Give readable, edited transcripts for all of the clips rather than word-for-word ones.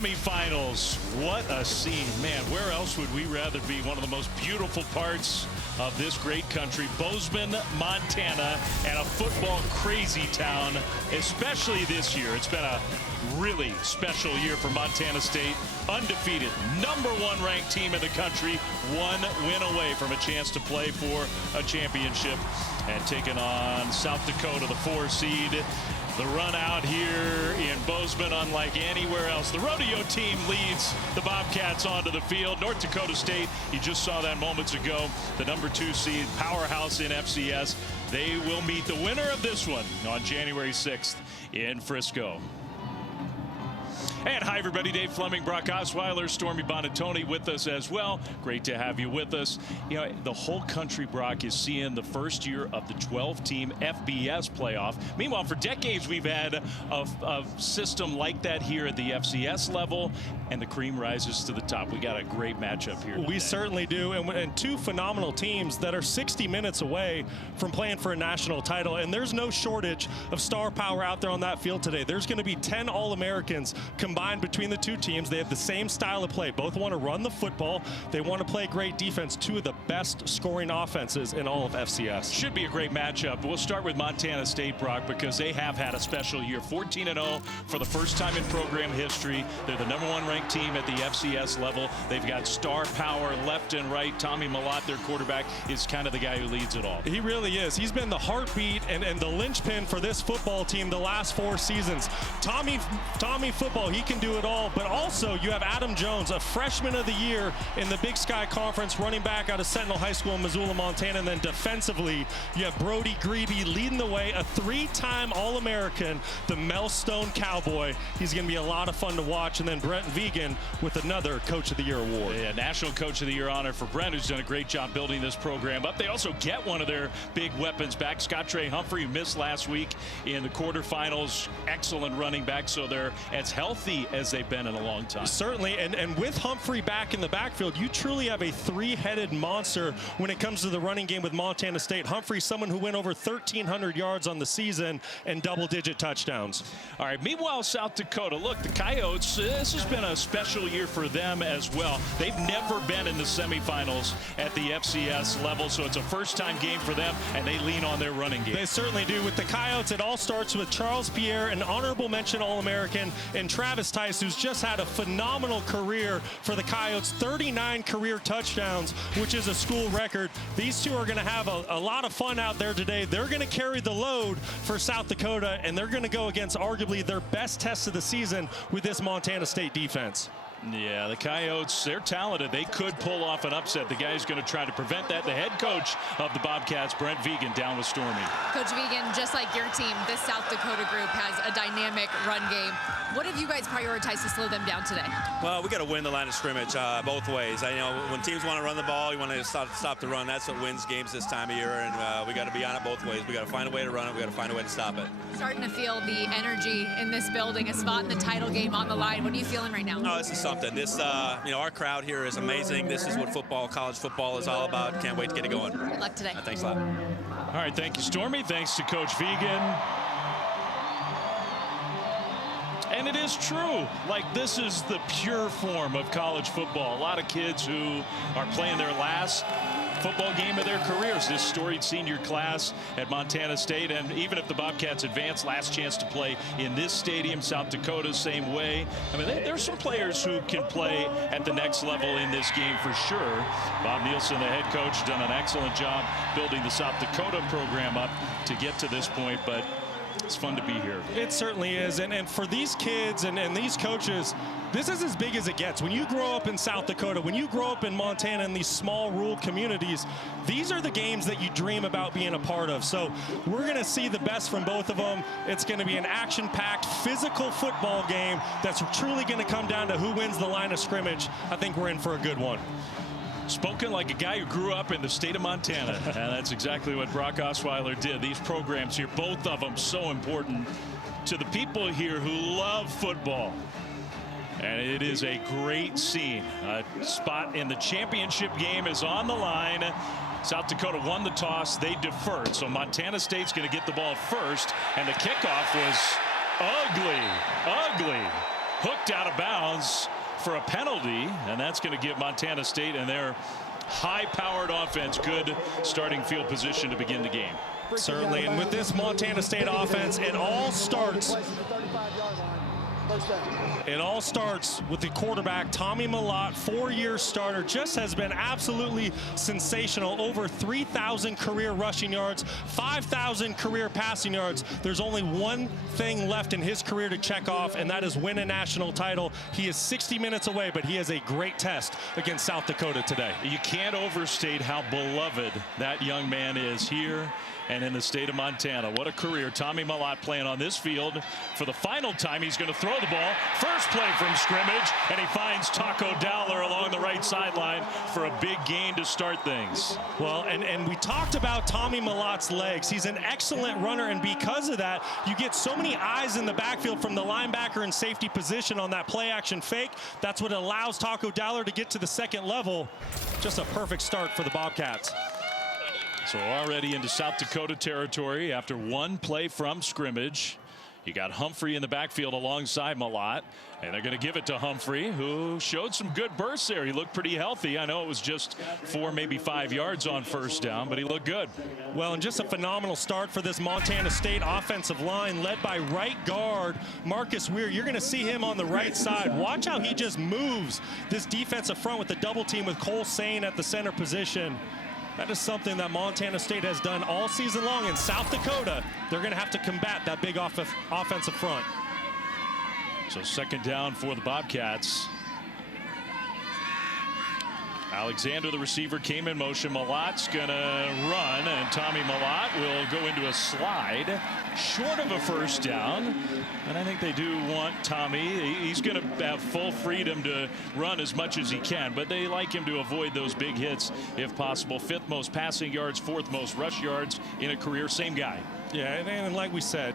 Semifinals, what a scene. Man, where else would we rather be? One of the most beautiful parts of this great country, Bozeman, Montana, and a football crazy town, especially this year. It's been a really special year for Montana State. Undefeated, #1 ranked team in the country, one win away from a chance to play for a championship, and taking on South Dakota, the 4 seed. The run out here in Bozeman, unlike anywhere else. The rodeo team leads the Bobcats onto the field. North Dakota State, you just saw that moments ago, the #2 seed, powerhouse in FCS. They will meet the winner of this one on January 6th in Frisco. And hi, everybody. Dave Fleming, Brock Osweiler, Stormy Bonatoni with us as well. Great to have you with us. You know, the whole country, Brock, is seeing the first year of the 12-team FBS playoff. Meanwhile, for decades, we've had a system like that here at the FCS level, and the cream rises to the top. We got a great matchup here today. We certainly do, and two phenomenal teams that are 60 minutes away from playing for a national title, and there's no shortage of star power out there on that field today. There's going to be 10 All-Americans combined between the two teams. They have the same style of play. Both want to run the football. They want to play great defense. Two of the best scoring offenses in all of FCS. Should be a great matchup. We'll start with Montana State, Brock, because they have had a special year. 14-0 for the first time in program history. They're the #1 ranked team at the FCS level. They've got star power left and right. Tommy Mellott, their quarterback, is kind of the guy who leads it all. He really is. He's been the heartbeat and the linchpin for this football team the last 4 seasons. Tommy football, he can do it all, but also you have Adam Jones, a freshman of the year in the Big Sky Conference, running back out of Sentinel High School in Missoula, Montana. And then defensively, you have Brody Grebe leading the way, a 3-time All-American, the Melstone Cowboy. He's going to be a lot of fun to watch. And then Brent Vegan with another Coach of the Year award. Yeah, National Coach of the Year honor for Brent, who's done a great job building this program up. They also get one of their big weapons back, Scott Trey Humphrey, who missed last week in the quarterfinals. Excellent running back, so they're as healthy as they've been in a long time. Certainly, and with Humphrey back in the backfield, you truly have a 3-headed monster when it comes to the running game with Montana State. Humphrey, someone who went over 1,300 yards on the season and double-digit touchdowns. All right, meanwhile, South Dakota, look, the Coyotes, this has been a special year for them as well. They've never been in the semifinals at the FCS level, so it's a first-time game for them, and they lean on their running game. They certainly do. With the Coyotes, it all starts with Charles Pierre, an honorable mention All-American, and Travis Tice, who's just had a phenomenal career for the Coyotes, 39 career touchdowns, which is a school record. These two are going to have a lot of fun out there today. They're going to carry the load for South Dakota, and they're going to go against arguably their best test of the season with this Montana State defense. Yeah, the Coyotes, they're talented. They could pull off an upset. The guy who's going to try to prevent that, the head coach of the Bobcats, Brent Vegan, down with Stormy. Coach Vegan, just like your team, this South Dakota group has a dynamic run game. What have you guys prioritized to slow them down today? Well, we got to win the line of scrimmage both ways. You know, when teams want to run the ball, you want to stop the run. That's what wins games this time of year, and we got to be on it both ways. We got to find a way to run it. We got to find a way to stop it. Starting to feel the energy in this building, a spot in the title game on the line. What are you feeling right now? No, this is something. This, you know, our crowd here is amazing. This is what football, college football is all about. Can't wait to get it going. Good luck today. Thanks a lot. All right, thank you, Stormy. Thanks to Coach Vegan. And it is true, like this is the pure form of college football. A lot of kids who are playing their last football game of their careers. This storied senior class at Montana State, and even if the Bobcats advance, last chance to play in this stadium. South Dakota, same way. I mean, there's some players who can play at the next level in this game for sure. Bob Nielsen, the head coach, done an excellent job building the South Dakota program up to get to this point, but it's fun to be here. It certainly is, and for these kids and these coaches, this is as big as it gets. When you grow up in South Dakota, when you grow up in Montana in these small rural communities, these are the games that you dream about being a part of. So we're going to see the best from both of them. It's going to be an action-packed, physical football game that's truly going to come down to who wins the line of scrimmage. I think we're in for a good one. Spoken like a guy who grew up in the state of Montana. And that's exactly what Brock Osweiler did. These programs here, both of them so important to the people here who love football. And it is a great scene. A spot in the championship game is on the line. South Dakota won the toss. They deferred. So Montana State's going to get the ball first. And the kickoff was ugly. hooked out of bounds for a penalty, and that's going to give Montana State and their high-powered offense good starting field position to begin the game. Certainly, and with this Montana State offense, it all starts with the quarterback, Tommy Mellott, 4-year starter, just has been absolutely sensational. Over 3,000 career rushing yards, 5,000 career passing yards. There's only one thing left in his career to check off, and that is win a national title. He is 60 minutes away, but he has a great test against South Dakota today. You can't overstate how beloved that young man is here and in the state of Montana. What a career. Tommy Mellott playing on this field for the final time. He's going to throw the ball. First play from scrimmage, and he finds Taco Dowler along the right sideline for a big gain to start things. Well, and we talked about Tommy Mellott's legs. He's an excellent runner, and because of that, you get so many eyes in the backfield from the linebacker and safety position on that play action fake. That's what allows Taco Dowler to get to the second level. Just a perfect start for the Bobcats. So already into South Dakota territory after one play from scrimmage. You got Humphrey in the backfield alongside Mellott, and they're going to give it to Humphrey, who showed some good bursts there. He looked pretty healthy. I know it was just 4, maybe 5 yards on first down, but he looked good. Well, and just a phenomenal start for this Montana State offensive line led by right guard Marcus Weir. You're going to see him on the right side. Watch how he just moves this defensive front with the double team with Cole Sane at the center position. That is something that Montana State has done all season long. In South Dakota, they're going to have to combat that big offensive front. So second down for the Bobcats. Alexander, the receiver, came in motion. Mellott's going to run, and Tommy Mellott will go into a slide short of a first down. And I think they do want Tommy. He's going to have full freedom to run as much as he can, but they like him to avoid those big hits if possible. 5th most passing yards, 4th most rush yards in a career. Same guy. Yeah, and like we said,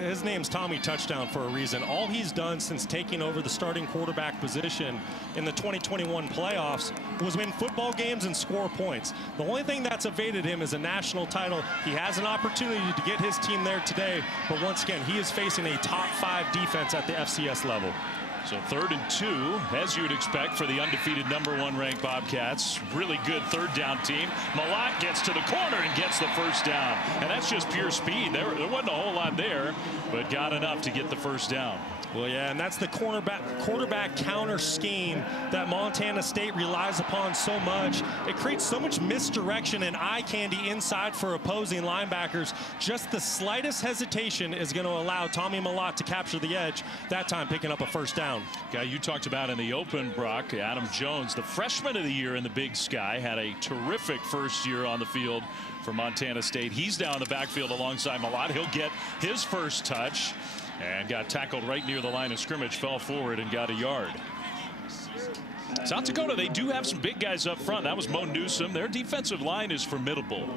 his name's Tommy Touchdown for a reason. All he's done since taking over the starting quarterback position in the 2021 playoffs was win football games and score points. The only thing that's evaded him is a national title. He has an opportunity to get his team there today, but once again, he is facing a top 5 defense at the FCS level. So 3rd and 2, as you would expect for the undefeated #1 ranked Bobcats. Really good third down team. Mellott gets to the corner and gets the first down. And that's just pure speed. There wasn't a whole lot there, but got enough to get the first down. Well, yeah, and that's the quarterback counter scheme that Montana State relies upon so much. It creates so much misdirection and eye candy inside for opposing linebackers. Just the slightest hesitation is going to allow Tommy Mellott to capture the edge, that time picking up a first down. Guy you talked about in the open, Brock, Adam Jones, the freshman of the year in the Big Sky, had a terrific first year on the field for Montana State. He's down in the backfield alongside Mellott. He'll get his first touch. And got tackled right near the line of scrimmage, fell forward and got a yard. South Dakota, they do have some big guys up front. That was Mo Newsom. Their defensive line is formidable.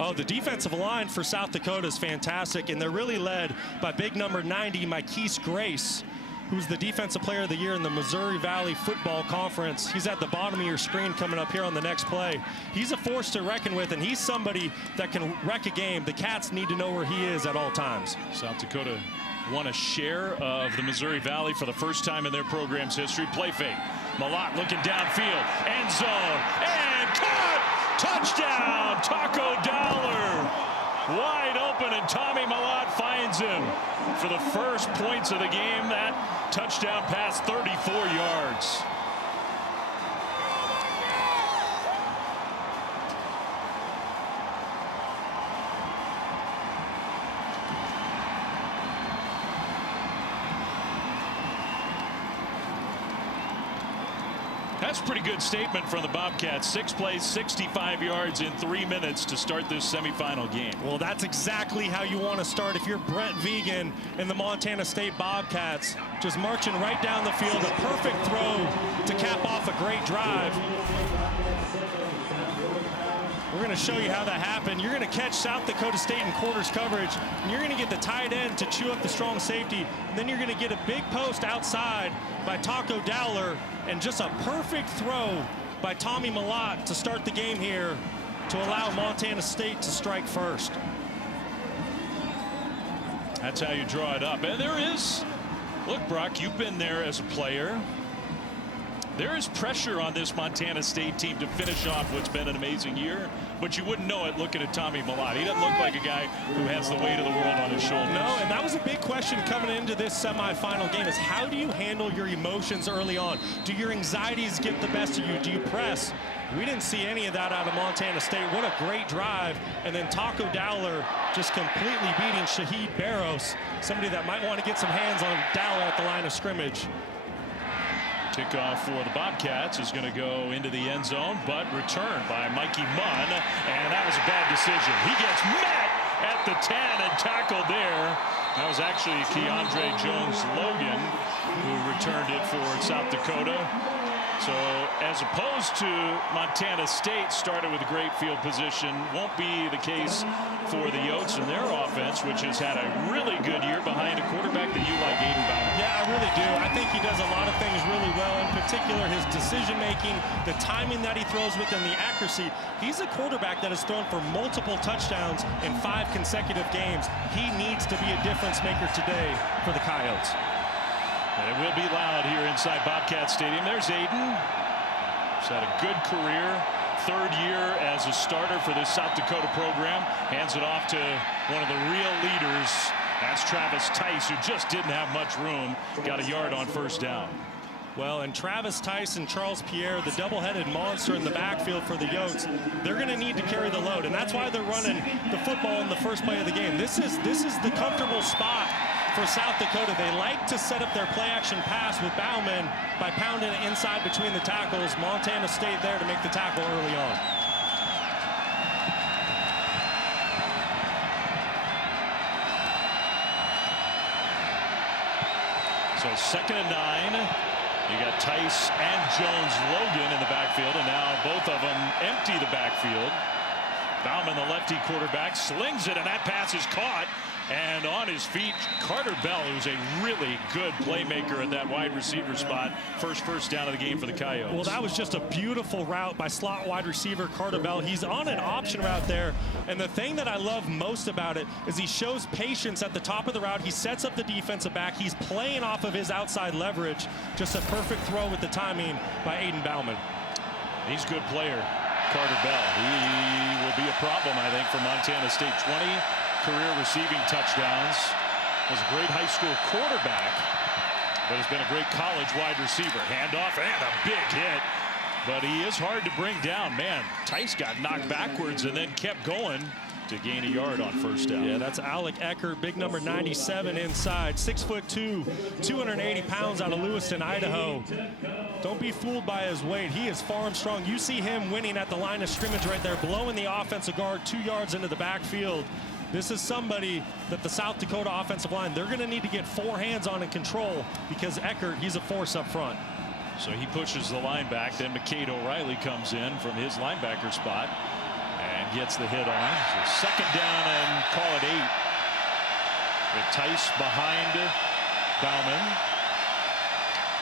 Oh, the defensive line for South Dakota is fantastic, and they're really led by big number 90, Mykese Grace, who's the Defensive Player of the Year in the Missouri Valley Football Conference. He's at the bottom of your screen coming up here on the next play. He's a force to reckon with, and he's somebody that can wreck a game. The Cats need to know where he is at all times. South Dakota won a share of the Missouri Valley for the first time in their program's history. Play fake. Mellott looking downfield. End zone. And caught! Touchdown! Taco Dowler. Wide open, and Tommy Mellott finds him for the first points of the game. That touchdown pass, 34 yards. That's a pretty good statement from the Bobcats. 6 plays, 65 yards in 3 minutes to start this semifinal game. Well, that's exactly how you want to start if you're Brent Vegan and the Montana State Bobcats. Just marching right down the field, a perfect throw to cap off a great drive. We're going to show you how that happened. You're going to catch South Dakota State in quarters coverage, and you're going to get the tight end to chew up the strong safety. And then you're going to get a big post outside by Taco Dowler, and just a perfect throw by Tommy Mellott to start the game here to allow Montana State to strike first. That's how you draw it up. And there is Look, Brock, you've been there as a player. There is pressure on this Montana State team to finish off what's been an amazing year, but you wouldn't know it looking at Tommy Mellott. He doesn't look like a guy who has the weight of the world on his shoulders. No, and that was a big question coming into this semifinal game is how do you handle your emotions early on? Do your anxieties get the best of you? Do you press? We didn't see any of that out of Montana State. What a great drive. And then Taco Dowler just completely beating Shahid Barros, somebody that might want to get some hands on Dowler at the line of scrimmage. Kickoff for the Bobcats is going to go into the end zone, but returned by Mikey Munn, and that was a bad decision. He gets met at the 10 and tackled there. That was actually Keandre Jones-Logan who returned it for South Dakota. So as opposed to Montana State started with a great field position, won't be the case for the Yotes and their offense, which has had a really good year behind a quarterback that you like, Aiden Bauman. Yeah, I really do. I think he does a lot of things really well, in particular his decision-making, the timing that he throws with, and the accuracy. He's a quarterback that has thrown for multiple touchdowns in 5 consecutive games. He needs to be a difference maker today for the Coyotes. And it will be loud here inside Bobcat Stadium. There's Aiden. He's had a good career. 3rd year as a starter for this South Dakota program. Hands it off to one of the real leaders. That's Travis Tice, who just didn't have much room. Got a yard on 1st down. Well, and Travis Tice and Charles Pierre, the double-headed monster in the backfield for the Yotes, they're going to need to carry the load, and that's why they're running the football in the first play of the game. This is the comfortable spot for South Dakota. They like to set up their play-action pass with Bauman by pounding it inside between the tackles. Montana State there to make the tackle early on. So 2nd and 9. You got Tice and Jones-Logan in the backfield, and now both of them empty the backfield. Bauman, the lefty quarterback, slings it, and that pass is caught. And on his feet, Carter Bell, who's a really good playmaker at that wide receiver spot. First down of the game for the Coyotes. Well, that was just a beautiful route by slot wide receiver Carter Bell. He's on an option route there. And the thing that I love most about it is he shows patience at the top of the route. He sets up the defensive back. He's playing off of his outside leverage. Just a perfect throw with the timing by Aiden Bauman. He's a good player, Carter Bell. He will be a problem, I think, for Montana State. 20 career receiving touchdowns. Was a great high school quarterback, but has been a great college wide receiver. Handoff and a big hit, but he is hard to bring down. Man, Tice got knocked backwards and then kept going to gain a yard on 1st down. Yeah, that's Alec Eckert, big number 97 inside, 6'2", 280 pounds out of Lewiston, Idaho. Don't be fooled by his weight. He is farm strong. You see him winning at the line of scrimmage right there, blowing the offensive guard 2 yards into the backfield. This is somebody that the South Dakota offensive line, they're going to need to get 4 hands on and control, because Eckert, he's a force up front. So he pushes the line back. Then McCade O'Reilly comes in from his linebacker spot and gets the hit on. So 2nd down and call it 8. With Tice behind Bauman.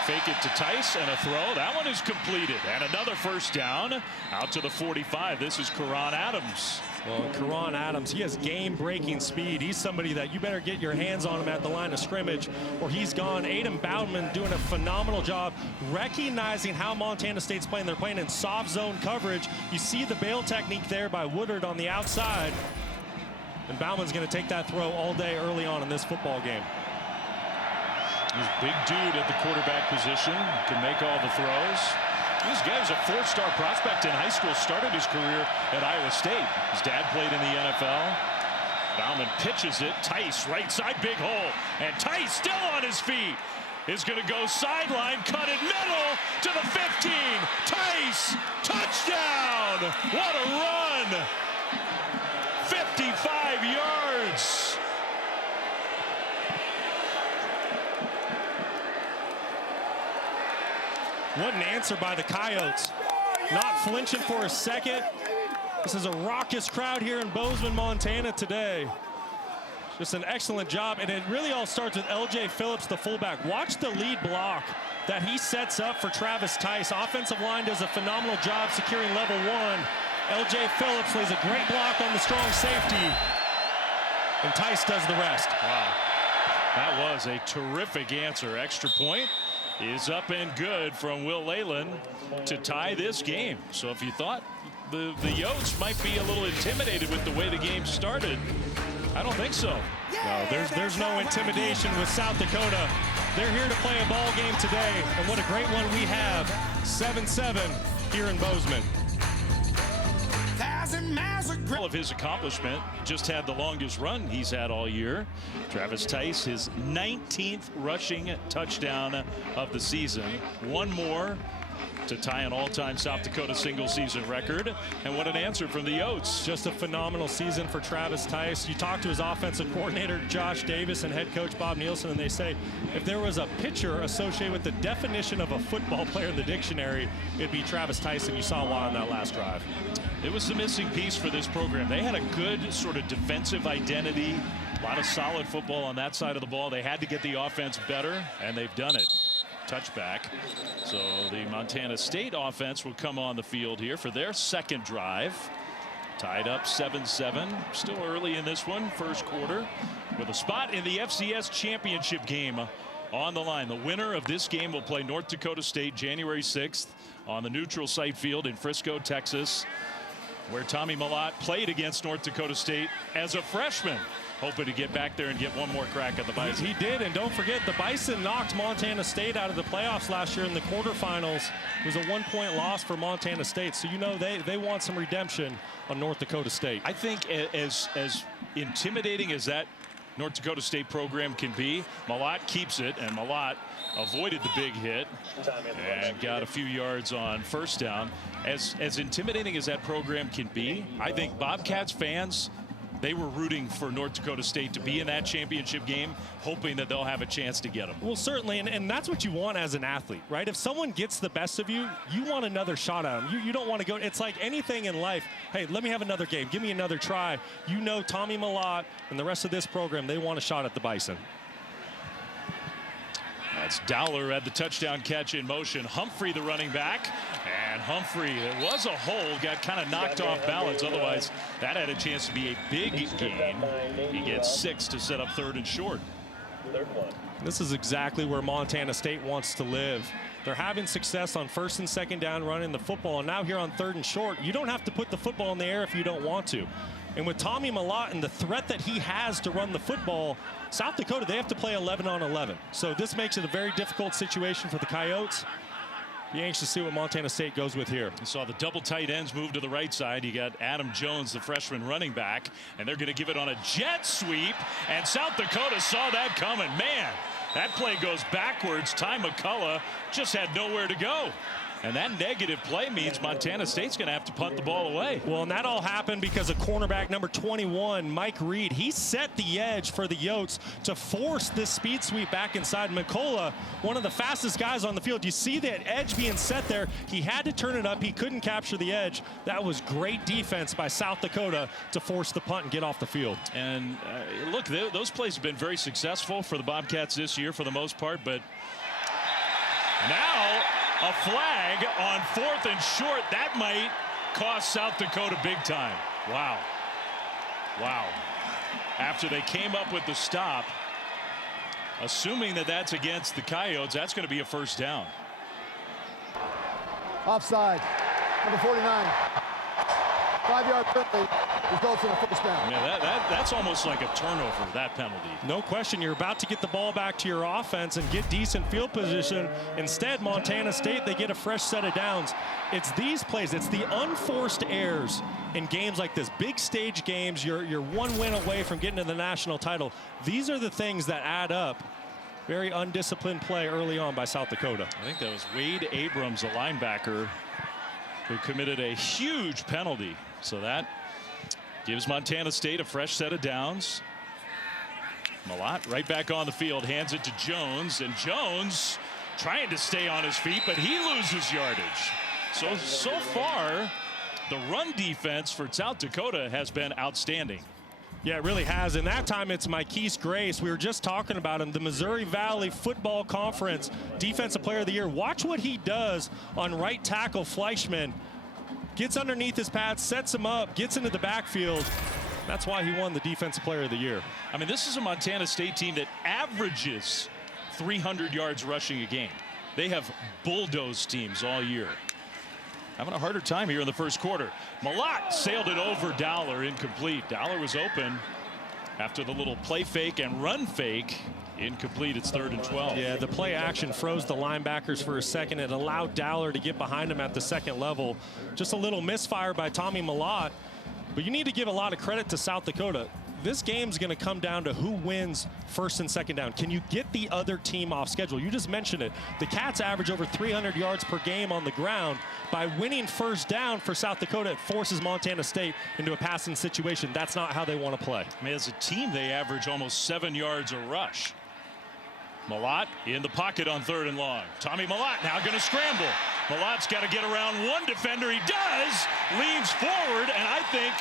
Fake it to Tice and a throw. That one is completed. And another 1st down out to the 45. This is Karan Adams. Well, Karan Adams, he has game-breaking speed. He's somebody that you better get your hands on him at the line of scrimmage, or he's gone. Aiden Bauman doing a phenomenal job recognizing how Montana State's playing. They're playing in soft zone coverage. You see the bail technique there by Woodard on the outside. And Bauman's going to take that throw all day early on in this football game. He's a big dude at the quarterback position. Can make all the throws. This guy was a 4-star prospect in high school, started his career at Iowa State. His dad played in the NFL. Bauman pitches it. Tice, right side, big hole. And Tice, still on his feet, is going to go sideline, cut it middle to the 15. Tice, touchdown! What a run! 55 yards. What an answer by the Coyotes. Not flinching for a second. This is a raucous crowd here in Bozeman, Montana today. Just an excellent job, and it really all starts with L.J. Phillips, the fullback. Watch the lead block that he sets up for Travis Tice. Offensive line does a phenomenal job securing level 1. L.J. Phillips lays a great block on the strong safety, and Tice does the rest. Wow. That was a terrific answer. Extra point is up and good from Will Leyland to tie this game. So if you thought the Yotes might be a little intimidated with the way the game started, I don't think so. No, there's no intimidation with South Dakota. They're here to play a ball game today, and what a great one we have. 7-7 here in Bozeman. All of his accomplishment, just had the longest run he's had all year. Travis Tice, his 19th rushing touchdown of the season. One more to tie an all-time South Dakota single-season record. And what an answer from the Yotes. Just a phenomenal season for Travis Tice. You talk to his offensive coordinator, Josh Davis, and head coach Bob Nielsen, and they say if there was a pitcher associated with the definition of a football player in the dictionary, it'd be Travis Tice, and you saw why on that last drive. It was the missing piece for this program. They had a good sort of defensive identity, a lot of solid football on that side of the ball. They had to get the offense better, and they've done it. Touchback. So the Montana State offense will come on the field here for their second drive. Tied up 7-7. Still early in this one, first quarter, with a spot in the FCS championship game on the line. The winner of this game will play North Dakota State January 6th on the neutral site field in Frisco, Texas, where Tommy Mellott played against North Dakota State as a freshman, hoping to get back there and get one more crack at the Bison. He did, and don't forget, the Bison knocked Montana State out of the playoffs last year in the quarterfinals. It was a 1-point loss for Montana State, so you know they want some redemption on North Dakota State. I think as intimidating as that North Dakota State program can be, Mellott keeps it, and Mellott avoided the big hit and got a few yards on first down. As intimidating as that program can be, I think Bobcats fans, they were rooting for North Dakota State to be in that championship game, hoping that they'll have a chance to get them. Well, certainly, and that's what you want as an athlete, right? If someone gets the best of you, you want another shot at them. You don't want to go. It's like anything in life. Hey, let me have another game. Give me another try. You know, Tommy Mellott and the rest of this program, they want a shot at the Bison. That's Dowler at the touchdown catch in motion. Humphrey, the running back. And Humphrey, there was a hole, got kind of knocked off balance. Otherwise, that had a chance to be a big gain. He gets 6 to set up 3rd and short. This is exactly where Montana State wants to live. They're having success on 1st and 2nd down running the football. And now here on 3rd and short, you don't have to put the football in the air if you don't want to. And with Tommy Mellott and the threat that he has to run the football, South Dakota, they have to play 11 on 11. So this makes it a very difficult situation for the Coyotes. Be anxious to see what Montana State goes with here. You saw the double tight ends move to the right side. You got Adam Jones, the freshman running back, and they're going to give it on a jet sweep. And South Dakota saw that coming. Man, that play goes backwards. Ty McCullough just had nowhere to go. And that negative play means Montana State's going to have to punt the ball away. Well, and that all happened because of cornerback number 21, Mike Reed. He set the edge for the Yotes to force this speed sweep back inside. McCullough, one of the fastest guys on the field. You see that edge being set there. He had to turn it up. He couldn't capture the edge. That was great defense by South Dakota to force the punt and get off the field. And look, those plays have been very successful for the Bobcats this year for the most part. But now a flag on 4th and short. That might cost South Dakota big time. Wow. Wow. After they came up with the stop, assuming that that's against the Coyotes, that's going to be a first down. Offside. Number 49. 5-yard penalty results in a first down. Yeah, that's almost like a turnover, that penalty. No question. You're about to get the ball back to your offense and get decent field position. Instead, Montana State, they get a fresh set of downs. It's these plays. It's the unforced errors in games like this. Big stage games, you're one win away from getting to the national title. These are the things that add up. Very undisciplined play early on by South Dakota. I think that was Wade Abrams, a linebacker, who committed a huge penalty. So that gives Montana State a fresh set of downs. Mellott right back on the field, hands it to Jones, and Jones trying to stay on his feet, but he loses yardage. So far, the run defense for South Dakota has been outstanding. Yeah, it really has. And that time it's Mykese Grace. We were just talking about him, the Missouri Valley Football Conference Defensive Player of the Year. Watch what he does on right tackle Fleischman. Gets underneath his pads, sets him up, gets into the backfield. That's why he won the Defensive Player of the Year. I mean, this is a Montana State team that averages 300 yards rushing a game. They have bulldozed teams all year. Having a harder time here in the first quarter. Malott sailed it over Dowler, incomplete. Dowler was open after the little play fake and run fake. Incomplete. It's 3rd and 12. Yeah, the play action froze the linebackers for a second. It allowed Dowler to get behind him at the second level. Just a little misfire by Tommy Malott. But you need to give a lot of credit to South Dakota. This game's going to come down to who wins first and second down. Can you get the other team off schedule? You just mentioned it. The Cats average over 300 yards per game on the ground. By winning first down for South Dakota, it forces Montana State into a passing situation. That's not how they want to play. I mean, as a team, they average almost 7 yards a rush. Malott in the pocket on 3rd and long. Tommy Malott now going to scramble. Malott's got to get around one defender. He does. Leans forward, and I think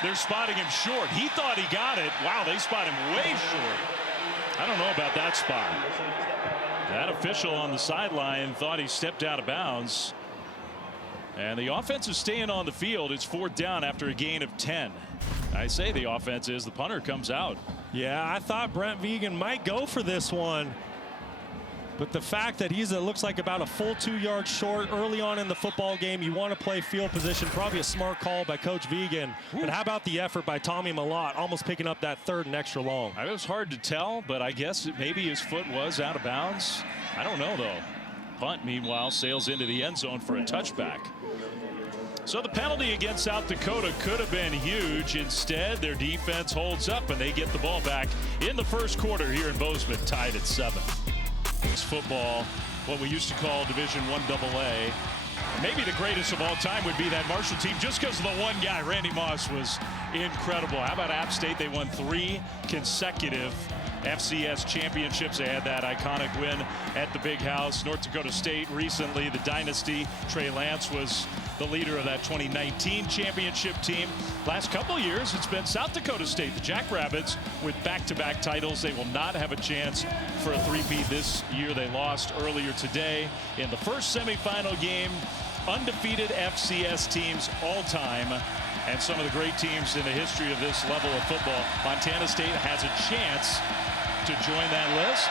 they're spotting him short. He thought he got it. Wow, they spot him way short. I don't know about that spot. That official on the sideline thought he stepped out of bounds. And the offense is staying on the field. It's 4th down after a gain of 10. I say the offense is. The punter comes out. Yeah, I thought Brent Vigen might go for this one. But the fact that it looks like about a full 2 yards short early on in the football game, you want to play field position. Probably a smart call by Coach Vigen. But how about the effort by Tommy Malott, almost picking up that 3rd and extra long? It was hard to tell, but I guess maybe his foot was out of bounds. I don't know, though. Punt, meanwhile, sails into the end zone for a touchback. So the penalty against South Dakota could have been huge. Instead, their defense holds up, and they get the ball back in the first quarter here in Bozeman, tied at 7. This football, what we used to call Division I AA. Maybe the greatest of all time would be that Marshall team, just because of the one guy. Randy Moss was incredible. How about App State? They won 3 consecutive FCS championships. They had that iconic win at the Big House. North Dakota State recently, the dynasty. Trey Lance was the leader of that 2019 championship team. Last couple of years, it's been South Dakota State, the Jackrabbits, with back-to-back titles. They will not have a chance for a three-peat this year. They lost earlier today in the first semifinal game. Undefeated FCS teams all time, and some of the great teams in the history of this level of football. Montana State has a chance to join that list,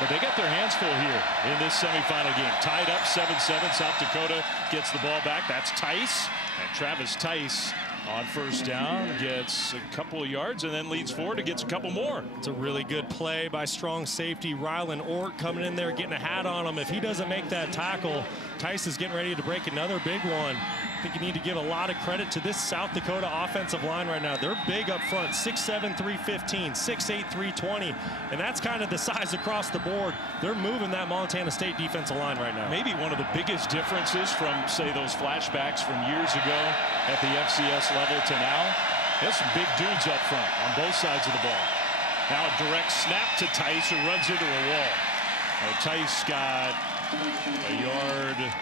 but they got their hands full here in this semifinal game. Tied up 7-7. South Dakota gets the ball back. That's Tice, and Travis Tice on first down gets a couple of yards and then leads forward and gets a couple more. It's a really good play by strong safety Rylan Ort coming in there, getting a hat on him. If he doesn't make that tackle, Tice is getting ready to break another big one. I think you need to give a lot of credit to this South Dakota offensive line right now. They're big up front, 6'7", 315, 6'8", 320, and that's kind of the size across the board. They're moving that Montana State defensive line right now. Maybe one of the biggest differences from, say, those flashbacks from years ago at the FCS level to now. There's some big dudes up front on both sides of the ball. Now a direct snap to Tice, who runs into a wall. Tice got a yard,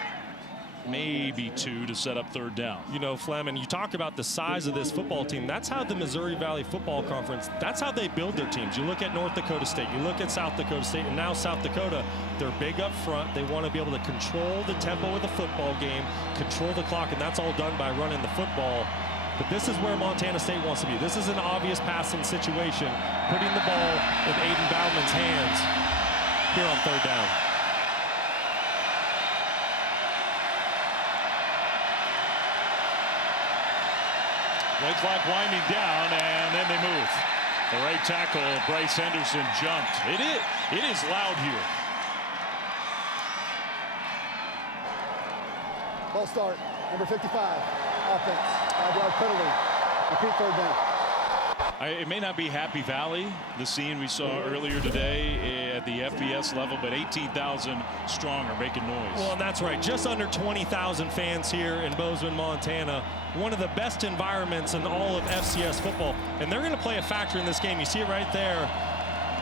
maybe 2 to set up 3rd down. You know, Fleming, you talk about the size of this football team. That's how the Missouri Valley Football Conference, that's how they build their teams. You look at North Dakota State, you look at South Dakota State, and now South Dakota, they're big up front. They want to be able to control the tempo of the football game, control the clock, and that's all done by running the football. But this is where Montana State wants to be. This is an obvious passing situation, putting the ball in Aiden Bowman's hands here on 3rd down. Play clock winding down, and then they move. The right tackle, Bryce Henderson, jumped. It is loud here. Ball start, number 55, offense, 5-yard penalty. Repeat 3rd down. It may not be Happy Valley, the scene we saw earlier today at the FBS level, but 18,000 strong are making noise. Well, that's right. Just under 20,000 fans here in Bozeman, Montana. One of the best environments in all of FCS football. And they're going to play a factor in this game. You see it right there.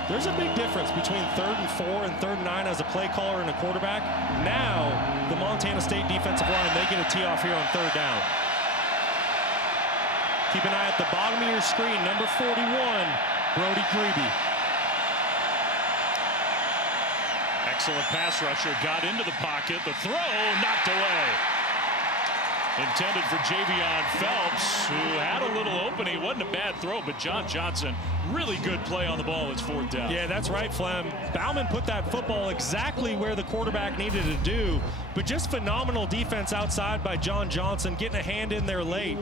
There's a big difference between 3rd and 4 and 3rd and 9 as a play caller and a quarterback. Now, the Montana State defensive line, they get a tee off here on 3rd down. Keep an eye at the bottom of your screen, number 41, Brody Grebe. Excellent pass rusher, got into the pocket. The throw knocked away. Intended for Javion Phelps, who had a little opening. It wasn't a bad throw, but John Johnson, really good play on the ball. It's 4th down. Yeah, that's right, Flem. Bauman put that football exactly where the quarterback needed to do, but just phenomenal defense outside by John Johnson, getting a hand in there late.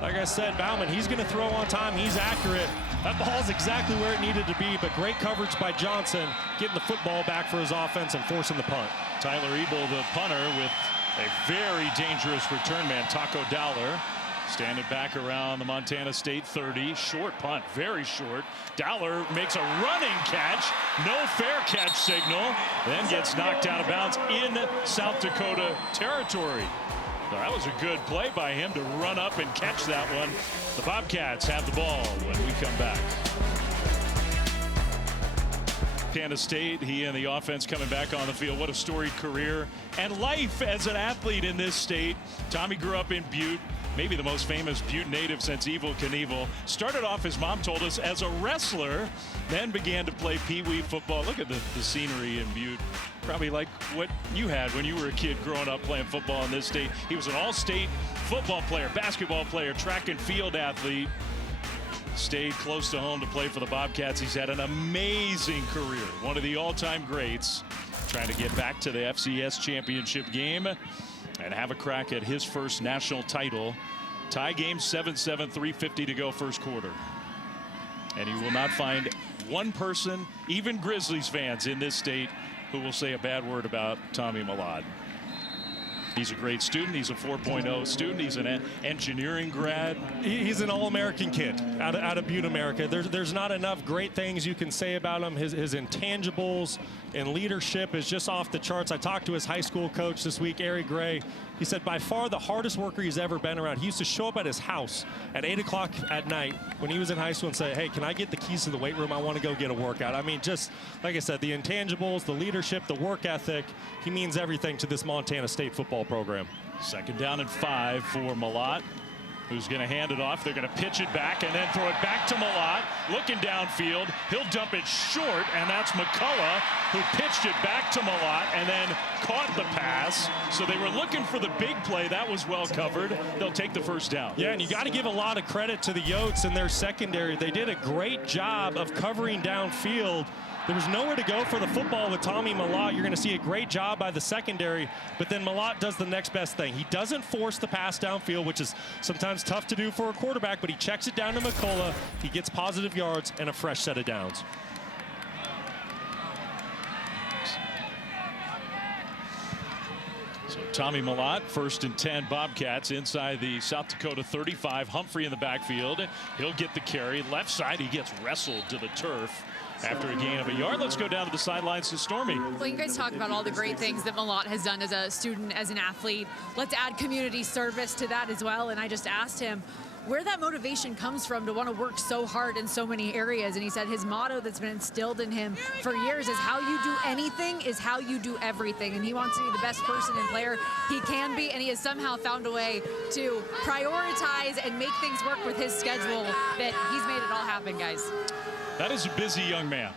Like I said, Bauman, he's going to throw on time. He's accurate. That ball's exactly where it needed to be, but great coverage by Johnson, getting the football back for his offense and forcing the punt. Tyler Ebel, the punter, with a very dangerous return man, Taco Dowler, standing back around the Montana State 30. Short punt, very short. Dowler makes a running catch. No fair catch signal. Then gets knocked out of bounds in South Dakota territory. So that was a good play by him to run up and catch that one. The Bobcats have the ball when we come back. Montana State, he and the offense coming back on the field. What a storied career and life as an athlete in this state. Tommy grew up in Butte, maybe the most famous Butte native since Evel Knievel. Started off, his mom told us, as a wrestler, then began to play pee-wee football. Look at the scenery in Butte. Probably like what you had when you were a kid growing up playing football in this state. He was an all-state football player, basketball player, track and field athlete. Stayed close to home to play for the Bobcats. He's had an amazing career. One of the all-time greats. Trying to get back to the FCS championship game and have a crack at his first national title. Tie game 7-7, 3:50 to go first quarter. And he will not find one person, even Grizzlies fans in this state, who will say a bad word about Tommy Millard. He's a great student. He's a 4.0 student. He's an engineering grad. He's an all-American kid out of Butte, America. There's not enough great things you can say about him. His intangibles and leadership is just off the charts. I talked to his high school coach this week, Ari Gray. He said by far the hardest worker he's ever been around. He used to show up at his house at 8 o'clock at night when he was in high school and say, hey, can I get the keys to the weight room? I want to go get a workout. I mean, just like I said, the intangibles, the leadership, the work ethic, he means everything to this Montana State football program. 2nd down and 5 for Malott, who's going to hand it off. They're going to pitch it back and then throw it back to Malott. Looking downfield, he'll dump it short, and that's McCullough who pitched it back to Malott and then caught the pass. So they were looking for the big play. That was well covered. They'll take the first down. Yeah, and you got to give a lot of credit to the Yotes and their secondary. They did a great job of covering downfield. There was nowhere to go for the football with Tommy Malott. You're going to see a great job by the secondary, but then Malott does the next best thing. He doesn't force the pass downfield, which is sometimes tough to do for a quarterback, but he checks it down to McCullough. He gets positive yards and a fresh set of downs. So Tommy Malott, 1st and 10 Bobcats inside the South Dakota 35. Humphrey in the backfield. He'll get the carry. Left side, he gets wrestled to the turf after a gain of a yard. Let's go down to the sidelines to Stormy. Well, you guys talk about all the great things that Malott has done as a student, as an athlete. Let's add community service to that as well. And I just asked him where that motivation comes from to want to work so hard in so many areas. And he said his motto that's been instilled in him for years is how you do anything is how you do everything. And he wants to be the best person and player he can be. And he has somehow found a way to prioritize and make things work with his schedule that he's made it all happen, guys. That is a busy young man.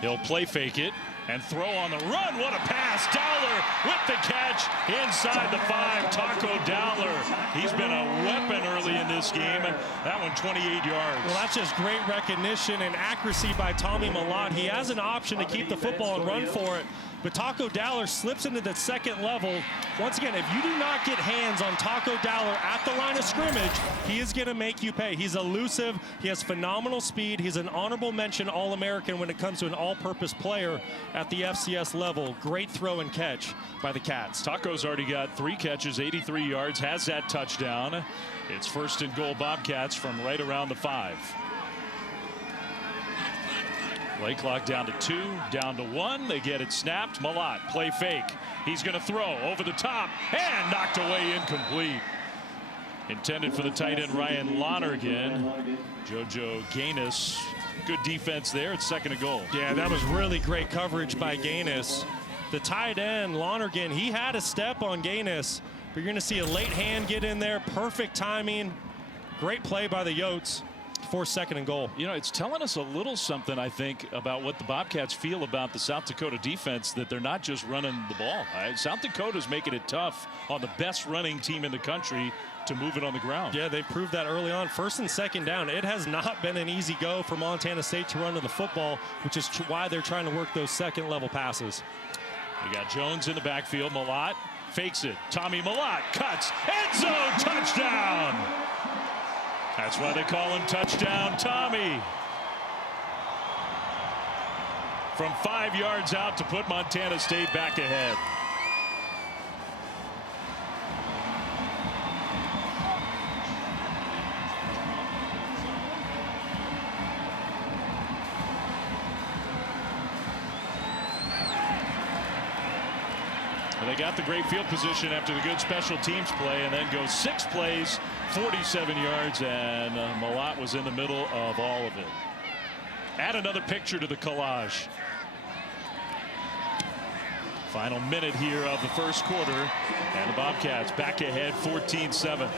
He'll play fake it and throw on the run. What a pass. Dowler with the catch inside the 5. Taco Dowler. He's been a weapon early in this game. That one 28 yards. Well, that's just great recognition and accuracy by Tommy Malott. He has an option to keep the football and run for it. But Taco Dowler slips into the 2nd level. Once again, if you do not get hands on Taco Dowler at the line of scrimmage, he is going to make you pay. He's elusive. He has phenomenal speed. He's an honorable mention All-American when it comes to an all-purpose player at the FCS level. Great throw and catch by the Cats. Taco's already got 3 catches, 83 yards, has that touchdown. It's 1st and goal Bobcats from right around the 5. Play clock down to 2, down to 1. They get it snapped. Malott, play fake. He's going to throw over the top and knocked away, incomplete. Intended for the tight end Ryan Lonergan. JoJo Gaines, good defense there. It's 2nd and goal. Yeah, that was really great coverage by Gaines. The tight end Lonergan, he had a step on Gaines, but you're going to see a late hand get in there. Perfect timing. Great play by the Yotes. Force second and goal. You know, it's telling us a little something, I think, about what the Bobcats feel about the South Dakota defense, that they're not just running the ball. South Dakota's making it tough on the best running team in the country to move it on the ground. Yeah, they proved that early on. First and second down, it has not been an easy go for Montana State to run to the football, which is why they're trying to work those second level passes. You got Jones in the backfield. Malott fakes it. Tommy Malott cuts. End zone touchdown. That's why they call him Touchdown Tommy. From 5 yards out to put Montana State back ahead. They got the great field position after the good special teams play, and then go 6 plays, 47 yards, and Malott was in the middle of all of it. Add another picture to the collage. Final minute here of the first quarter, and the Bobcats back ahead 14-7.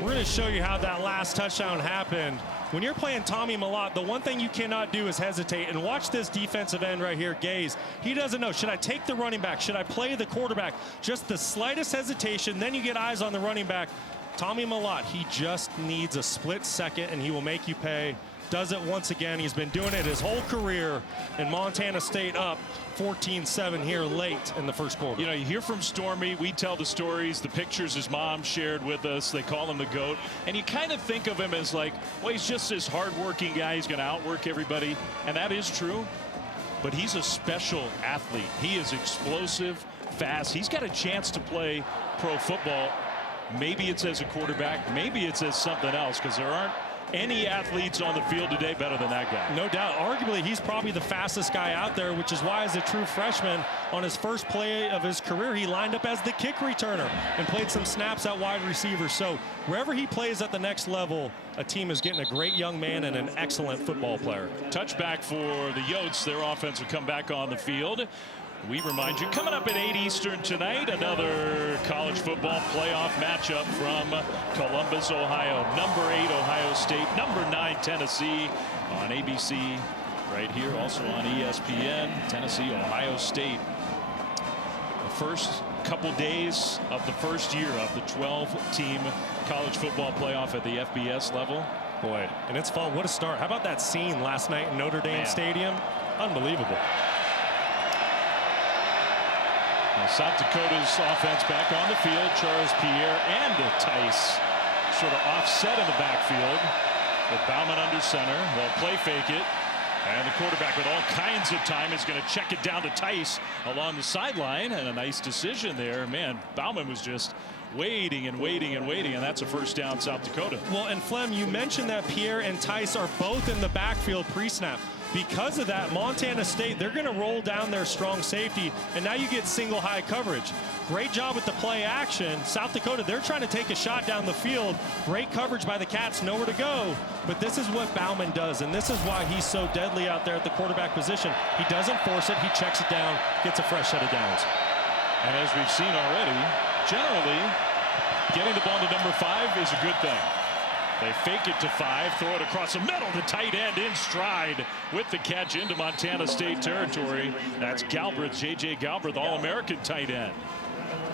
We're going to show you how that last touchdown happened. When you're playing Tommy Malott, the one thing you cannot do is hesitate. And watch this defensive end right here, Gaze. He doesn't know. Should I take the running back? Should I play the quarterback? Just the slightest hesitation. Then you get eyes on the running back. Tommy Malott, he just needs a split second, and he will make you pay. Does it once again. He's been doing it his whole career. And Montana State up 14-7 here late in the first quarter. You know, you hear from Stormy. We tell the stories, the pictures his mom shared with us. They call him the GOAT. And you kind of think of him as like, well, he's just this hardworking guy. He's going to outwork everybody. And that is true. But he's a special athlete. He is explosive, fast. He's got a chance to play pro football. Maybe it's as a quarterback. Maybe it's as something else, because there aren't any athletes on the field today better than that guy. No doubt. Arguably, he's probably the fastest guy out there, which is why, as a true freshman, on his first play of his career, he lined up as the kick returner and played some snaps at wide receiver. So wherever he plays at the next level, a team is getting a great young man and an excellent football player. Touchback for the Yotes. Their offense will come back on the field. We remind you, coming up at 8 Eastern tonight, another college football playoff matchup from Columbus, Ohio. Number 8 Ohio State, number 9 Tennessee on ABC right here, also on ESPN. Tennessee, Ohio State. The first couple days of the first year of the 12-team college football playoff at the FBS level. Boy, and it's fun. What a start. How about that scene last night in Notre Dame Stadium? Unbelievable. South Dakota's offense back on the field. Charles Pierre and Tice sort of offset in the backfield with Bauman under center. They'll play fake it. And the quarterback with all kinds of time is going to check it down to Tice along the sideline. And a nice decision there. Man, Bauman was just waiting and waiting and waiting, and that's a first down, South Dakota. Well, and Flem, you mentioned that Pierre and Tice are both in the backfield pre-snap. Because of that, Montana State, they're going to roll down their strong safety, and now you get single high coverage. Great job with the play action. South Dakota, they're trying to take a shot down the field. Great coverage by the Cats, nowhere to go. But this is what Bauman does, and this is why he's so deadly out there at the quarterback position. He doesn't force it. He checks it down, gets a fresh set of downs. And as we've seen already, generally, getting the ball to number 5 is a good thing. They fake it to 5, throw it across the middle. The tight end in stride with the catch into Montana State territory. That's Galbraith, J.J. Galbraith, All-American tight end.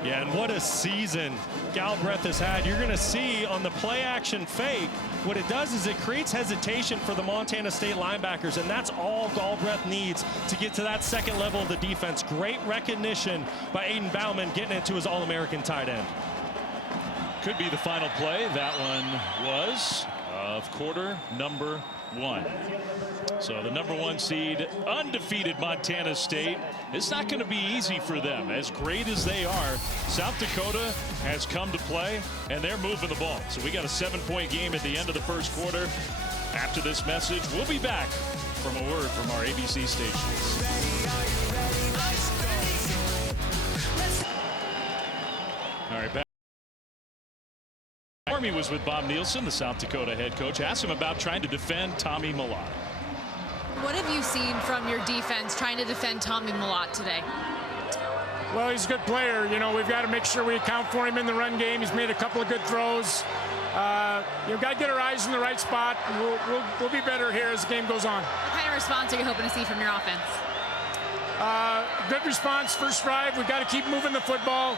Yeah, and what a season Galbraith has had. You're going to see on the play action fake, what it does is it creates hesitation for the Montana State linebackers, and that's all Galbraith needs to get to that second level of the defense. Great recognition by Aiden Bauman getting into his All-American tight end. Could be the final play. That one was of quarter number 1. So the number 1 seed, undefeated Montana State. It's not going to be easy for them. As great as they are, South Dakota has come to play, and they're moving the ball. So we got a 7-point game at the end of the first quarter. After this message, we'll be back from a word from our ABC stations. All right, back. Army was with Bob Nielsen, the South Dakota head coach. Asked him about trying to defend Tommy Malott. What have you seen from your defense trying to defend Tommy Malott today? Well, he's a good player. You know, we've got to make sure we account for him in the run game. He's made a couple of good throws. You got to get our eyes in the right spot. We'll be better here as the game goes on. What kind of response are you hoping to see from your offense? Good response, first drive. We've got to keep moving the football.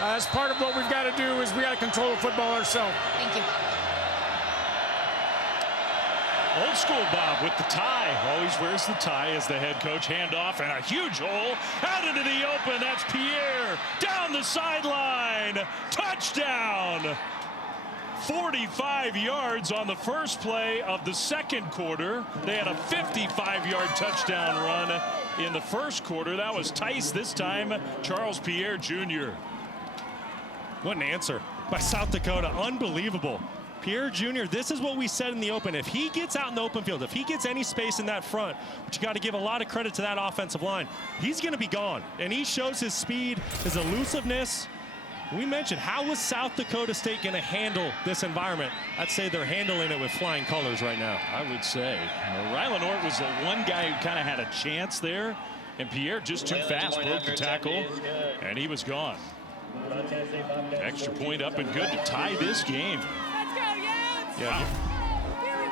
As part of what we've got to do is we got to control the football ourselves. Thank you. Old school Bob with the tie. Always wears the tie as the head coach. Handoff and a huge hole out into the open. That's Pierre down the sideline. Touchdown. 45 yards on the first play of the second quarter. They had a 55-yard touchdown run in the first quarter. That was Tice. This time, Charles Pierre Jr. What an answer by South Dakota. Unbelievable. Pierre Jr., this is what we said in the open. If he gets out in the open field, if he gets any space in that front, but you got to give a lot of credit to that offensive line, he's going to be gone. And he shows his speed, his elusiveness. We mentioned, how was South Dakota State going to handle this environment? I'd say they're handling it with flying colors right now. I would say. Rylan Ort was the one guy who kind of had a chance there, and Pierre just too fast broke the tackle, and he was gone. Extra point up and good to tie this game. Yeah,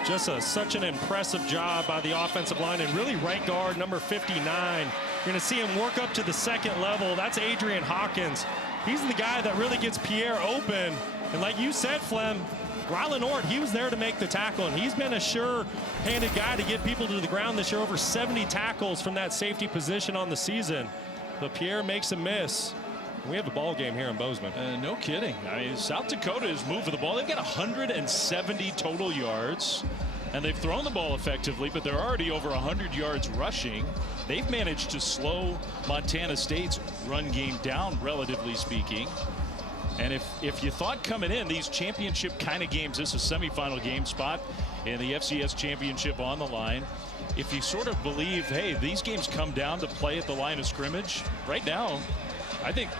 just such an impressive job by the offensive line, and really right guard number 59. You're going to see him work up to the second level. That's Adrian Hawkins. He's the guy that really gets Pierre open. And like you said, Flem, Rylan Ort, he was there to make the tackle, and he's been a sure-handed guy to get people to the ground this year. Over 70 tackles from that safety position on the season. But Pierre makes a miss. We have a ball game here in Bozeman. No kidding. I mean, South Dakota is moving the ball. They've got 170 total yards, and they've thrown the ball effectively, but they're already over 100 yards rushing. They've managed to slow Montana State's run game down, relatively speaking. And if you thought coming in, these championship kind of games, this is a semifinal game spot in the FCS championship on the line. If you sort of believe, hey, these games come down to play at the line of scrimmage, right now, I think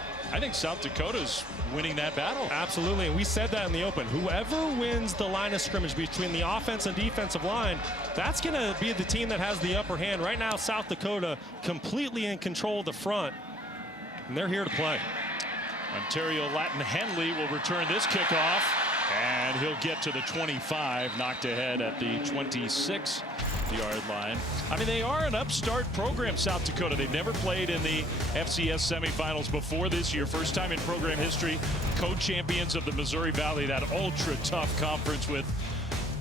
South Dakota's winning that battle. Absolutely, and we said that in the open. Whoever wins the line of scrimmage between the offense and defensive line, that's going to be the team that has the upper hand. Right now, South Dakota completely in control of the front, and they're here to play. Ontario Latin Henley will return this kickoff, and he'll get to the 25, knocked ahead at the 26-yard line. I mean, they are an upstart program, South Dakota. They've never played in the FCS semifinals before this year. First time in program history. Co-champions of the Missouri Valley, that ultra-tough conference with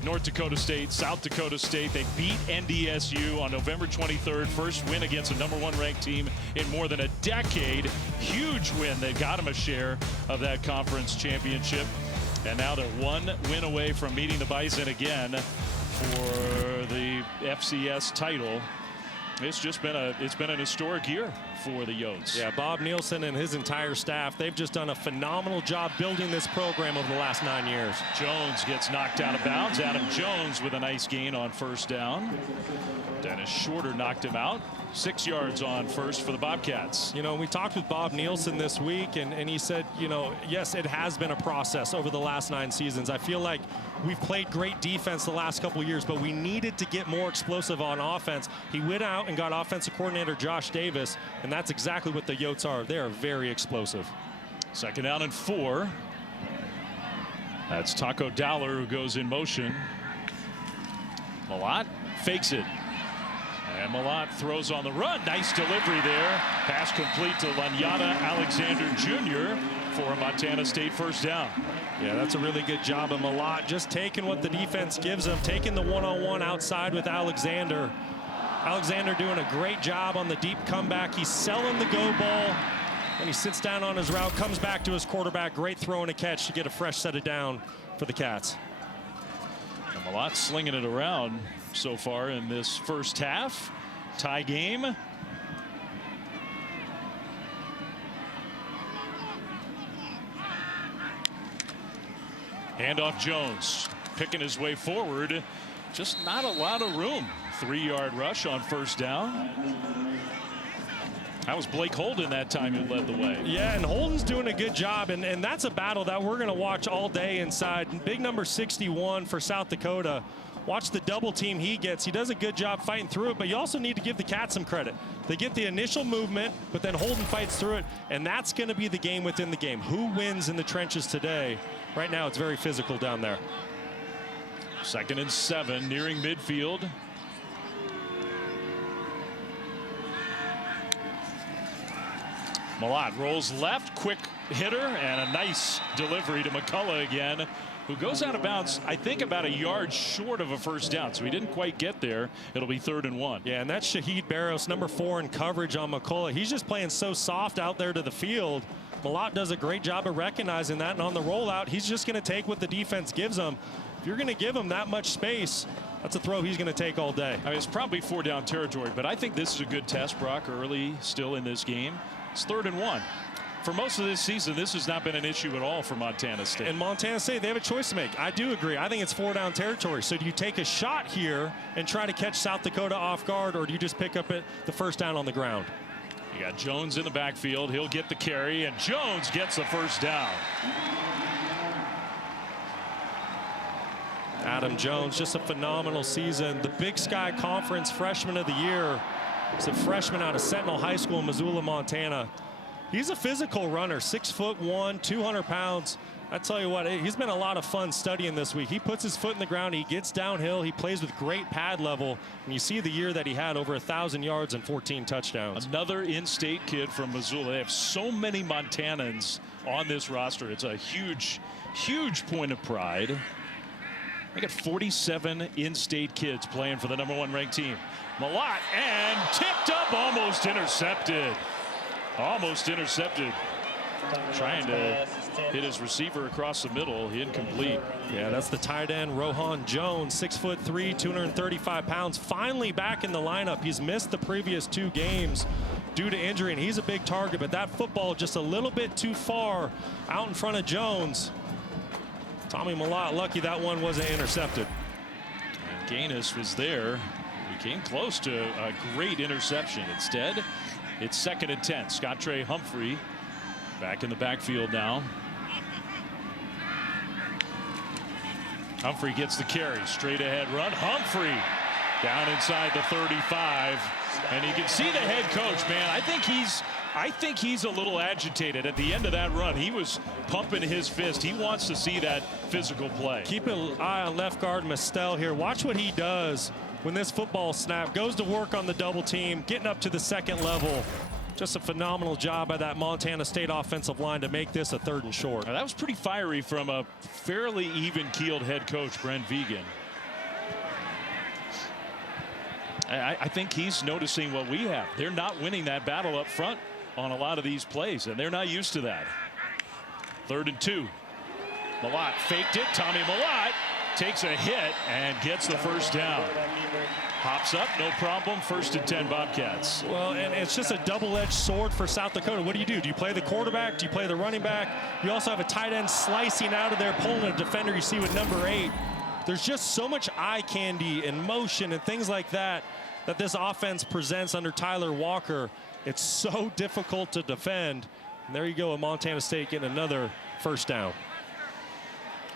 North Dakota State, South Dakota State. They beat NDSU on November 23rd. First win against a #1 ranked team in more than a decade. Huge win. They got them a share of that conference championship. And now they're one win away from meeting the Bison again for the FCS title. It's just been an historic year for the Yotes. Yeah, Bob Nielsen and his entire staff, they've just done a phenomenal job building this program over the last 9 years. Jones gets knocked out of bounds. Adam Jones with a nice gain on first down. Dennis Shorter knocked him out. 6 yards on first for the Bobcats. You know, we talked with Bob Nielsen this week, and he said, you know, yes, it has been a process over the last 9 seasons. I feel like we've played great defense the last couple of years, but we needed to get more explosive on offense. He went out and got offensive coordinator Josh Davis, and that's exactly what the Yotes are. They are very explosive. 2nd down and 4. That's Taco Dowler who goes in motion. Malott fakes it. And Malott throws on the run. Nice delivery there. Pass complete to Lanyata Alexander Jr. for a Montana State first down. Yeah, that's a really good job of Malott, just taking what the defense gives him, taking the one-on-one outside with Alexander. Alexander doing a great job on the deep comeback. He's selling the go ball, and he sits down on his route, comes back to his quarterback. Great throw and a catch to get a fresh set of down for the Cats. And Malott slinging it around so far in this first half. Tie game. Handoff Jones picking his way forward. Just not a lot of room. 3-yard rush on first down. That was Blake Holden that time who led the way. Yeah, and Holden's doing a good job, and that's a battle that we're going to watch all day inside. Big number 61 for South Dakota. Watch the double team he gets. He does a good job fighting through it, but you also need to give the Cats some credit. They get the initial movement, but then Holden fights through it, and that's going to be the game within the game. Who wins in the trenches today? Right now, it's very physical down there. 2nd and 7, nearing midfield. Malott rolls left, quick hitter, and a nice delivery to McCullough again, who goes out of bounds, I think, about a yard short of a first down. So he didn't quite get there. It'll be 3rd and 1. Yeah, and that's Shahid Barros, number 4 in coverage on McCullough. He's just playing so soft out there to the field. Malott does a great job of recognizing that, and on the rollout, he's just going to take what the defense gives him. If you're going to give him that much space, that's a throw he's going to take all day. I mean, it's probably 4-down territory, but I think this is a good test, Brock, early still in this game. It's 3rd and 1. For most of this season, this has not been an issue at all for Montana State. And Montana State, they have a choice to make. I do agree. I think it's 4-down territory. So do you take a shot here and try to catch South Dakota off guard, or do you just pick up the first down on the ground? You got Jones in the backfield. He'll get the carry, and Jones gets the first down. Adam Jones, just a phenomenal season. The Big Sky Conference Freshman of the Year. He's a freshman out of Sentinel High School in Missoula, Montana. He's a physical runner, 6'1", 200 pounds. I tell you what, he's been a lot of fun studying this week. He puts his foot in the ground, he gets downhill, he plays with great pad level, and you see the year that he had, over 1,000 yards and 14 touchdowns. Another in-state kid from Missoula. They have so many Montanans on this roster. It's a huge, huge point of pride. They got 47 in-state kids playing for the #1 ranked team. Malott, and tipped up, almost intercepted. Almost intercepted. Trying to hit his receiver across the middle. Incomplete. Yeah, that's the tight end, Rohan Jones, 6'3", 235 pounds. Finally back in the lineup. He's missed the previous 2 games due to injury, and he's a big target, but that football just a little bit too far out in front of Jones. Tommy Malott, lucky that one wasn't intercepted. And Gaines was there. He came close to a great interception. Instead, it's 2nd and 10. Scott Trey Humphrey back in the backfield now. Humphrey gets the carry. Straight ahead run. Humphrey down inside the 35. And you can see the head coach, man. I think he's a little agitated at the end of that run. He was pumping his fist. He wants to see that physical play. Keep an eye on left guard Mestel here. Watch what he does when this football snap. Goes to work on the double team, getting up to the 2nd level. Just a phenomenal job by that Montana State offensive line to make this a 3rd and short. Now, that was pretty fiery from a fairly even-keeled head coach, Brent Vigen. I think he's noticing what we have. They're not winning that battle up front on a lot of these plays, and they're not used to that. 3rd and 2. Malott faked it. Tommy Malott takes a hit and gets the first down. Hops up, no problem. 1st and 10 Bobcats. Well, and it's just a double-edged sword for South Dakota. What do? Do you play the quarterback? Do you play the running back? You also have a tight end slicing out of there, pulling a defender you see with number 8. There's just so much eye candy and motion and things like that that this offense presents under Tyler Walker. It's so difficult to defend. And there you go, Montana State getting another first down.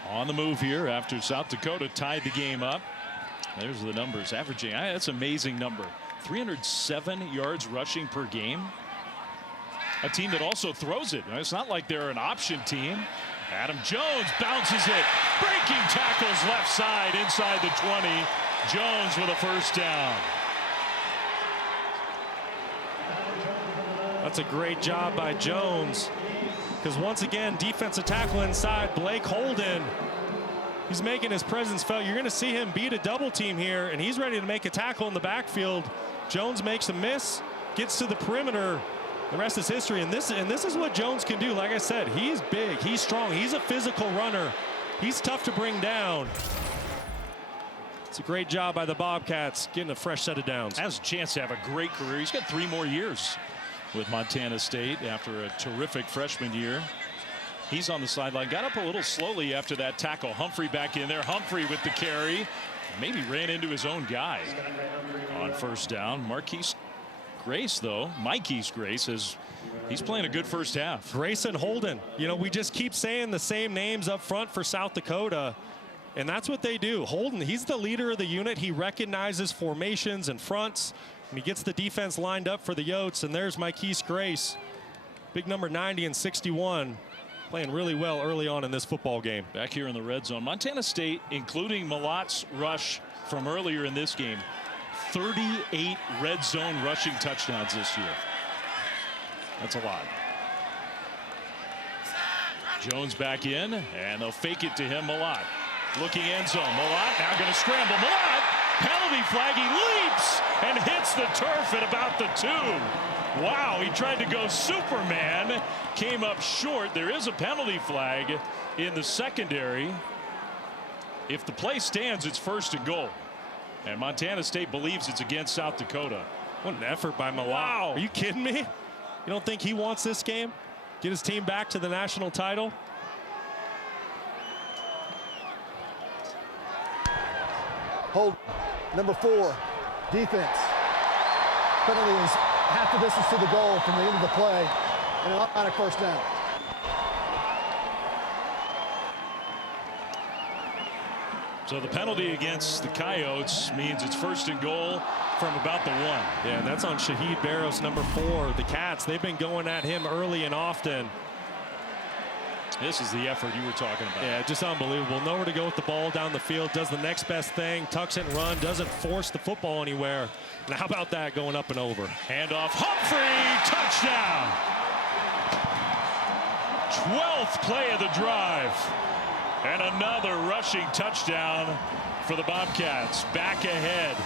On the move here after South Dakota tied the game up. There's the numbers averaging. That's an amazing number. 307 yards rushing per game. A team that also throws it. It's not like they're an option team. Adam Jones bounces it. Breaking tackles left side inside the 20. Jones with a first down. That's a great job by Jones. Because once again, defensive tackle inside, Blake Holden. He's making his presence felt. You're going to see him beat a double team here, and he's ready to make a tackle in the backfield. Jones makes a miss, gets to the perimeter. The rest is history, and this is what Jones can do. Like I said, he's big, he's strong, he's a physical runner. He's tough to bring down. It's a great job by the Bobcats getting a fresh set of downs. Has a chance to have a great career. He's got 3 more years with Montana State after a terrific freshman year. He's on the sideline. Got up a little slowly after that tackle. Humphrey back in there. Humphrey with the carry. Maybe ran into his own guy on first down. Marquise Grace, though, Mikey's Grace, he's playing a good first half. Grace and Holden. You know, we just keep saying the same names up front for South Dakota. And that's what they do. Holden, he's the leader of the unit. He recognizes formations and fronts, and he gets the defense lined up for the Yotes. And there's Mikese Grace, big number 90 and 61, playing really well early on in this football game. Back here in the red zone, Montana State, including Malot's rush from earlier in this game, 38 red zone rushing touchdowns this year. That's a lot. Jones back in, and they'll fake it to him. Malott looking end zone. Malott now going to scramble. Malott, penalty flag. He leaps and hits the turf at about the 2. Wow, he tried to go Superman, came up short. There is a penalty flag in the secondary. If the play stands, it's 1st and goal. And Montana State believes it's against South Dakota. What an effort by Malott. Wow. Are you kidding me? You don't think he wants this game? Get his team back to the national title? Hold. Number 4, defense. Penalty is half the distance to the goal from the end of the play, and an automatic 1st down. So the penalty against the Coyotes means it's 1st and goal from about the 1. Yeah, and that's on Shahid Barros, number 4. The Cats, they've been going at him early and often. This is the effort you were talking about. Yeah, just unbelievable. Nowhere to go with the ball down the field. Does the next best thing. Tucks it and run. Doesn't force the football anywhere. And how about that going up and over? Handoff. Humphrey. Touchdown. 12th play of the drive. And another rushing touchdown for the Bobcats. Back ahead.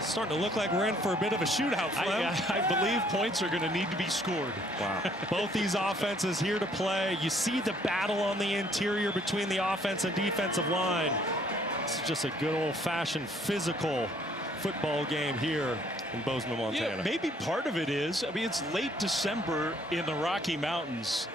Starting to look like we're in for a bit of a shootout, Flem. I believe points are going to need to be scored. Wow. Both these offenses here to play. You see the battle on the interior between the offense and defensive line. This is just a good old-fashioned physical football game here in Bozeman, Montana. Yeah, maybe part of it is, I mean, it's late December in the Rocky Mountains,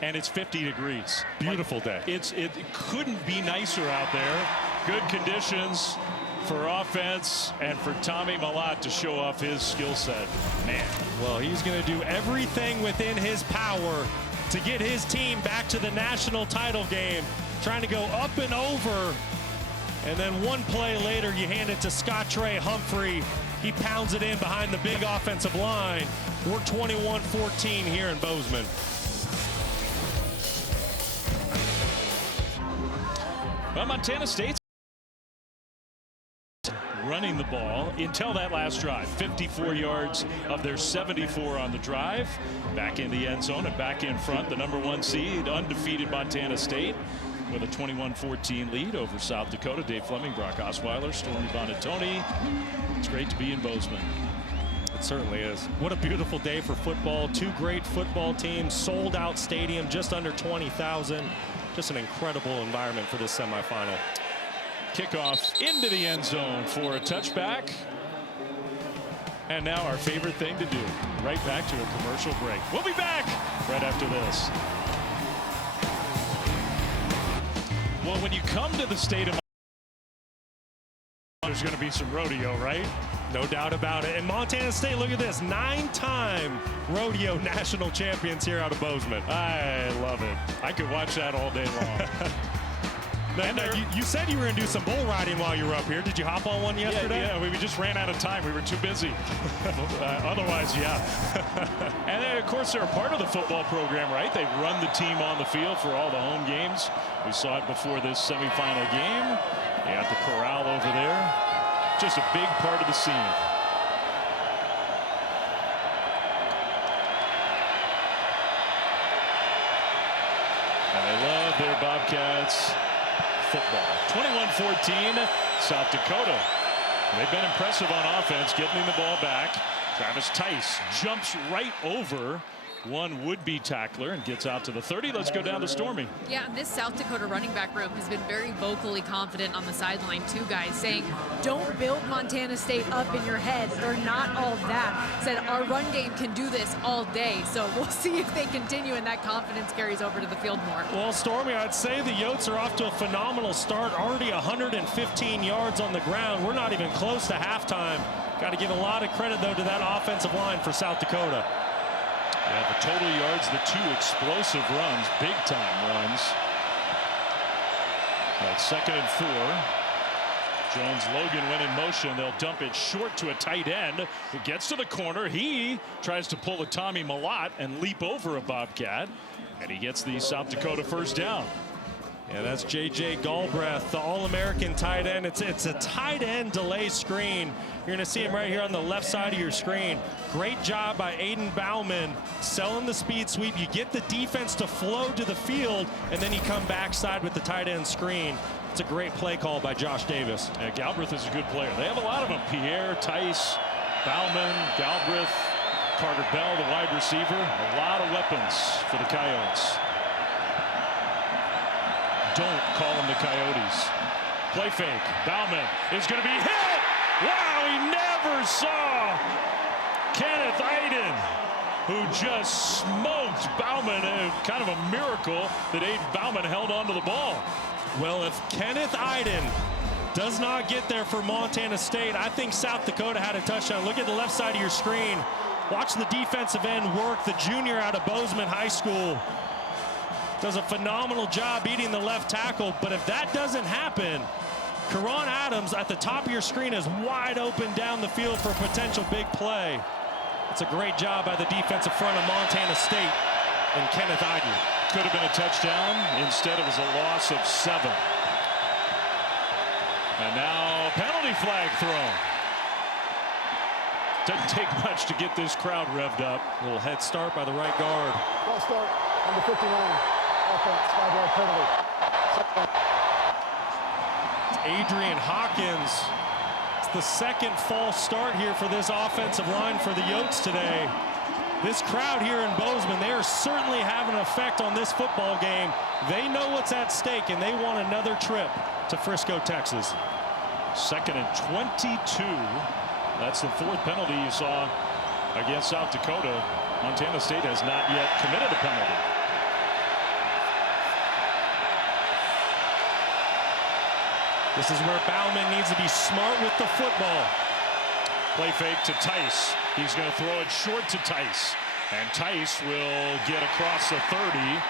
and it's 50 degrees. Beautiful day. It couldn't be nicer out there. Good conditions for offense and for Tommy Malott to show off his skill set. Man. Well, he's going to do everything within his power to get his team back to the national title game. Trying to go up and over. And then one play later, you hand it to Scottrey Humphrey. He pounds it in behind the big offensive line. We're 21-14 here in Bozeman. Well, Montana State's running the ball until that last drive. 54 yards of their 74 on the drive. Back in the end zone and back in front, the number 1 seed, undefeated Montana State, with a 21-14 lead over South Dakota. Dave Fleming, Brock Osweiler, Stormy Bonatoni. It's great to be in Bozeman. It certainly is. What a beautiful day for football. 2 great football teams, sold out stadium, just under 20,000. Just an incredible environment for this semifinal. Kickoff into the end zone for a touchback. And now our favorite thing to do, right back to a commercial break. We'll be back right after this. Well, when you come to the state of there's going to be some rodeo, right? No doubt about it. And Montana State, look at this, 9-time rodeo national champions here out of Bozeman. I love it. I could watch that all day long. You said you were going to do some bull riding while you were up here. Did you hop on one yesterday? Yeah, we just ran out of time. We were too busy. Otherwise, yeah. And then, of course, they're a part of the football program, right? They run the team on the field for all the home games. We saw it before this semifinal game. They got the corral over there. Just a big part of the scene. And they love their Bobcats football. 21-14, South Dakota. They've been impressive on offense, getting the ball back. Travis Tice jumps right over one would-be tackler and gets out to the 30. Let's go down to Stormy. Yeah, and this South Dakota running back room has been very vocally confident on the sideline too, guys, saying, don't build Montana State up in your head. They're not all that. Said our run game can do this all day. So we'll see if they continue and that confidence carries over to the field more. Well, Stormy, I'd say the Yotes are off to a phenomenal start. Already 115 yards on the ground. We're not even close to halftime. Got to give a lot of credit, though, to that offensive line for South Dakota. Yeah, the total yards, the two explosive runs, big-time runs. That's 2nd and 4. Jones-Logan went in motion. They'll dump it short to a tight end who gets to the corner. He tries to pull a Tommy Malott and leap over a Bobcat, and he gets the South Dakota first down. Yeah, that's J.J. Galbraith, the All-American tight end. It's a tight end delay screen. You're going to see him right here on the left side of your screen. Great job by Aiden Bauman selling the speed sweep. You get the defense to flow to the field, and then you come backside with the tight end screen. It's a great play call by Josh Davis. Yeah, Galbraith is a good player. They have a lot of them. Pierre, Tice, Bauman, Galbraith, Carter Bell, the wide receiver. A lot of weapons for the Coyotes. Don't call them the Coyotes. Play fake. Bauman is going to be hit. Wow, he never saw Kenneth Iden, who just smoked Bauman. Kind of a miracle that Aiden Bauman held onto the ball. Well, if Kenneth Iden does not get there for Montana State, I think South Dakota had a touchdown. Look at the left side of your screen. Watch the defensive end work. The junior out of Bozeman High School does a phenomenal job beating the left tackle. But if that doesn't happen, Karan Adams at the top of your screen is wide open down the field for a potential big play. It's a great job by the defensive front of Montana State and Kenneth Iden. Could have been a touchdown. Instead, it was a loss of 7. And now penalty flag thrown. Doesn't take much to get this crowd revved up. A little head start by the right guard. False start, number 59. Offense, 5-yard penalty. It's Adrian Hawkins. It's the second false start here for this offensive line for the Yotes today. This crowd here in Bozeman, they are certainly having an effect on this football game. They know what's at stake, and they want another trip to Frisco, Texas. 2nd and 22. That's the 4th penalty you saw against South Dakota. Montana State has not yet committed a penalty. This is where Bauman needs to be smart with the football. Play fake to Tice. He's going to throw it short to Tice. And Tice will get across the 30.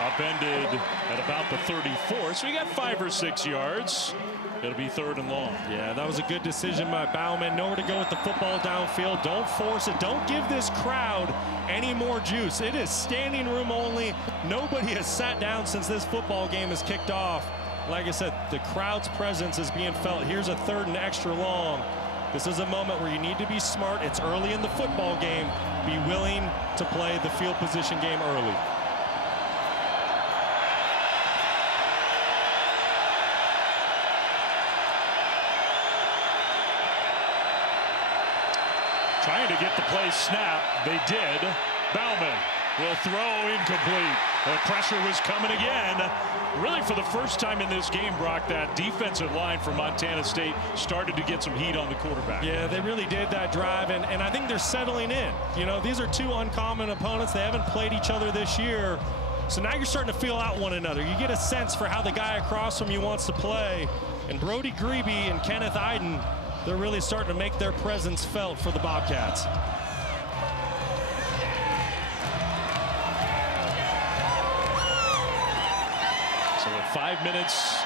Upended at about the 34. So we got 5 or 6 yards. It'll be 3rd and long. Yeah, that was a good decision by Bauman. Nowhere to go with the football downfield. Don't force it. Don't give this crowd any more juice. It is standing room only. Nobody has sat down since this football game has kicked off. Like I said, the crowd's presence is being felt. Here's a 3rd and extra long. This is a moment where you need to be smart. It's early in the football game. Be willing to play the field position game early. Trying to get the play snap. They did. Bauman will throw incomplete. The pressure was coming again. Really, for the first time in this game, Brock, that defensive line for Montana State started to get some heat on the quarterback. Yeah, they really did that drive, and I think they're settling in. You know, these are two uncommon opponents. They haven't played each other this year. So now you're starting to feel out one another. You get a sense for how the guy across from you wants to play. And Brody Grebe and Kenneth Iden, they're really starting to make their presence felt for the Bobcats. So with 5 minutes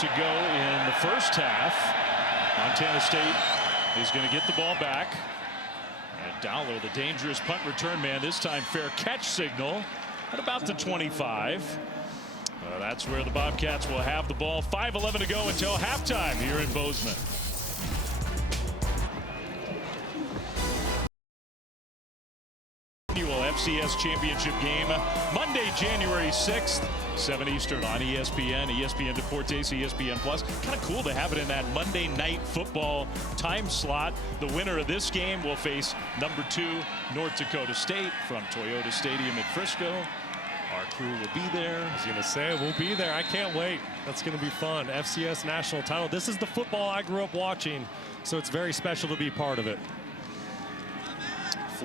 to go in the first half, Montana State is going to get the ball back. And Dowler, the dangerous punt return man, this time fair catch signal at about the 25. That's where the Bobcats will have the ball. 5:11 to go until halftime here in Bozeman. FCS championship game Monday, January 6th, 7 Eastern on ESPN, ESPN Deportes, ESPN Plus. Kind of cool to have it in that Monday night football time slot. The winner of this game will face number 2 North Dakota State from Toyota Stadium in Frisco. Our crew will be there. I was going to say, we'll be there. I can't wait. That's going to be fun. FCS national title. This is the football I grew up watching, so it's very special to be part of it.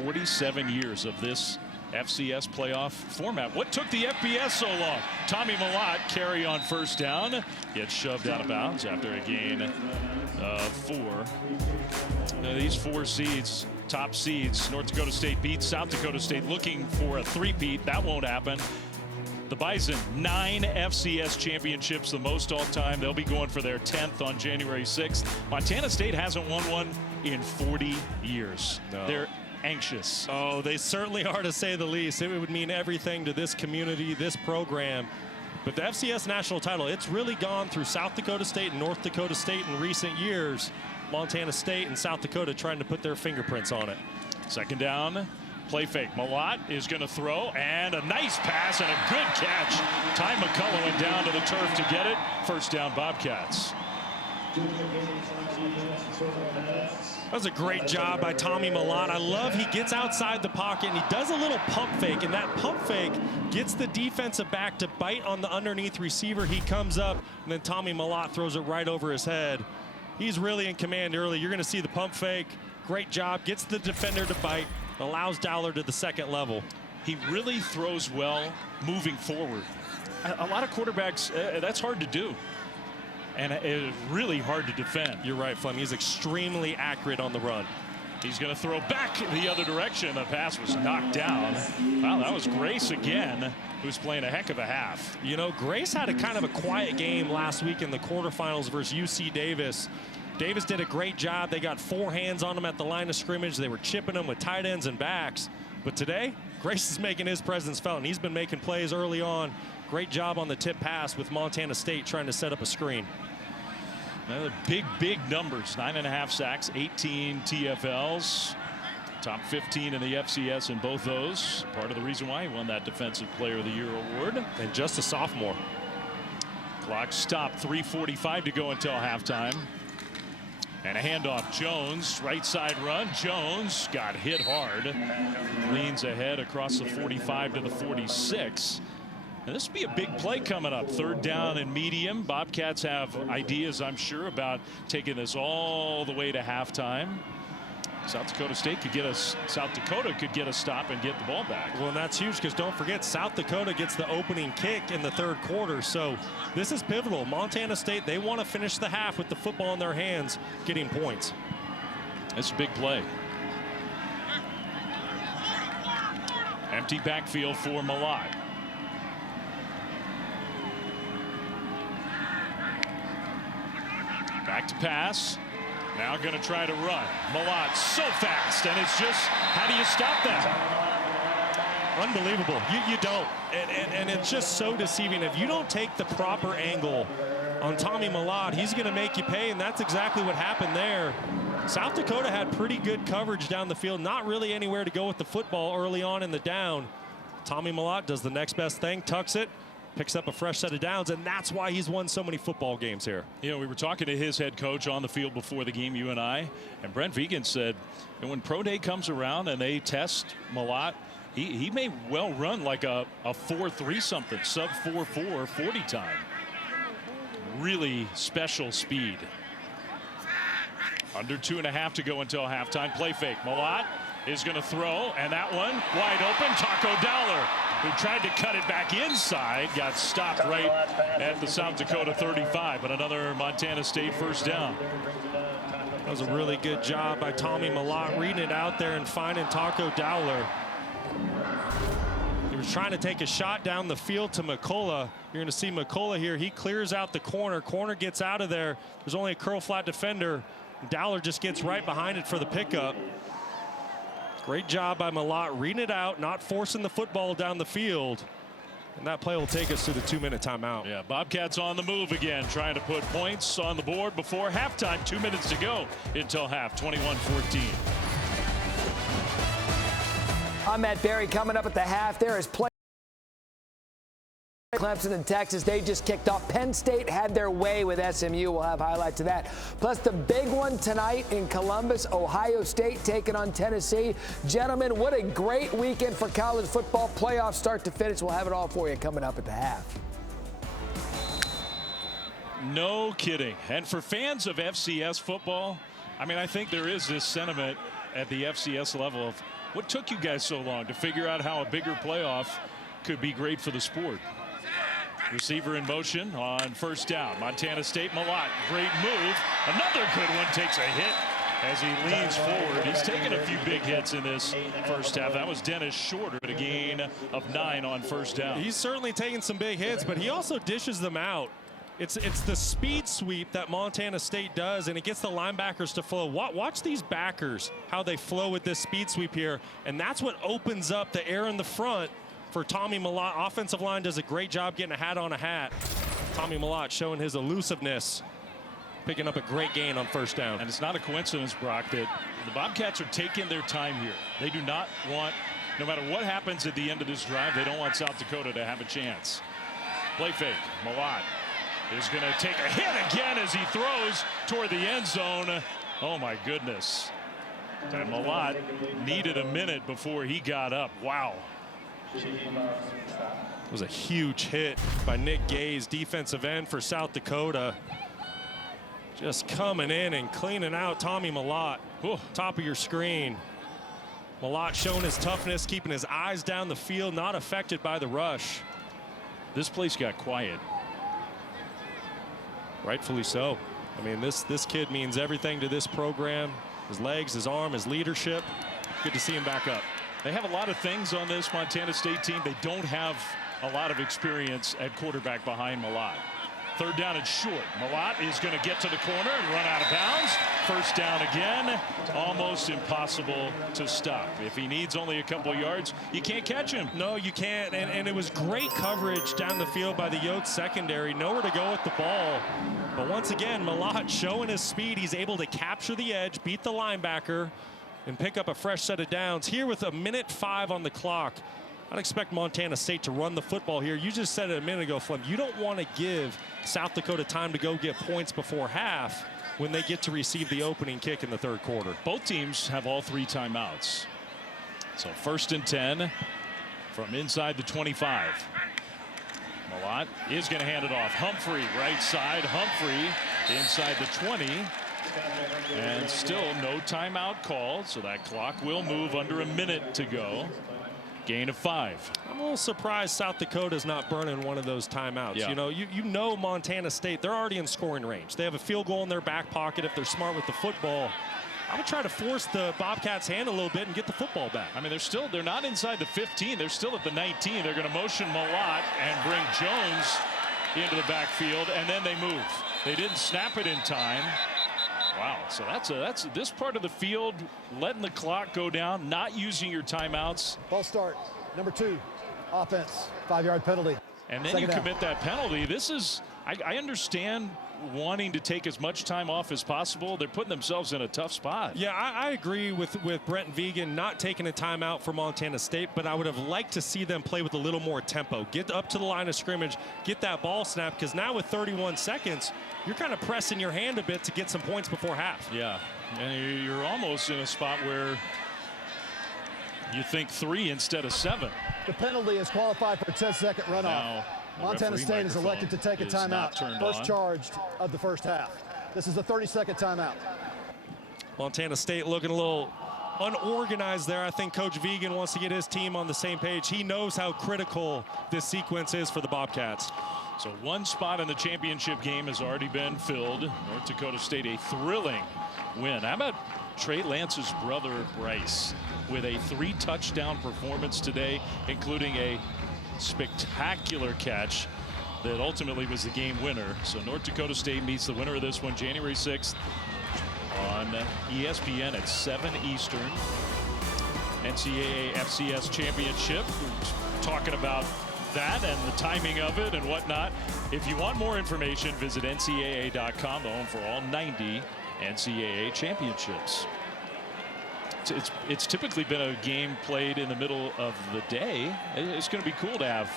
47 years of this FCS playoff format. What took the FBS so long? Tommy Mellott carry on first down. Gets shoved out of bounds after a gain of 4. These 4 seeds, top seeds, North Dakota State beats South Dakota State, looking for a three-peat. That won't happen. The Bison, 9 FCS championships, the most all time. They'll be going for their 10th on January 6th. Montana State hasn't won one in 40 years. No. They're anxious. Oh, they certainly are, to say the least. It would mean everything to this community, this program. But the FCS national title, it's really gone through South Dakota State and North Dakota State in recent years. Montana State and South Dakota trying to put their fingerprints on it. Second down, play fake. Mellott is going to throw, and a nice pass and a good catch. Ty McCullough went down to the turf to get it. First down, Bobcats. That was a great job by Tommy Mellott. I love he gets outside the pocket and he does a little pump fake, and that pump fake gets the defensive back to bite on the underneath receiver. He comes up, and then Tommy Mellott throws it right over his head. He's really in command early. You're going to see the pump fake. Great job. Gets the defender to bite. Allows Dowler to the second level. He really throws well moving forward. A lot of quarterbacks, that's hard to do. And it's really hard to defend. You're right, Flem. He's extremely accurate on the run. He's going to throw back the other direction. The pass was knocked down. Wow, that was Grace again, who's playing a heck of a half. You know, Grace had a kind of a quiet game last week in the quarterfinals versus UC Davis. Davis did a great job. They got 4 hands on him at the line of scrimmage. They were chipping him with tight ends and backs. But today, Grace is making his presence felt, and he's been making plays early on. Great job on the tip pass with Montana State trying to set up a screen. Another big numbers. 9.5 sacks, 18 TFLs. Top 15 in the FCS in both those. Part of the reason why he won that Defensive Player of the Year award. And just a sophomore. Clock stopped, 3:45 to go until halftime. And a handoff. Jones, right side run. Jones got hit hard. Leans ahead across the 45 to the 46. And this will be a big play coming up. Third down and medium. Bobcats have ideas, I'm sure, about taking this all the way to halftime. South Dakota could get a stop and get the ball back. Well, and that's huge, because don't forget, South Dakota gets the opening kick in the third quarter. So this is pivotal. Montana State, they want to finish the half with the football in their hands, getting points. That's a big play. Empty backfield for Mellott. Back to pass. Now going to try to run. Mellott so fast, and it's just, how do you stop that? Unbelievable. You don't. And it's just so deceiving. If you don't take the proper angle on Tommy Mellott, he's going to make you pay, and that's exactly what happened there. South Dakota had pretty good coverage down the field. Not really anywhere to go with the football early on in the down. Tommy Mellott does the next best thing, tucks it, picks up a fresh set of downs, and that's why he's won so many football games here. You know, we were talking to his head coach on the field before the game, you and I, and Brent Vigen said, and when Pro Day comes around and they test Mellott, he may well run like a 4.3 something, sub 4.4 40 time. Really special speed. Under 2.5 to go until halftime. Play fake. Mellott is going to throw, and that one wide open. Taco Dowler, who tried to cut it back inside, got stopped right at the South Dakota 35, but another Montana State first down. That was a really good job by Tommy Mellott, reading it out there and finding Taco Dowler. He was trying to take a shot down the field to McCullough. You're going to see McCullough here. He clears out the corner. Corner gets out of there. There's only a curl flat defender. Dowler just gets right behind it for the pickup. Great job by Mellott, reading it out, not forcing the football down the field. And that play will take us to the 2-minute timeout. Yeah, Bobcats on the move again, trying to put points on the board before halftime. 2 minutes to go until half, 21-14. I'm Matt Berry. Coming up at the half, there is play. Clemson and Texas, they just kicked off. Penn State had their way with SMU. We'll have highlights of that. Plus the big one tonight in Columbus, Ohio State taking on Tennessee. Gentlemen, what a great weekend for college football. Playoffs start to finish. We'll have it all for you coming up at the half. No kidding. And for fans of FCS football, I mean, I think there is this sentiment at the FCS level of what took you guys so long to figure out how a bigger playoff could be great for the sport. Receiver in motion on first down. Montana State, Malott, great move. Another good one, takes a hit as he leans forward. He's taken a few big hits in this first half. That was Dennis Shorter, a gain of 9 on first down. He's certainly taking some big hits, but he also dishes them out. It's the speed sweep that Montana State does, and it gets the linebackers to flow. Watch these backers, how they flow with this speed sweep here, and that's what opens up the air in the front for Tommy Malott. Offensive line does a great job getting a hat on a hat. Tommy Malott showing his elusiveness, picking up a great gain on first down. And it's not a coincidence, Brock, that the Bobcats are taking their time here. They do not want, no matter what happens at the end of this drive, they don't want South Dakota to have a chance. Play fake. Malott is going to take a hit again as he throws toward the end zone. Oh, my goodness. And Malott needed a minute before he got up. Wow. It was a huge hit by Nick Gaze, defensive end for South Dakota. Just coming in and cleaning out Tommy Malott. Ooh, top of your screen. Malott showing his toughness, keeping his eyes down the field, not affected by the rush. This place got quiet. Rightfully so. I mean, this kid means everything to this program. His legs, his arm, his leadership. Good to see him back up. They have a lot of things on this Montana State team. They don't have a lot of experience at quarterback behind Malott. Third down and short. Malott is going to get to the corner and run out of bounds. First down again. Almost impossible to stop. If he needs only a couple yards, you can't catch him. No, you can't. And it was great coverage down the field by the Yotes secondary. Nowhere to go with the ball. But once again, Malott showing his speed. He's able to capture the edge, beat the linebacker, and pick up a fresh set of downs. Here with 1:05 on the clock, I'd expect Montana State to run the football here. You just said it a minute ago, Flem. You don't want to give South Dakota time to go get points before half when they get to receive the opening kick in the third quarter. Both teams have all 3 timeouts. So 1st and 10 from inside the 25. Malott is going to hand it off. Humphrey, right side. Humphrey inside the 20. And still no timeout called, so that clock will move under a minute to go. Gain of 5. I'm a little surprised South Dakota's not burning one of those timeouts. Yeah. You know Montana State, they're already in scoring range. They have a field goal in their back pocket if they're smart with the football. I would try to force the Bobcats' hand a little bit and get the football back. I mean, they're not inside the 15. They're still at the 19. They're going to motion Malott and bring Jones into the backfield, and then they move. They didn't snap it in time. Wow, so that's this part of the field, letting the clock go down, not using your timeouts. Ball start, number 2, offense, 5-yard penalty. And then you commit that penalty. This is, I understand wanting to take as much time off as possible. They're putting themselves in a tough spot. Yeah, I agree with Brent Vegan not taking a timeout for Montana State, but I would have liked to see them play with a little more tempo. Get up to the line of scrimmage, get that ball snap, because now with 31 seconds, you're kind of pressing your hand a bit to get some points before half. Yeah, and you're almost in a spot where you think 3 instead of 7. The penalty is qualified for a 10-second runoff. Now, Montana State is elected to take a timeout. First charged of the first half. This is a 30-second timeout. Montana State looking a little unorganized there. I think Coach Vegan wants to get his team on the same page. He knows how critical this sequence is for the Bobcats. So one spot in the championship game has already been filled. North Dakota State, a thrilling win. How about Trey Lance's brother, Bryce, with a 3-touchdown performance today, including a spectacular catch that ultimately was the game winner. So North Dakota State meets the winner of this one January 6th on ESPN at 7 Eastern. NCAA FCS Championship. We're talking about that and the timing of it and whatnot. If you want more information, visit NCAA.com, the home for all 90 NCAA championships. it's typically been a game played in the middle of the day. It's going to be cool to have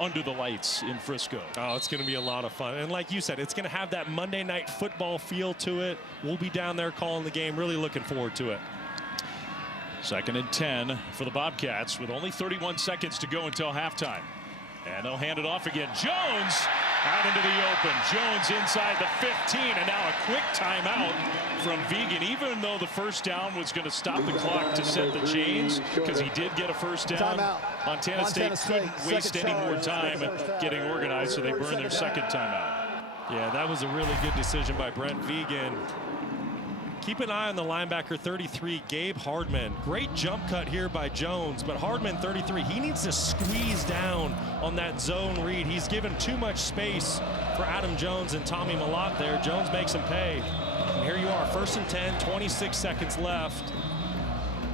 under the lights in Frisco. Oh, it's going to be a lot of fun. And like you said, it's going to have that Monday Night Football feel to it. We'll be down there calling the game. Really looking forward to it. 2nd and 10 for the Bobcats with only 31 seconds to go until halftime. And they'll hand it off again. Jones out into the open. Jones inside the 15, and now a quick timeout from Vegan, even though the first down was going to stop the clock to set the chains, because he did get a first down. Montana State couldn't waste any more time getting organized, so they burned their second timeout. Yeah, that was a really good decision by Brent Vegan. Keep an eye on the linebacker 33, Gabe Hardman. Great jump cut here by Jones, but Hardman 33, he needs to squeeze down on that zone read. He's given too much space for Adam Jones and Tommy Malott there. Jones makes him pay. And here you are, 1st and 10, 26 seconds left.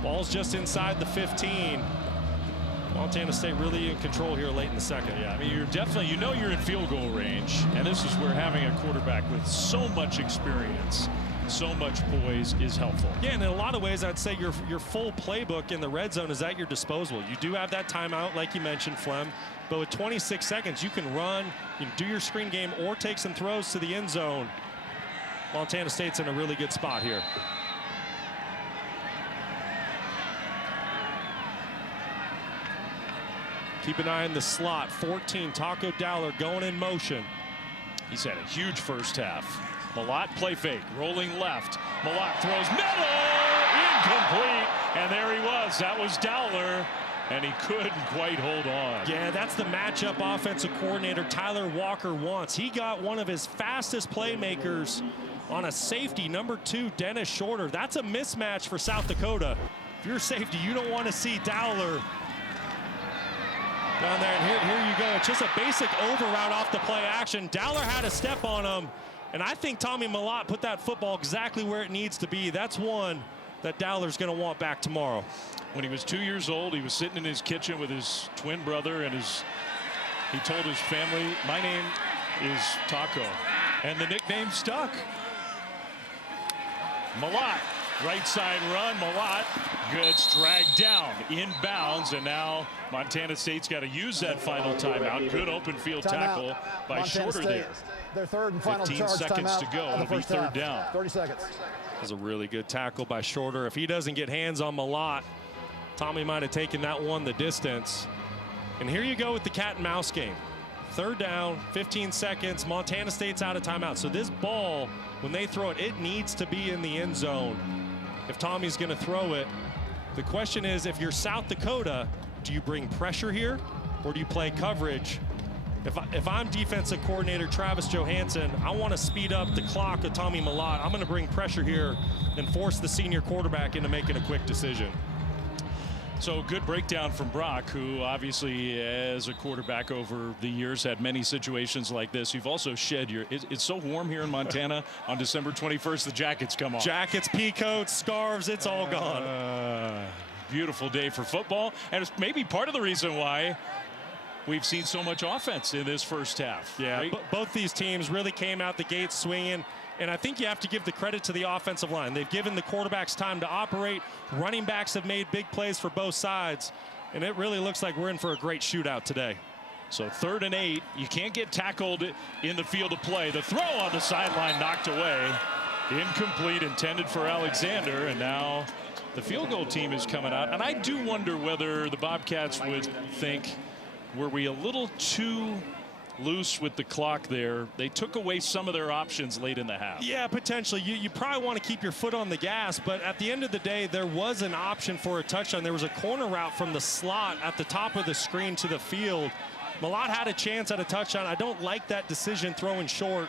Ball's just inside the 15. Montana State really in control here late in the second. Yeah, I mean, you're definitely, you're in field goal range, and this is where having a quarterback with so much experience, so much poise is helpful. Yeah, and in a lot of ways, I'd say your full playbook in the red zone is at your disposal. You do have that timeout, like you mentioned, Flem, but with 26 seconds, you can run, you can do your screen game, or take some throws to the end zone. Montana State's in a really good spot here. Keep an eye on the slot. 14, Taco Dowler going in motion. He's had a huge first half. Malott play fake, rolling left. Malott throws middle, incomplete, and there he was. That was Dowler, and he couldn't quite hold on. Yeah, that's the matchup offensive coordinator Tyler Walker wants. He got one of his fastest playmakers on a safety, number 2, Dennis Shorter. That's a mismatch for South Dakota. If you're safety, you don't want to see Dowler down there. And here you go. It's just a basic over route off the play action. Dowler had a step on him. And I think Tommy Malott put that football exactly where it needs to be. That's one that Dowler's going to want back tomorrow. When he was 2 years old, he was sitting in his kitchen with his twin brother, and he told his family, "My name is Taco," and the nickname stuck. Malott, right side run. Malott gets dragged down inbounds, and now Montana State's got to use that final timeout. Good open field tackle by Shorter there. Their third and final 15 seconds to go. It'll be third down. 30 seconds. That was a really good tackle by Shorter. If he doesn't get hands on Malott, Tommy might have taken that one the distance. And here you go with the cat and mouse game. Third down, 15 seconds. Montana State's out of timeout. So this ball, when they throw it, it needs to be in the end zone if Tommy's going to throw it. The question is, if you're South Dakota, do you bring pressure here or do you play coverage? If I'm defensive coordinator Travis Johansson, I want to speed up the clock of Tommy Malott. I'm going to bring pressure here and force the senior quarterback into making a quick decision. So good breakdown from Brock, who obviously as a quarterback over the years had many situations like this. You've also shed your, it's so warm here in Montana on December 21st, the jackets come off. Jackets, pea coats, scarves, it's all gone. Beautiful day for football, and it's maybe part of the reason why we've seen so much offense in this first half. Yeah, right? Both these teams really came out the gate swinging. And I think you have to give the credit to the offensive line. They've given the quarterbacks time to operate. Running backs have made big plays for both sides. And it really looks like we're in for a great shootout today. So 3rd and 8. You can't get tackled in the field of play. The throw on the sideline knocked away. Incomplete, intended for Alexander. And now the field goal team is coming out. And I do wonder whether the Bobcats would think, were we a little too loose with the clock there? They took away some of their options late in the half. Yeah, potentially. You probably want to keep your foot on the gas, but at the end of the day, there was an option for a touchdown. There was a corner route from the slot at the top of the screen to the field. Malott had a chance at a touchdown. I don't like that decision throwing short,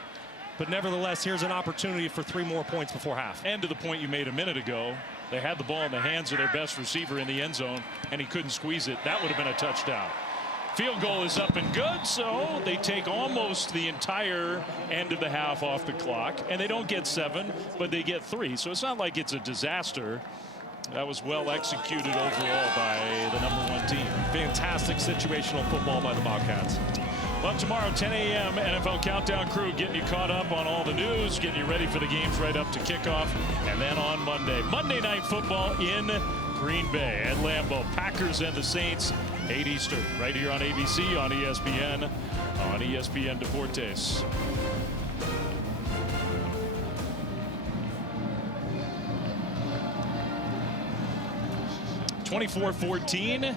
but nevertheless, here's an opportunity for 3 more points before half. And to the point you made a minute ago, they had the ball in the hands of their best receiver in the end zone, and he couldn't squeeze it. That would have been a touchdown. Field goal is up and good, so they take almost the entire end of the half off the clock, and they don't get 7, but they get 3. So it's not like it's a disaster. That was well executed overall by the #1 team. Fantastic situational football by the Bobcats. Well, tomorrow, 10 a.m., NFL Countdown Crew getting you caught up on all the news, getting you ready for the games right up to kickoff. And then on Monday Night Football in Green Bay at Lambeau. Packers and the Saints, 8 Eastern, right here on ABC, on ESPN Deportes. (24-14)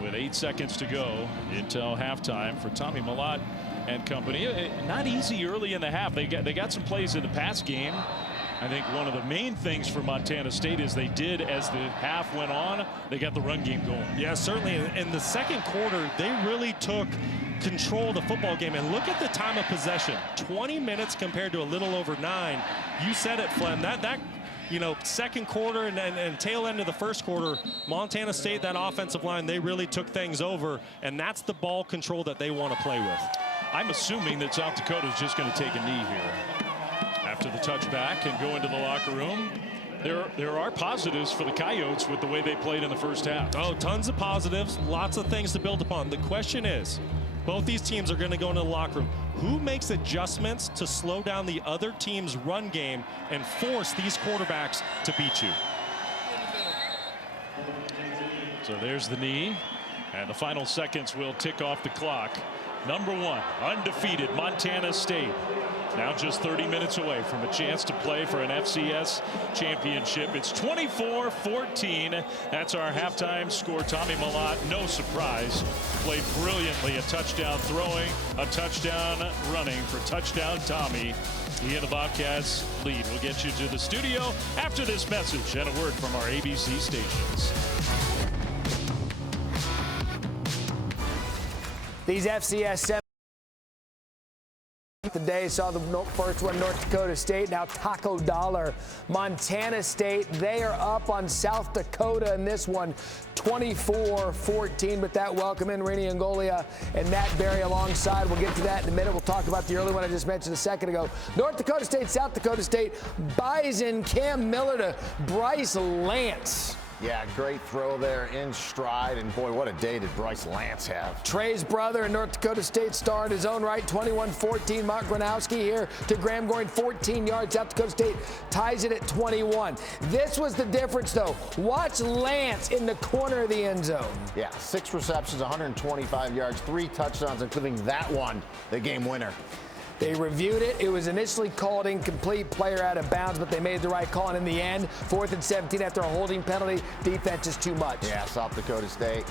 with 8 seconds to go until halftime for Tommy Mellott and company. Not easy early in the half. They got some plays in the pass game. I think one of the main things for Montana State is they did, as the half went on, they got the run game going. Yeah, certainly. In the second quarter, they really took control of the football game. And look at the time of possession. 20 minutes compared to a little over 9. You said it, Flem. That you know, second quarter and tail end of the first quarter, Montana State, that offensive line, they really took things over. And that's the ball control that they want to play with. I'm assuming that South Dakota is just going to take a knee here after the touchback and go into the locker room. There are positives for the Coyotes with the way they played in the first half. Oh, tons of positives, lots of things to build upon. The question is, both these teams are going to go into the locker room. Who makes adjustments to slow down the other team's run game and force these quarterbacks to beat you? So there's the knee, and the final seconds will tick off the clock. #1, undefeated Montana State. Now just 30 minutes away from a chance to play for an FCS championship. It's 24-14. That's our halftime score. Tommy Mellott, no surprise, played brilliantly. A touchdown throwing, a touchdown running for touchdown Tommy. He and the Bobcats lead. We'll get you to the studio after this message and a word from our ABC stations. These FCS today saw the first one, North Dakota State, now Taco Dollar. Montana State, they are up on South Dakota in this one, 24-14. But that welcome in Rini Angolia and Matt Berry alongside. We'll get to that in a minute. We'll talk about the early one I just mentioned a second ago. North Dakota State, South Dakota State, Bison, Cam Miller to Bryce Lance. Yeah, great throw there in stride, and boy, what a day did Bryce Lance have. Trey's brother, and North Dakota State star in his own right, 21-14. Mark Gronowski here to Graham Goring, 14 yards. South Dakota State ties it at 21. This was the difference, though. Watch Lance in the corner of the end zone. Yeah, 6 receptions, 125 yards, 3 touchdowns, including that one, the game winner. They reviewed it. It was initially called incomplete, player out of bounds, but they made the right call. And in the end, 4th and 17 after a holding penalty, defense is too much. Yeah, North Dakota State,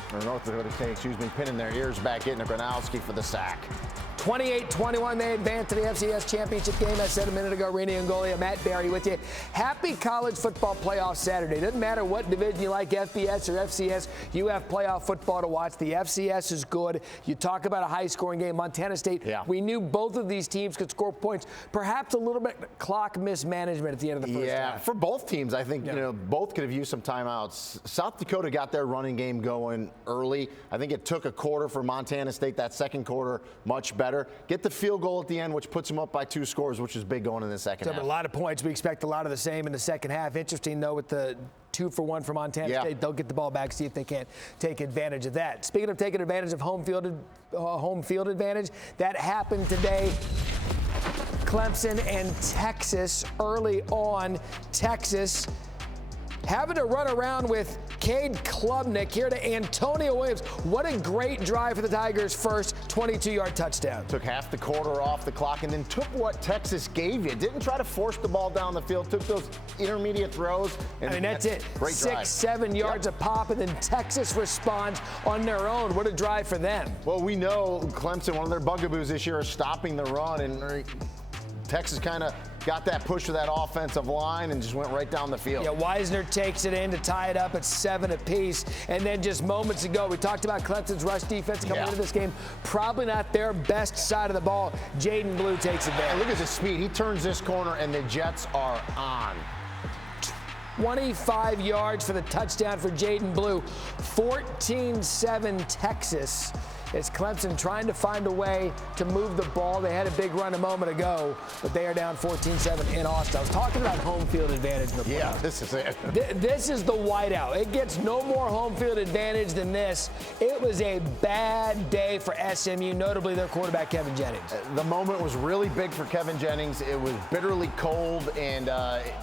pinning their ears back, getting to Gronowski for the sack. 28-21, they advance to the FCS championship game. I said a minute ago, Rini Angolia, Matt Berry with you. Happy college football playoff Saturday. Doesn't matter what division you like, FBS or FCS, you have playoff football to watch. The FCS is good. You talk about a high-scoring game. Montana State, we knew both of these teams could score points. Perhaps a little bit clock mismanagement at the end of the first half. Yeah, for both teams, I think, you know, both could have used some timeouts. South Dakota got their running game going early. I think it took a quarter for Montana State. That second quarter, much better. Get the field goal at the end, which puts them up by 2 scores, which is big going in the second half. A lot of points. We expect a lot of the same in the second half. Interesting, though, with the 2-for-1 for Montana State. They'll get the ball back, see if they can't take advantage of that. Speaking of taking advantage of home field advantage, that happened today. Clemson and Texas early on. Texas having to run around with Cade Klubnik here to Antonio Williams. What a great drive for the Tigers' first 22-yard touchdown. Took half the quarter off the clock and then took what Texas gave you. Didn't try to force the ball down the field. Took those intermediate throws. And I mean, that's it. Great 6-7 yards a pop, and then Texas responds on their own. What a drive for them. Well, we know Clemson, one of their bugaboos this year is stopping the run, and Texas kind of got that push to that offensive line and just went right down the field. Yeah, Wisner takes it in to tie it up at 7 apiece. And then just moments ago, we talked about Clemson's rush defense coming into this game. Probably not their best side of the ball. Jaden Blue takes advantage. And look at his speed. He turns this corner, and the Jets are on. 25 yards for the touchdown for Jaden Blue. 14-7 Texas It's Clemson trying to find a way to move the ball. They had a big run a moment ago, but they are down 14-7 in Austin. I was talking about home field advantage in the playoffs. Yeah, this is it. This is the whiteout. It gets no more home field advantage than this. It was a bad day for SMU, notably their quarterback, Kevin Jennings. The moment was really big for Kevin Jennings. It was bitterly cold, and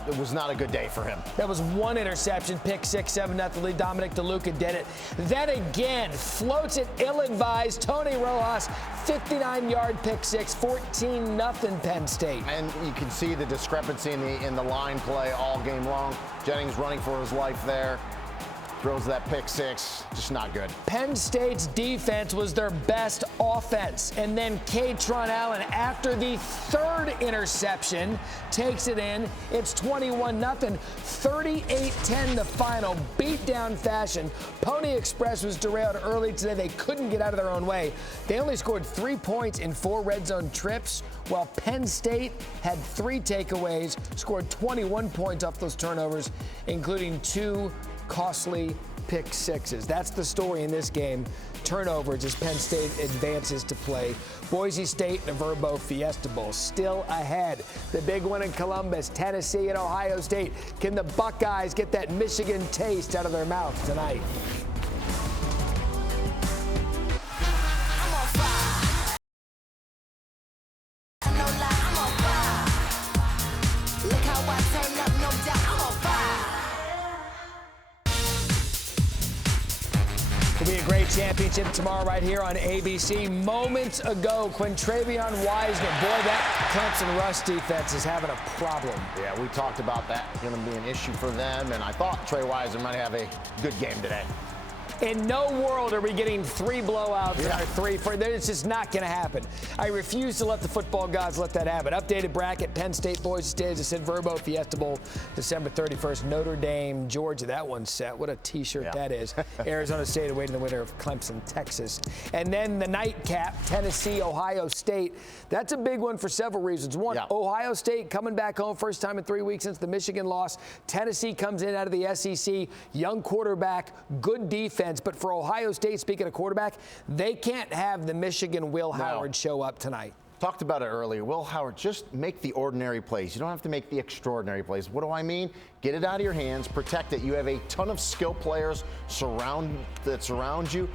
it was not a good day for him. That was one interception, pick 6, 7-0 lead. Dominic DeLuca did it. Then again, floats it ill-advised. Tony Rojas, 59-yard pick 6, 14-0 Penn State. And you can see the discrepancy in the line play all game long. Jennings running for his life there. Throws that pick 6, just not good. Penn State's defense was their best offense. And then Katron Allen, after the third interception, takes it in. It's 21-0, 38-10 the final, beatdown fashion. Pony Express was derailed early today. They couldn't get out of their own way. They only scored 3 points in 4 red zone trips, while Penn State had 3 takeaways, scored 21 points off those turnovers, including 2 costly pick 6s. That's the story in this game. Turnovers as Penn State advances to play Boise State and the Verbo Fiesta Bowl. Still ahead. The big one in Columbus, Tennessee and Ohio State. Can the Buckeyes get that Michigan taste out of their mouth tonight? It'll be a great championship tomorrow right here on ABC. Moments ago, Quintravion Wiseman. Boy, that Clemson rush defense is having a problem. Yeah, we talked about that going to be an issue for them, and I thought Trey Wiseman might have a good game today. In no world are we getting 3 blowouts in our 3. It's just not going to happen. I refuse to let the football gods let that happen. Updated bracket, Penn State, Boise State, as I said, Verbo Fiesta Bowl, December 31st. Notre Dame, Georgia, that one's set. What a T-shirt that is. Arizona State awaiting the winner of Clemson, Texas. And then the nightcap, Tennessee, Ohio State. That's a big one for several reasons. One, Ohio State coming back home, first time in 3 weeks since the Michigan loss. Tennessee comes in out of the SEC, young quarterback, good defense. But for Ohio State, speaking of quarterback, they can't have the Michigan Will Howard show up tonight. Talked about it earlier. Will Howard, just make the ordinary plays. You don't have to make the extraordinary plays. What do I mean? Get it out of your hands, protect it. You have a ton of skill players that surround you.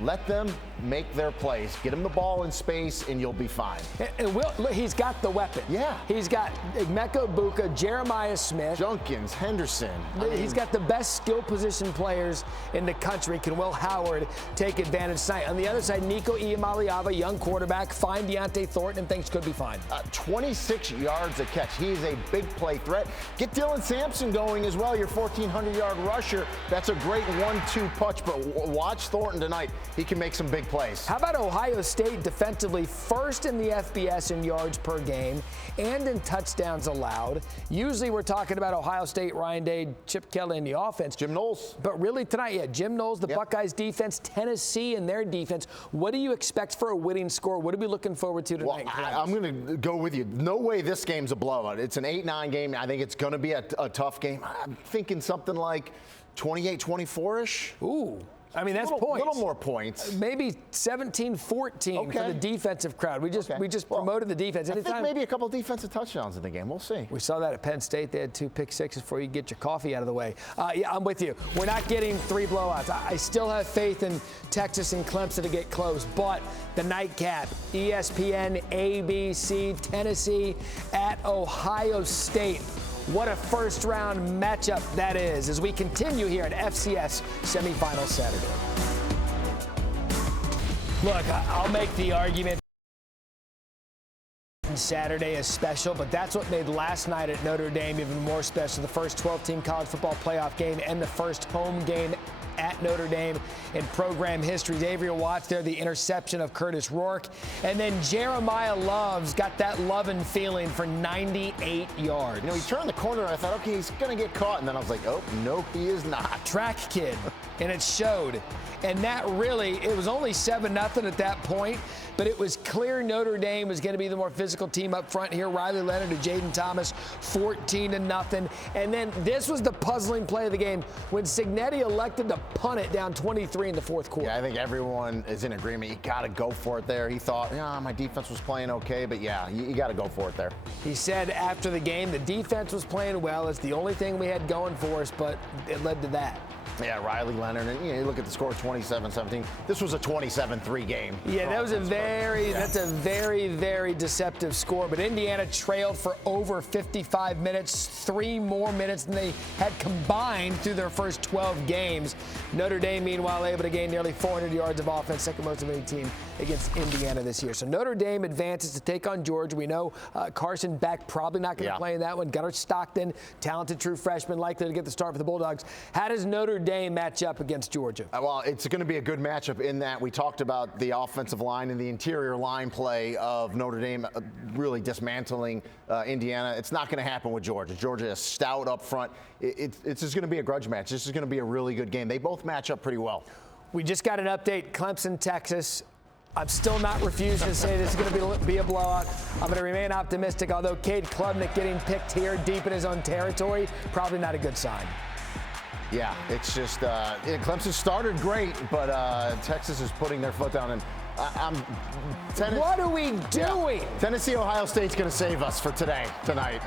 Let them make their plays. Get him the ball in space, and you'll be fine. And he's got the weapon. Yeah. He's got Emeka Buka, Jeremiah Smith. Junkins, Henderson. He's got the best skill position players in the country. Can Will Howard take advantage tonight? On the other side, Nico Iamaleava, young quarterback, fine Deontay Thornton, and things could be fine. 26 yards a catch. He's a big play threat. Get Dylan Sampson going as well, your 1,400-yard rusher. That's a great 1-2 punch, but watch Thornton tonight. He can make some big plays. How about Ohio State defensively, first in the FBS in yards per game and in touchdowns allowed? Usually we're talking about Ohio State, Ryan Day, Chip Kelly in the offense. Jim Knowles. But really tonight, Jim Knowles, the Buckeyes defense, Tennessee and their defense. What do you expect for a winning score? What are we looking forward to tonight? Well, I'm going to go with you. No way this game's a blowout. It's an 8-9 game. I think it's going to be a tough game. I'm thinking something like 28-24-ish. Ooh. I mean, that's points. A little more points. Maybe 17-14 for the defensive crowd. We just promoted the defense. I think maybe a couple defensive touchdowns in the game. We'll see. We saw that at Penn State. They had 2 pick 6s before you get your coffee out of the way. Yeah, I'm with you. We're not getting 3 blowouts. I still have faith in Texas and Clemson to get close. But the nightcap, ESPN, ABC, Tennessee at Ohio State. What a first-round matchup that is as we continue here at FCS Semifinals Saturday. Look, I'll make the argument Saturday is special, but that's what made last night at Notre Dame even more special. The first 12-team college football playoff game and the first home game at Notre Dame in program history. Avery will watch there the interception of Curtis Rourke. And then Jeremiah Love's got that love and feeling for 98 yards. You know, he turned the corner and I thought, okay, he's going to get caught. And then I was like, oh, no, he is not. Track kid. And it showed. And that really, it was only 7-0 at that point. But but it was clear Notre Dame was going to be the more physical team up front here. Riley Leonard to Jaden Thomas, 14-0. And then this was the puzzling play of the game when Cignetti elected to punt it down 23 in the fourth quarter. Yeah, I think everyone is in agreement. You got to go for it there. He thought, yeah, my defense was playing okay, but yeah, you got to go for it there. He said after the game, the defense was playing well. It's the only thing we had going for us, but it led to that. Yeah, Riley Leonard, and you look at the score, 27-17. This was a 27-3 game. Yeah, that was that's a very, very deceptive score. But Indiana trailed for over 55 minutes, 3 more minutes than they had combined through their first 12 games. Notre Dame, meanwhile, able to gain nearly 400 yards of offense, second most of any team against Indiana this year. So Notre Dame advances to take on Georgia. We know Carson Beck probably not going to play in that one. Gunnar Stockton, talented true freshman, likely to get the start for the Bulldogs. How does Notre Dame match up against Georgia? Well, it's going to be a good matchup in that we talked about the offensive line and the interior line play of Notre Dame really dismantling Indiana. It's not going to happen with Georgia. Georgia is stout up front. It's just going to be a grudge match. This is going to be a really good game. They both match up pretty well. We just got an update, Clemson, Texas. I'm still not refusing to say this is going to be a blowout. I'm going to remain optimistic, although Cade Klubnik getting picked here deep in his own territory, probably not a good sign. Yeah, it's just Clemson started great, but Texas is putting their foot down. And what are we doing? Yeah, Tennessee, Ohio State's going to save us for tonight.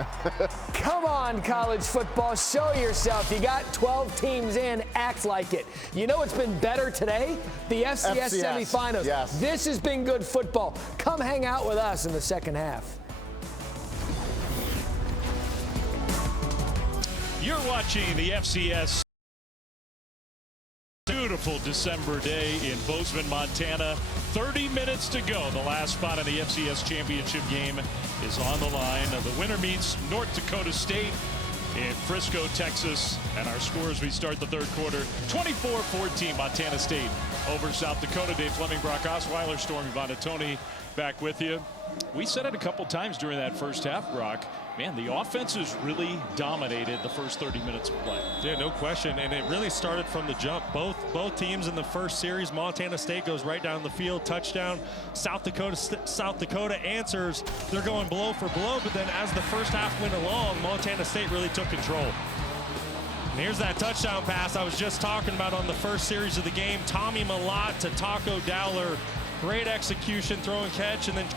Come on, college football, show yourself. You got 12 teams in, act like it. You know what's been better today? The FCS semifinals. Yes. This has been good football. Come hang out with us in the second half. You're watching the FCS. Beautiful December day in Bozeman, Montana. 30 minutes to go. The last spot in the FCS championship game is on the line. The winner meets North Dakota State in Frisco, Texas. And our scores, we start the third quarter. 24-14, Montana State over South Dakota. Dave Fleming, Brock Osweiler, Stormy Bonatoni back with you. We said it a couple times during that first half, Brock. Man, the offenses really dominated the first 30 minutes of play. Yeah, no question. And it really started from the jump. Both teams in the first series, Montana State goes right down the field, touchdown. South Dakota answers. They're going blow for blow. But then as the first half went along, Montana State really took control. And here's that touchdown pass I was just talking about on the first series of the game. Tommy Malott to Taco Dowler. Great execution, throw and catch, and then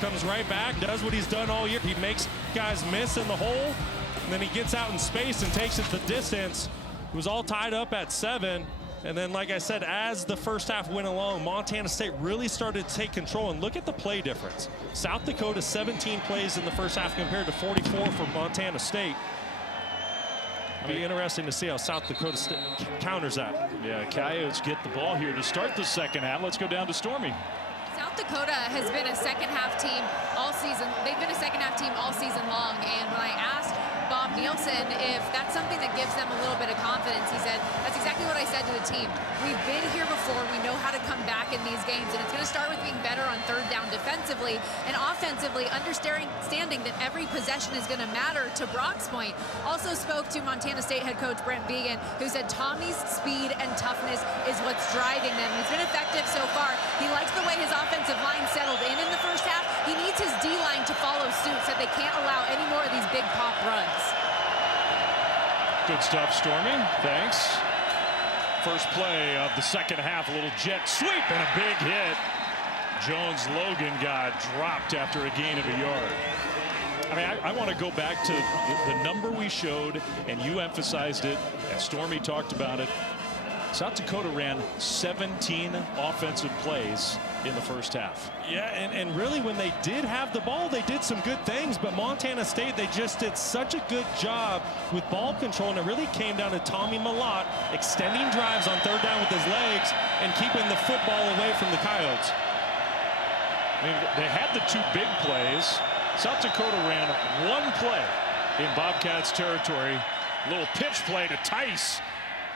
comes right back, does what he's done all year. He makes guys miss in the hole, and then he gets out in space and takes it the distance. It was all tied up at 7. And then, like I said, as the first half went along, Montana State really started to take control. And look at the play difference. South Dakota, 17 plays in the first half compared to 44 for Montana State. It'll be interesting to see how South Dakota counters that. Yeah, Coyotes get the ball here to start the second half. Let's go down to Stormy. South Dakota has been a second-half team all season. They've been a second-half team all season long. And when I asked Bob Nielsen if that's something that gives them a little bit of confidence, he said, that's exactly what I said to the team. We've been here before. We know how to come back in these games. And it's going to start with being better on third down defensively and offensively, understanding that every possession is going to matter. To Brock's point, also spoke to Montana State head coach Brent Began, who said Tommy's speed and toughness is what's driving them. He's been effective so far. He likes the way his offensive line settled in the first half. He needs his D-line to follow suit, so they can't allow any more of these big pop runs. Good stuff, Stormy. Thanks. First play of the second half, a little jet sweep and a big hit. Jones Logan got dropped after a gain of a yard. I mean, I want to go back to the number we showed, and you emphasized it, and Stormy talked about it. South Dakota ran 17 offensive plays in the first half. Yeah, and really when they did have the ball, they did some good things, but Montana State, they just did such a good job with ball control, and it really came down to Tommy Malott extending drives on third down with his legs and keeping the football away from the Coyotes. I mean, they had the 2 big plays. South Dakota ran 1 play in Bobcats territory. A little pitch play to Tice.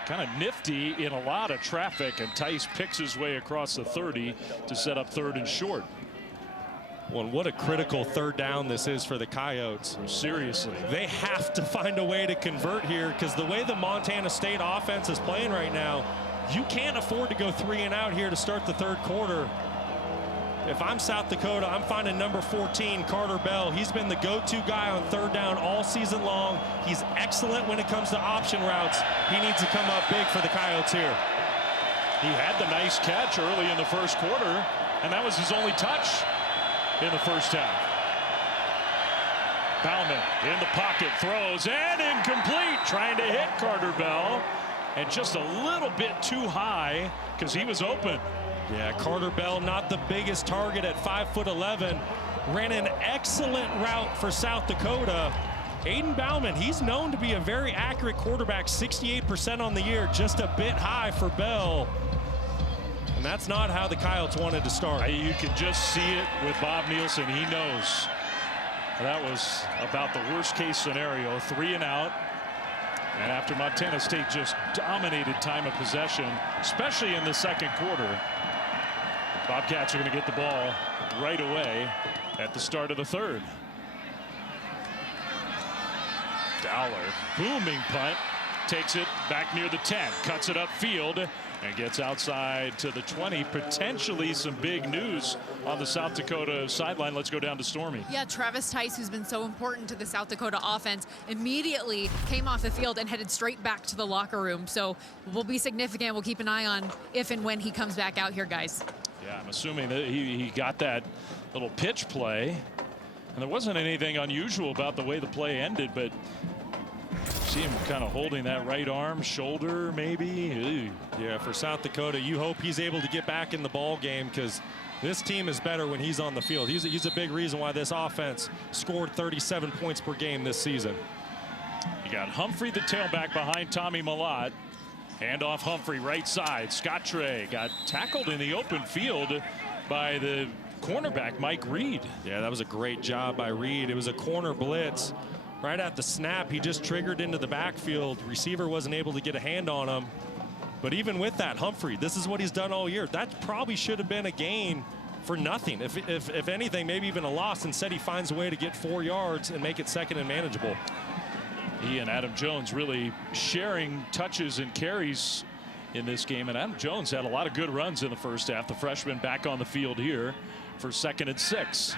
Kind of nifty in a lot of traffic, and Tice picks his way across the 30 to set up third and short. Well, what a critical third down this is for the Coyotes. Seriously. They have to find a way to convert here, because the way the Montana State offense is playing right now, you can't afford to go 3 and out here to start the third quarter. if I'm South Dakota, I'm finding number 14, Carter Bell. He's been the go-to guy on third down all season long. He's excellent when it comes to option routes. He needs to come up big for the Coyotes here. He had the nice catch early in the first quarter, and that was his only touch in the first half. Bauman in the pocket, throws, and incomplete, trying to hit Carter Bell, and just a little bit too high because he was open. Yeah, Carter Bell, not the biggest target at 5'11", ran an excellent route for South Dakota. Aiden Bauman, he's known to be a very accurate quarterback, 68% on the year, just a bit high for Bell. And that's not how the Coyotes wanted to start. You can just see it with Bob Nielsen. He knows that was about the worst case scenario, 3 and out. And after Montana State just dominated time of possession, especially in the second quarter, Bobcats are going to get the ball right away at the start of the third. Dowler, booming punt, takes it back near the 10, cuts it upfield, and gets outside to the 20. Potentially some big news on the South Dakota sideline. Let's go down to Stormy. Yeah, Travis Tice, who's been so important to the South Dakota offense, immediately came off the field and headed straight back to the locker room. So will be significant. We'll keep an eye on if and when he comes back out here, guys. Yeah, I'm assuming that he got that little pitch play, and there wasn't anything unusual about the way the play ended, but see him kind of holding that right arm, shoulder, maybe. Ew. Yeah, for South Dakota, you hope he's able to get back in the ball game, because this team is better when he's on the field. He's a big reason why this offense scored 37 points per game this season. You got Humphrey, the tailback, behind Tommy Malott. Hand off Humphrey, right side. Scott Trey got tackled in the open field by the cornerback, Mike Reed. Yeah, that was a great job by Reed. It was a corner blitz. Right at the snap, he just triggered into the backfield. Receiver wasn't able to get a hand on him. But even with that, Humphrey, this is what he's done all year. That probably should have been a gain for nothing. If anything, maybe even a loss. Instead, he finds a way to get 4 yards and make it second and manageable. He and Adam Jones really sharing touches and carries in this game. And Adam Jones had a lot of good runs in the first half. The freshman back on the field here for 2nd and 6.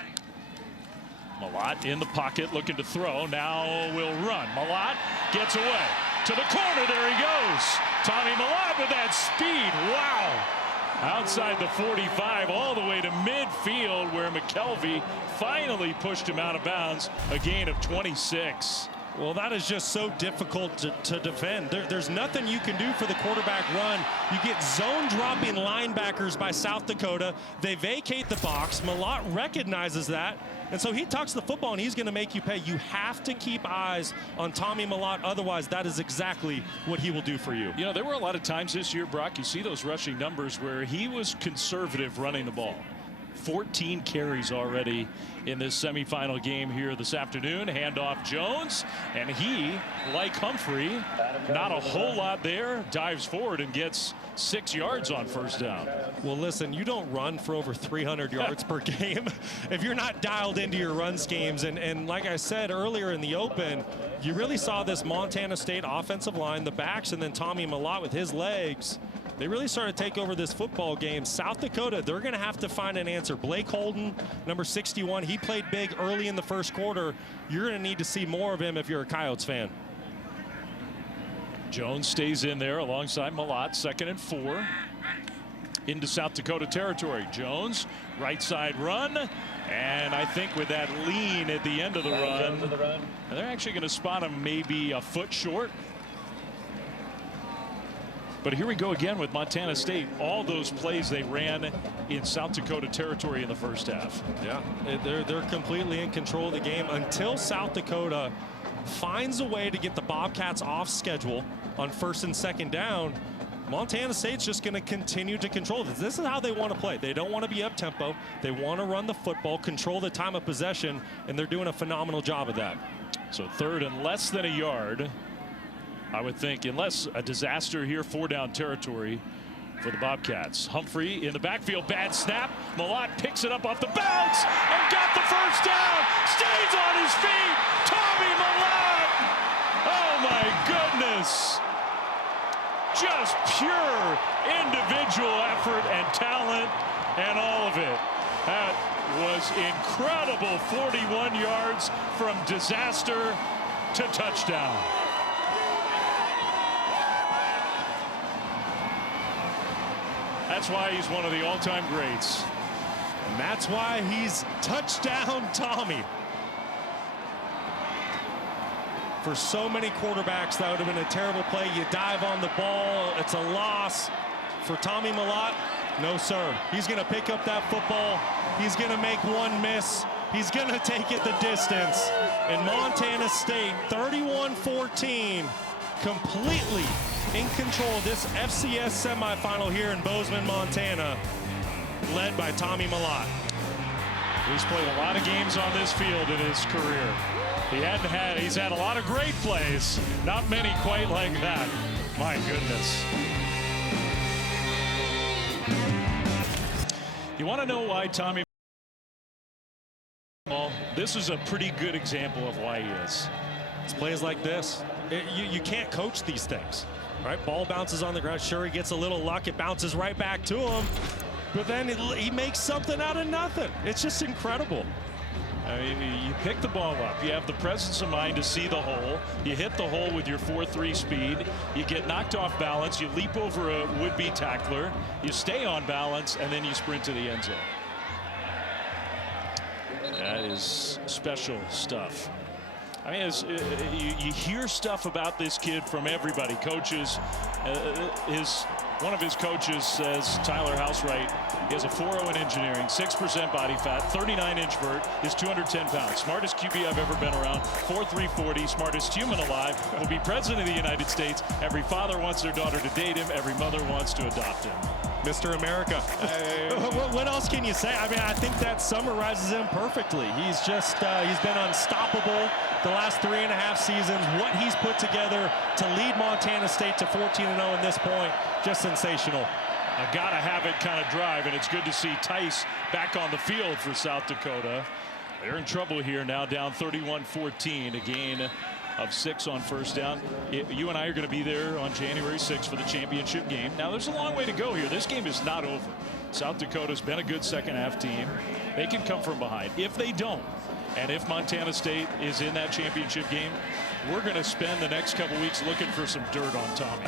Malott in the pocket looking to throw. Now will run. Malott gets away to the corner. There he goes. Tommy Malott with that speed. Wow. Outside the 45 all the way to midfield, where McKelvey finally pushed him out of bounds. A gain of 26. Well, that is just so difficult to defend. There's nothing you can do for the quarterback run. You get zone dropping linebackers by South Dakota. They vacate the box. Malott recognizes that. And so he tucks the football, and he's going to make you pay. You have to keep eyes on Tommy Malott. Otherwise, that is exactly what he will do for you. You know, there were a lot of times this year, Brock, you see those rushing numbers where he was conservative running the ball. 14 carries already in this semifinal game here this afternoon. Handoff Jones, and he, like Humphrey, not a whole lot there, dives forward and gets 6 yards on first down. Well, listen, you don't run for over 300 yards per game if you're not dialed into your run schemes. And like I said earlier in the open, you really saw this Montana State offensive line, the backs, and then Tommy Malott with his legs. They really started to take over this football game. South Dakota, they're going to have to find an answer. Blake Holden, number 61, he played big early in the first quarter. You're going to need to see more of him if you're a Coyotes fan. Jones stays in there alongside Malott. 2nd and 4 into South Dakota territory. Jones, right side run. And I think with that lean at the end of the run, they're actually going to spot him maybe a foot short. But here we go again with Montana State. All those plays they ran in South Dakota territory in the first half. Yeah, they're completely in control of the game until South Dakota finds a way to get the Bobcats off schedule on 1st and 2nd down. Montana State's just going to continue to control this. This is how they want to play. They don't want to be up tempo. They want to run the football, control the time of possession, and they're doing a phenomenal job of that. So 3rd and less than a yard. I would think, unless a disaster here, 4-down territory for the Bobcats. Humphrey in the backfield, bad snap. Malott picks it up off the bounce and got the first down. Stays on his feet. Tommy Malott. Oh my goodness. Just pure individual effort and talent, and all of it was incredible. 41 yards from disaster to touchdown. That's why he's one of the all-time greats. And that's why he's touchdown Tommy. For so many quarterbacks, that would have been a terrible play. You dive on the ball, it's a loss. For Tommy Mellott, no sir. He's going to pick up that football. He's going to make one miss. He's going to take it the distance. And Montana State, 31-14, completely in control of this FCS semifinal here in Bozeman, Montana, led by Tommy Mellott. He's played a lot of games on this field in his career. He's had a lot of great plays, not many quite like that. My goodness. You want to know why Tommy? Well, this is a pretty good example of why he is. It's plays like this. You can't coach these things, right? Ball bounces on the ground. Sure, he gets a little luck. It bounces right back to him. But then he makes something out of nothing. It's just incredible. I mean, you pick the ball up. You have the presence of mind to see the hole. You hit the hole with your 4.3 speed. You get knocked off balance. You leap over a would-be tackler. You stay on balance, and then you sprint to the end zone. That is special stuff. I mean, you hear stuff about this kid from everybody. Coaches, one of his coaches says, Tyler Housewright, he has a 4.0 in engineering, 6% body fat, 39-inch vert, is 210 pounds. Smartest QB I've ever been around, 4.3 40, smartest human alive, will be president of the United States. Every father wants their daughter to date him. Every mother wants to adopt him. Mr. America. What else can you say? I mean, I think that summarizes him perfectly. He's just, he's been unstoppable the last 3.5 seasons. What he's put together to lead Montana State to 14-0 at this point, just sensational. A gotta have it kind of drive, and it's good to see Tice back on the field for South Dakota. They're in trouble here now, down 31-14, a gain of 6 on first down. You and I are going to be there on January 6th for the championship game. Now, there's a long way to go here. This game is not over. South Dakota's been a good second-half team. They can come from behind. If they don't, and if Montana State is in that championship game, we're going to spend the next couple weeks looking for some dirt on Tommy.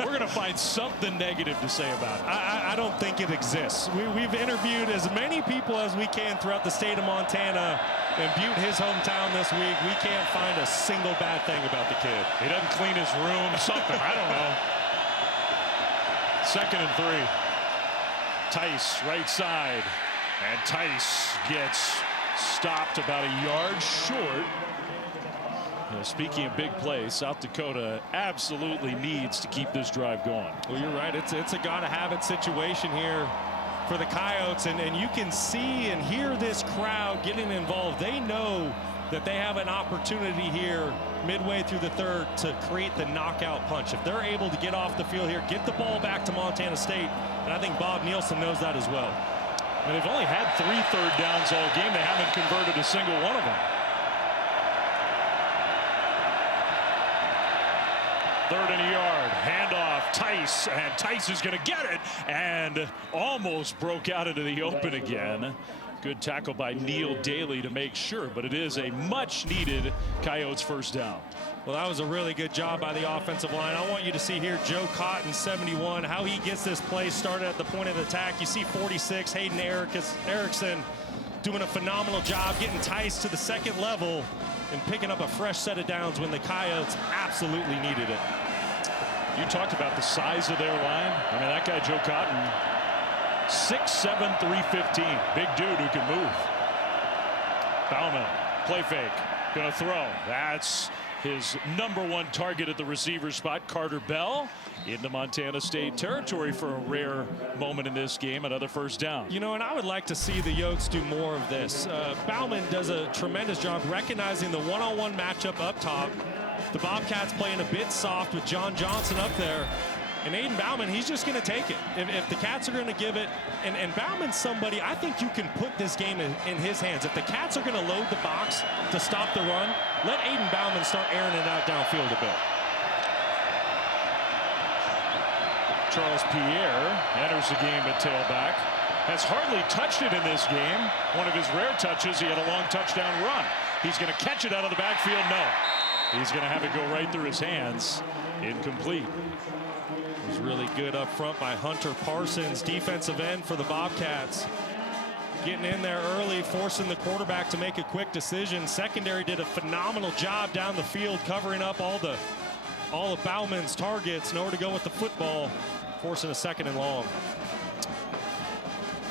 We're going to find something negative to say about it. I don't think it exists. We've interviewed as many people as we can throughout the state of Montana and Butte, his hometown, this week. We can't find a single bad thing about the kid. He doesn't clean his room, something. I don't know. 2nd and 3. Tice, right side. And Tice gets stopped about a yard short. Speaking of big plays, South Dakota absolutely needs to keep this drive going. Well, you're right. It's a gotta-have-it situation here for the Coyotes, and you can see and hear this crowd getting involved. They know that they have an opportunity here midway through the third to create the knockout punch. If they're able to get off the field here, get the ball back to Montana State, and I think Bob Nielsen knows that as well. And they've only had 3 third downs all game. They haven't converted a single one of them. 3rd and a yard, handoff, Tice, and Tice is going to get it, and almost broke out into the open again. Good tackle by Neil Daly to make sure, but it is a much-needed Coyotes first down. Well, that was a really good job by the offensive line. I want you to see here Joe Cotton, 71, how he gets this play started at the point of attack. You see 46, Hayden Erickson doing a phenomenal job getting Tice to the 2nd level and picking up a fresh set of downs when the Coyotes absolutely needed it. You talked about the size of their line. I mean, that guy, Joe Cotton, 6'7", 315. Big dude who can move. Bauman, play fake, gonna throw. That's his #1 target at the receiver spot, Carter Bell, into Montana State territory for a rare moment in this game, another first down. You know, and I would like to see the Yotes do more of this. Bauman does a tremendous job recognizing the one-on-one matchup up top. The Bobcats playing a bit soft with John Johnson up there. And Aiden Bauman, he's just going to take it. If the Cats are going to give it, and Bauman's somebody, I think you can put this game in his hands. If the Cats are going to load the box to stop the run, let Aiden Bauman start airing it out downfield a bit. Charles Pierre enters the game at tailback. has hardly touched it in this game. One of his rare touches, he had a long touchdown run. He's going to catch it out of the backfield. No. He's going to have it go right through his hands. Incomplete. It was really good up front by Hunter Parsons, defensive end for the Bobcats. Getting in there early, forcing the quarterback to make a quick decision. Secondary did a phenomenal job down the field, covering up all of Bauman's targets. Nowhere to go with the football, forcing a 2nd and long.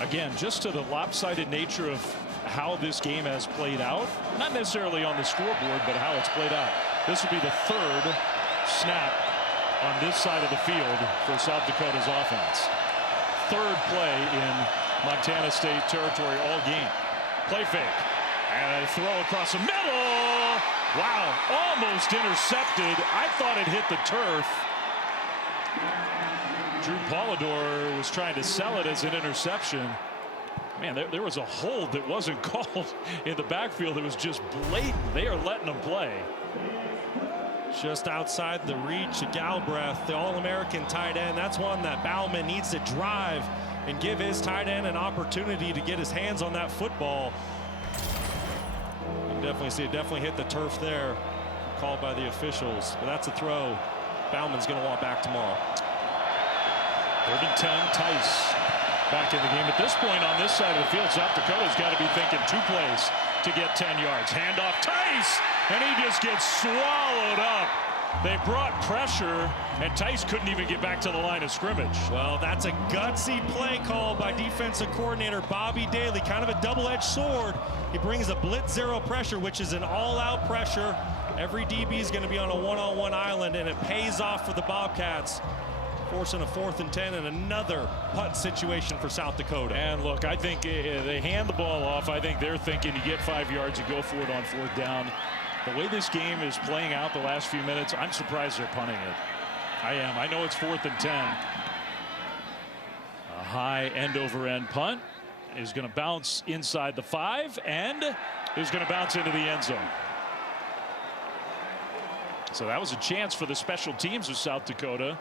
Again, just to the lopsided nature of how this game has played out, not necessarily on the scoreboard, but how it's played out. This will be the 3rd snap on this side of the field for South Dakota's offense. 3rd play in Montana State territory all game. Play fake. And a throw across the middle. Wow, almost intercepted. I thought it hit the turf. Drew Polidor was trying to sell it as an interception. Man, there was a hold that wasn't called in the backfield. It was just blatant. They are letting them play. Just outside the reach of Galbraith, the All-American tight end. That's one that Bauman needs to drive and give his tight end an opportunity to get his hands on that football. You can definitely see it definitely hit the turf there. Called by the officials, but that's a throw. Bauman's going to want back tomorrow. 3rd and 10, Tice back in the game. At this point on this side of the field, South Dakota's got to be thinking 2 plays to get 10 yards. Handoff, Tice, and he just gets swallowed up. They brought pressure, and Tice couldn't even get back to the line of scrimmage. Well, that's a gutsy play call by defensive coordinator Bobby Daly. Kind of a double-edged sword. He brings a blitz zero pressure, which is an all-out pressure. Every DB is going to be on a one-on-one island, and it pays off for the Bobcats, forcing a 4th and 10 and another punt situation for South Dakota. And look, I think they hand the ball off. I think they're thinking you get 5 yards, you go for it on 4th down. The way this game is playing out the last few minutes, I'm surprised they're punting it. I am. I know it's 4th and 10. A high end-over-end punt is going to bounce inside the 5 and is going to bounce into the end zone. So that was a chance for the special teams of South Dakota,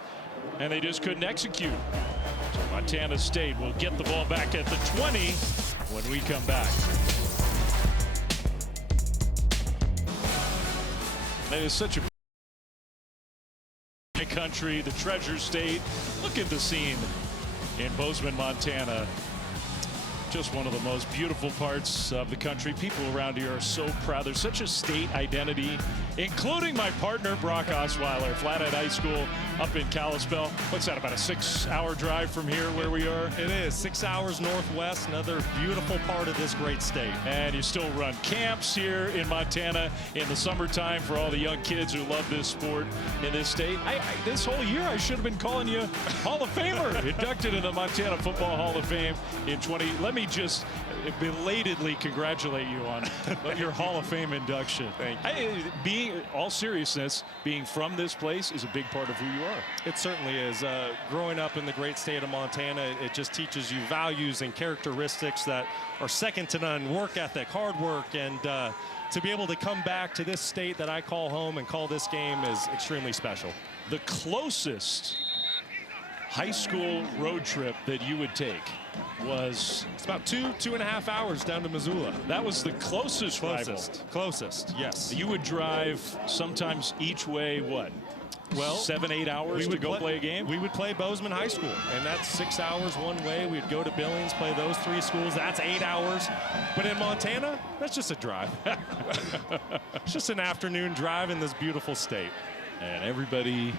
and they just couldn't execute. So Montana State will get the ball back at the 20 when we come back. It is such a country, the Treasure State. Look at the scene in Bozeman, Montana. Just one of the most beautiful parts of the country. People around here are so proud. There's such a state identity, including my partner, Brock Osweiler, Flathead High School up in Kalispell. What's that, about a 6-hour drive from here where we are? It is 6 hours northwest, another beautiful part of this great state. And you still run camps here in Montana in the summertime for all the young kids who love this sport in this state. This whole year I should have been calling you Hall of Famer, inducted in the Montana Football Hall of Fame in 20. Let me just belatedly congratulate you on your Hall of Fame induction. Thank you. Being, all seriousness, being from this place is a big part of who you are. It certainly is. Growing up in the great state of Montana, it just teaches you values and characteristics that are second to none. Work ethic, hard work, and to be able to come back to this state that I call home and call this game is extremely special. The closest high school road trip that you would take was it's about 2.5 hours down to Missoula. That was the closest closest, yes. You would drive sometimes each way, what, well, 7-8 hours to go play a game? We would play Bozeman High School, and that's 6 hours one way. We'd go to Billings, play those 3 schools. That's 8 hours. But in Montana, that's just a drive. It's just an afternoon drive in this beautiful state. And everybody,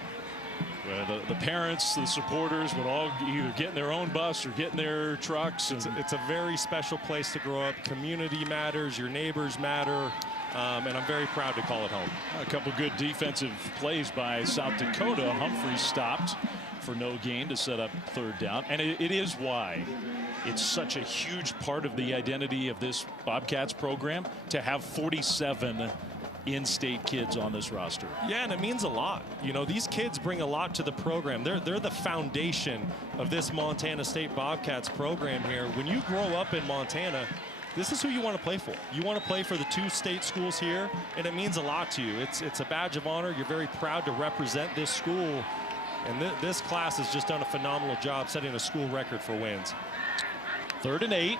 the parents, the supporters would all either get in their own bus or get in their trucks. And it's a very special place to grow up. Community matters, your neighbors matter, and I'm very proud to call it home. A couple good defensive plays by South Dakota. Humphrey stopped for no gain to set up 3rd down. And it is why it's such a huge part of the identity of this Bobcats program to have 47 in-state kids on this roster. Yeah, and it means a lot. You know, these kids bring a lot to the program. They're the foundation of this Montana State Bobcats program here. When you grow up in Montana, this is who you want to play for. You want to play for the 2 state schools here, and it means a lot to you. It's a badge of honor. You're very proud to represent this school, and this class has just done a phenomenal job setting a school record for wins. 3rd and 8.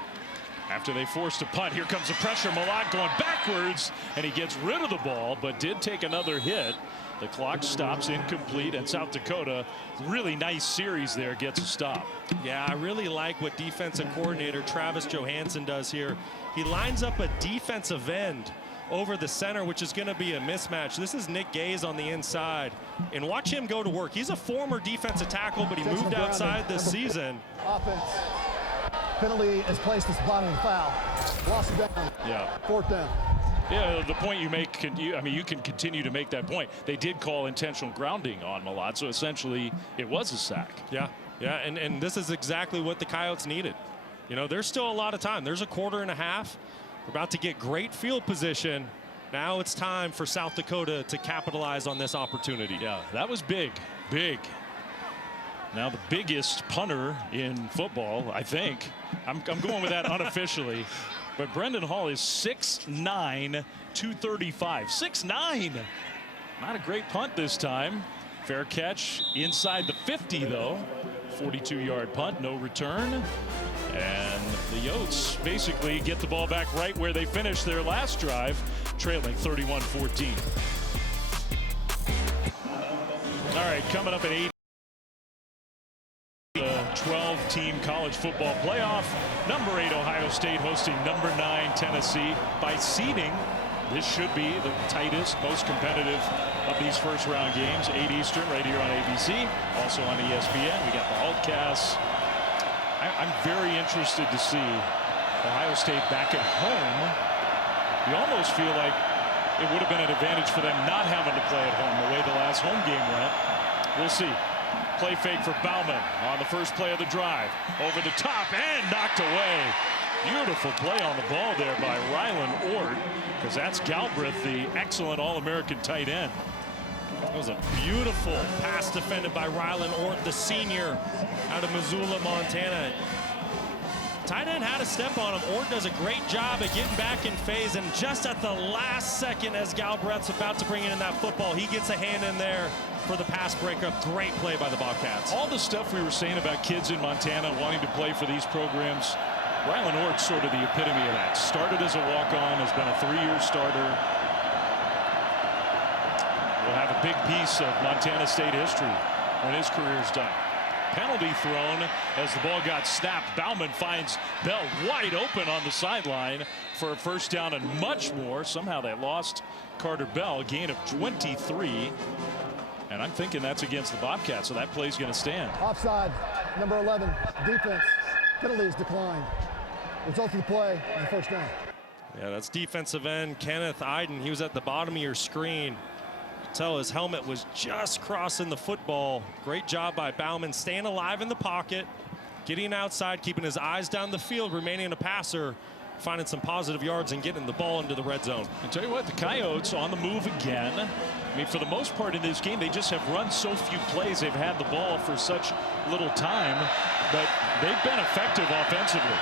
After they forced a punt, here comes the pressure. Malott going backwards, and he gets rid of the ball, but did take another hit. The clock stops, incomplete, and South Dakota, really nice series there, gets a stop. Yeah, I really like what defensive coordinator Travis Johansson does here. He lines up a defensive end over the center, which is going to be a mismatch. This is Nick Gaze on the inside, and watch him go to work. He's a former defensive tackle, but he moved outside this season. Offense. Penalty is placed as blocking foul. Lost it down. Yeah. 4th down. Yeah, the point you make, I mean, you can continue to make that point. They did call intentional grounding on Malott, so essentially it was a sack. Yeah, and this is exactly what the Coyotes needed. You know, there's still a lot of time. There's a 1.5. We're about to get great field position. Now it's time for South Dakota to capitalize on this opportunity. Yeah, that was big, big. Now the biggest punter in football, I think. I'm going with that unofficially. But Brendan Hall is 6'9", 235. 6'9". Not a great punt this time. Fair catch inside the 50, though. 42-yard punt, no return. And the Yotes basically get the ball back right where they finished their last drive, trailing 31-14. All right, coming up at 8. The 12-team college football playoff. Number 8 Ohio State hosting number 9 Tennessee. By seeding, this should be the tightest, most competitive of these first-round games. 8 Eastern right here on ABC. Also on ESPN. We got the Bobcats. I'm very interested to see Ohio State back at home. You almost feel like it would have been an advantage for them not having to play at home the way the last home game went. We'll see. Play fake for Bauman on the first play of the drive. Over the top and knocked away. Beautiful play on the ball there by Rylan Ort, because that's Galbraith, the excellent All-American tight end. That was a beautiful pass defended by Rylan Ort, the senior out of Missoula, Montana. Tight end had a step on him. Ort does a great job at getting back in phase, and just at the last second as Galbraith's about to bring in that football, he gets a hand in there for the pass breakup. Great play by the Bobcats. All the stuff we were saying about kids in Montana wanting to play for these programs, Rylan Ort's sort of the epitome of that. Started as a walk-on, has been a 3-year starter. Will have a big piece of Montana State history when his career's done. Penalty thrown as the ball got snapped. Bauman finds Bell wide open on the sideline for a first down and much more. Somehow they lost Carter Bell, gain of 23. And I'm thinking that's against the Bobcats, so that play's going to stand. Offside, number 11, defense. Penalties declined. Result of the play on the first down. Yeah, that's defensive end Kenneth Iden. He was at the bottom of your screen. Tell his helmet was just crossing the football. Great job by Bauman, staying alive in the pocket, getting outside, keeping his eyes down the field, remaining a passer, finding some positive yards and getting the ball into the red zone. And tell you what, the Coyotes on the move again. I mean, for the most part in this game, they just have run so few plays. They've had the ball for such little time, but they've been effective offensively.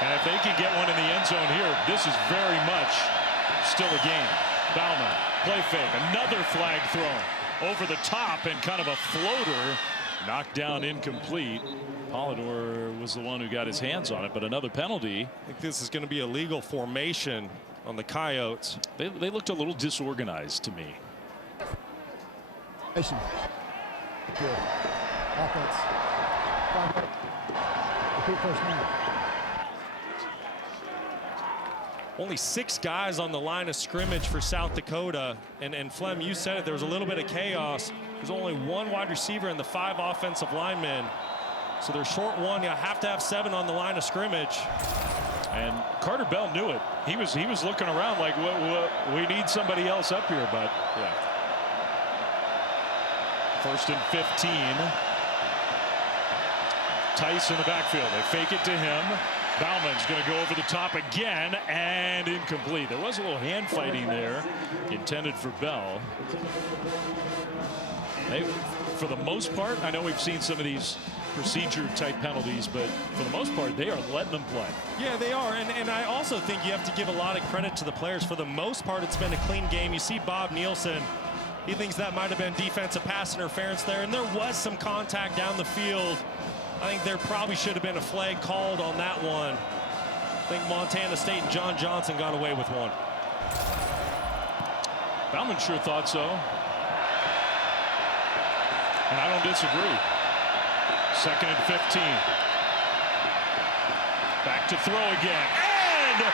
And if they can get one in the end zone here, this is very much still a game. Bauman, play fake, another flag thrown over the top, and kind of a floater knocked down, incomplete. Polidor was the one who got his hands on it, but another penalty. I think this is going to be a legal formation on the Coyotes. They looked a little disorganized to me. Good. Offense. Repeat first down. Only 6 guys on the line of scrimmage for South Dakota. And Flem, you said it, there was a little bit of chaos. There's only 1 wide receiver and the 5 offensive linemen. So they're short 1. You have to have 7 on the line of scrimmage. And Carter Bell knew it. He was looking around like, we need somebody else up here, but yeah. 1st and 15. Tice in the backfield. They fake it to him. Bauman's going to go over the top again, and incomplete. There was a little hand fighting there intended for Bell. For the most part, I know we've seen some of these procedure type penalties, but for the most part, they are letting them play. Yeah, they are. And I also think you have to give a lot of credit to the players. For the most part, it's been a clean game. You see Bob Nielsen. He thinks that might have been defensive pass interference there, and there was some contact down the field I think there probably should have been a flag called on that one. I think Montana State and John Johnson got away with one. Bauman sure thought so. And I don't disagree. 2nd and 15. Back to throw again. And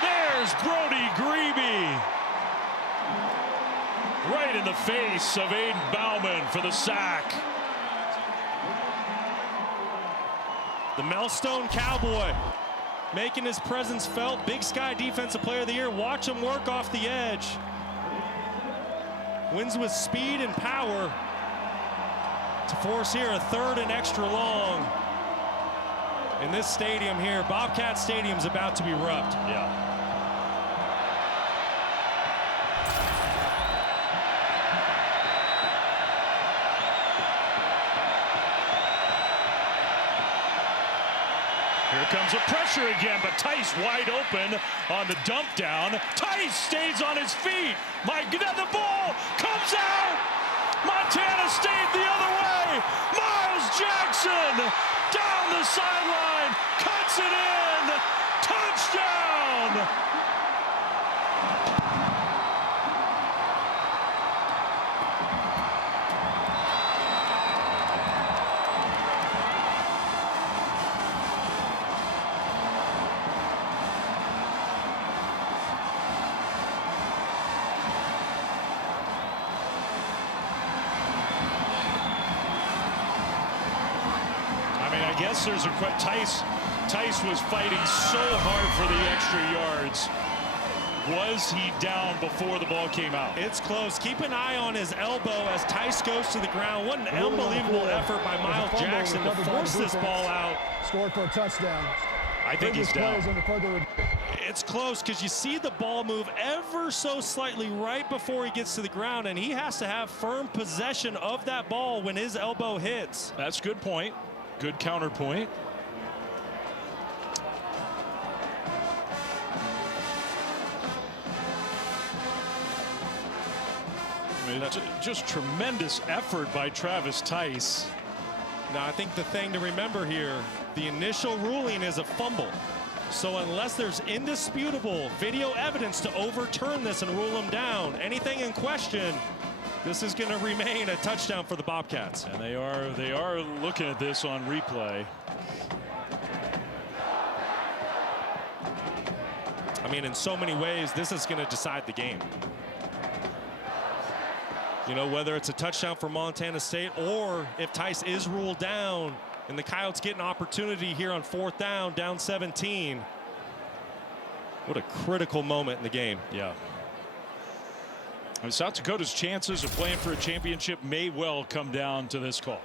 there's Brody Grebe. Right in the face of Aiden Bauman for the sack. The Melstone Cowboy making his presence felt. Big Sky Defensive Player of the Year. Watch him work off the edge. Wins with speed and power to force here a 3rd and extra long. In this stadium here, Bobcat Stadium's about to be roughed. Yeah. Here comes a pressure again, but Tice wide open on the dump down. Tice stays on his feet. My God, the ball comes out. Montana State the other way. Miles Jackson down the sideline, cuts it in. Touchdown. I guess there's a Tice was fighting so hard for the extra yards. Was he down before the ball came out? It's close. Keep an eye on his elbow as Tice goes to the ground. What an unbelievable effort by Miles Jackson to force this ball out. Scored for a touchdown. I think he's down. It's close because you see the ball move ever so slightly right before he gets to the ground, and he has to have firm possession of that ball when his elbow hits. That's a good point. Good counterpoint. I mean, that's just tremendous effort by Travis Tice. Now, I think the thing to remember here, the initial ruling is a fumble. So unless there's indisputable video evidence to overturn this and rule him down, anything in question, this is going to remain a touchdown for the Bobcats. And they are looking at this on replay. I mean, in so many ways, this is going to decide the game. You know, whether it's a touchdown for Montana State or if Tice is ruled down and the Coyotes get an opportunity here on 4th down, down 17. What a critical moment in the game. Yeah. I mean, South Dakota's chances of playing for a championship may well come down to this call.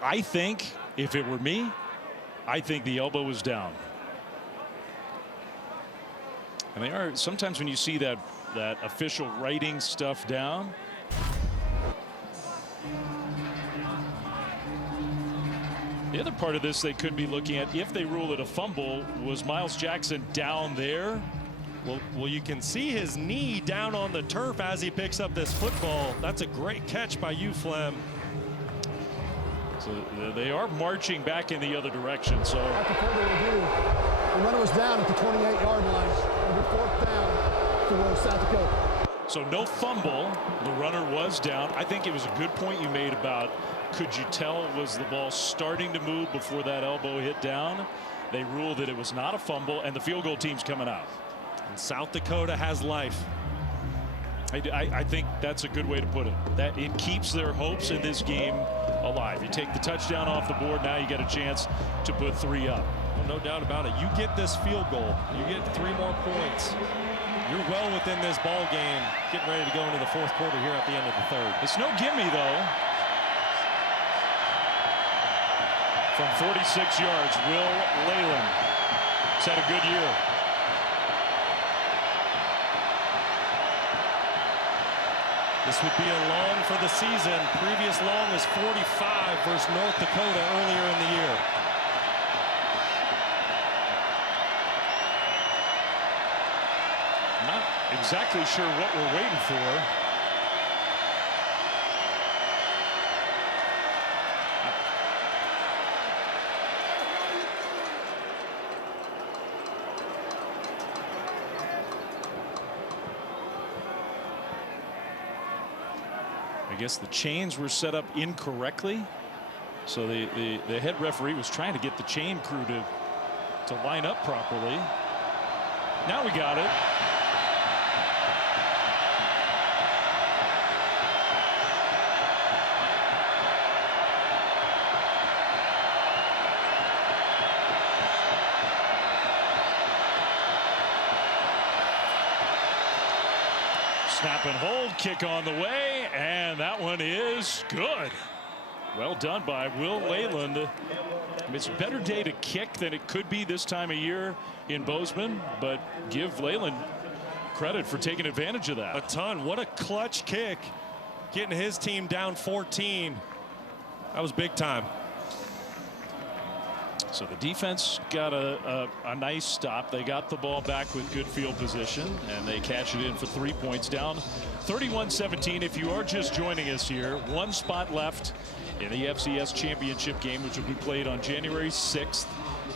I think if it were me, I think the elbow was down. And they are sometimes when you see that official writing stuff down. The other part of this they could be looking at, if they rule it a fumble, was Miles Jackson down there? Well, you can see his knee down on the turf as he picks up this football. That's a great catch by you, Flem. So they are marching back in the other direction. So after further review, the runner was down at the 28-yard line. It'll be 4th down towards South Dakota. So no fumble. The runner was down. I think it was a good point you made about, could you tell was the ball starting to move before that elbow hit down? They ruled that it was not a fumble, and the field goal team's coming out. And South Dakota has life. I think that's a good way to put it. That it keeps their hopes in this game alive. You take the touchdown off the board, now you get a chance to put 3 up. Well, no doubt about it. You get this field goal, you get 3 more points. You're well within this ball game, getting ready to go into the 4th quarter here at the end of the 3rd. It's no gimme though. From 46 yards, Will Leyland has had a good year. This would be a long for the season. Previous long was 45 versus North Dakota earlier in the year. Not exactly sure what we're waiting for. guess the chains were set up incorrectly. So the head referee was trying to get the chain crew to line up properly. Now we got it. Snap and hold, kick on the way, and that one is good. Well done by Will Leyland. It's a better day to kick than it could be this time of year in Bozeman, but give Leyland credit for taking advantage of that. A ton. What a clutch kick, getting his team down 14. That was big time. So the defense got a nice stop. They got the ball back with good field position, and they catch it in for 3 points, down 31-17. If you are just joining us here, one spot left in the FCS championship game, which will be played on January 6th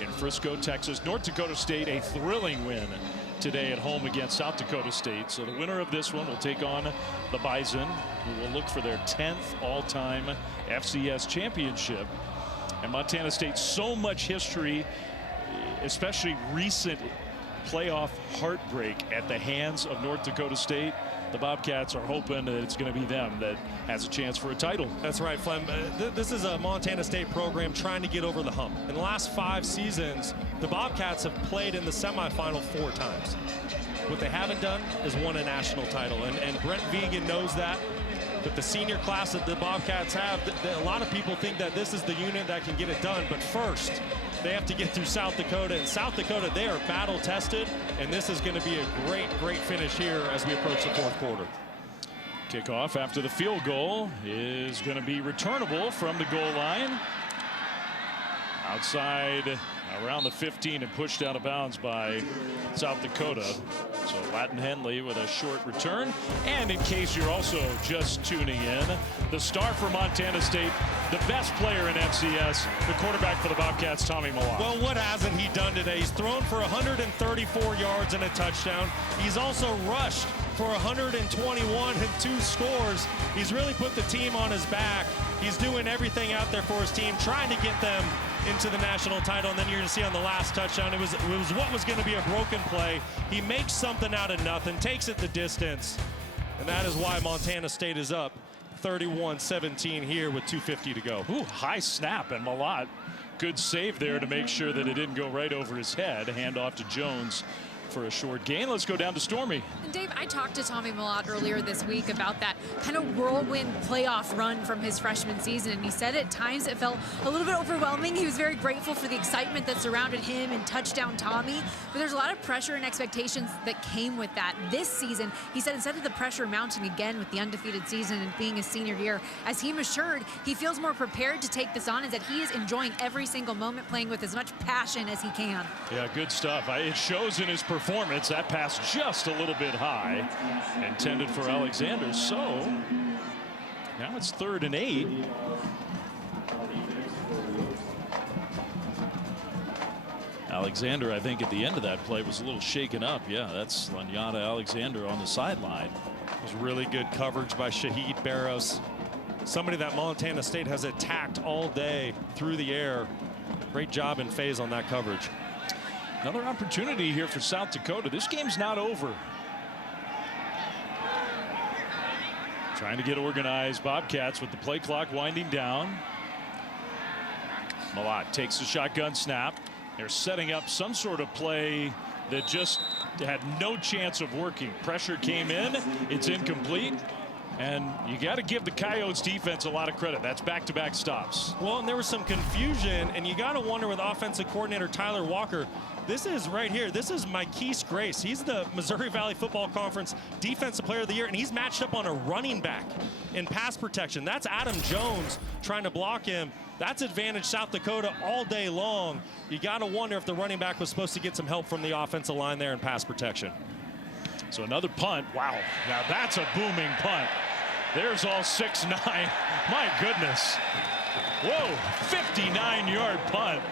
in Frisco, Texas. North Dakota State, a thrilling win today at home against South Dakota State. So the winner of this one will take on the Bison, who will look for their 10th all-time FCS championship. And Montana State, so much history, especially recent playoff heartbreak at the hands of North Dakota State. The Bobcats are hoping that it's going to be them that has a chance for a title. That's right, Flem. This is a Montana State program trying to get over the hump. In the last 5 seasons, the Bobcats have played in the semifinal 4 times. What they haven't done is won a national title, and Brent Vigen knows that. But the senior class that the Bobcats have, a lot of people think that this is the unit that can get it done. But first, they have to get through South Dakota. And South Dakota, they are battle tested. And this is going to be a great, great finish here as we approach the 4th quarter. Kickoff after the field goal is going to be returnable from the goal line. Outside around the 15 and pushed out of bounds by South Dakota. So Latin Henley with a short return. And in case you're also just tuning in, the star for Montana State, the best player in FCS, the quarterback for the Bobcats, Tommy Malott. Well, what hasn't he done today? He's thrown for 134 yards and a touchdown. He's also rushed for 121 and 2 scores. He's really put the team on his back. He's doing everything out there for his team, trying to get them into the national title. And then you're going to see on the last touchdown, it was what was going to be a broken play. He makes something out of nothing, takes it the distance. And that is why Montana State is up 31-17 here with 2:50 to go. Ooh, high snap, and Malott, good save there to make sure that it didn't go right over his head. Hand off to Jones for a short gain. Let's go down to Stormy. And Dave, I talked to Tommy Malott earlier this week about that kind of whirlwind playoff run from his freshman season, and he said at times it felt a little bit overwhelming. He was very grateful for the excitement that surrounded him and touchdown Tommy, but there's a lot of pressure and expectations that came with that. This season, he said, instead of the pressure mounting again with the undefeated season and being his senior year, as he matured, he feels more prepared to take this on, and that he is enjoying every single moment, playing with as much passion as he can. Yeah, good stuff. It shows in his performance. That pass just a little bit high, intended for Alexander. So now it's 3rd and 8. Alexander, I think at the end of that play, was a little shaken up. Yeah, that's Lanyata Alexander on the sideline. It was really good coverage by Shahid Barros, somebody that Montana State has attacked all day through the air. Great job in phase on that coverage. Another opportunity here for South Dakota. This game's not over. Trying to get organized. Bobcats with the play clock winding down. Malott takes the shotgun snap. They're setting up some sort of play that just had no chance of working. Pressure came in. It's incomplete. And you got to give the Coyotes defense a lot of credit. That's back-to-back stops. Well, and there was some confusion, and you got to wonder with offensive coordinator Tyler Walker. This is right here. This is Mikese Grace. He's the Missouri Valley Football Conference Defensive Player of the Year, and he's matched up on a running back in pass protection. That's Adam Jones trying to block him. That's advantage South Dakota all day long. You got to wonder if the running back was supposed to get some help from the offensive line there in pass protection. So another punt. Wow. Now that's a booming punt. There's all 6'9". My goodness. Whoa. 59-yard punt.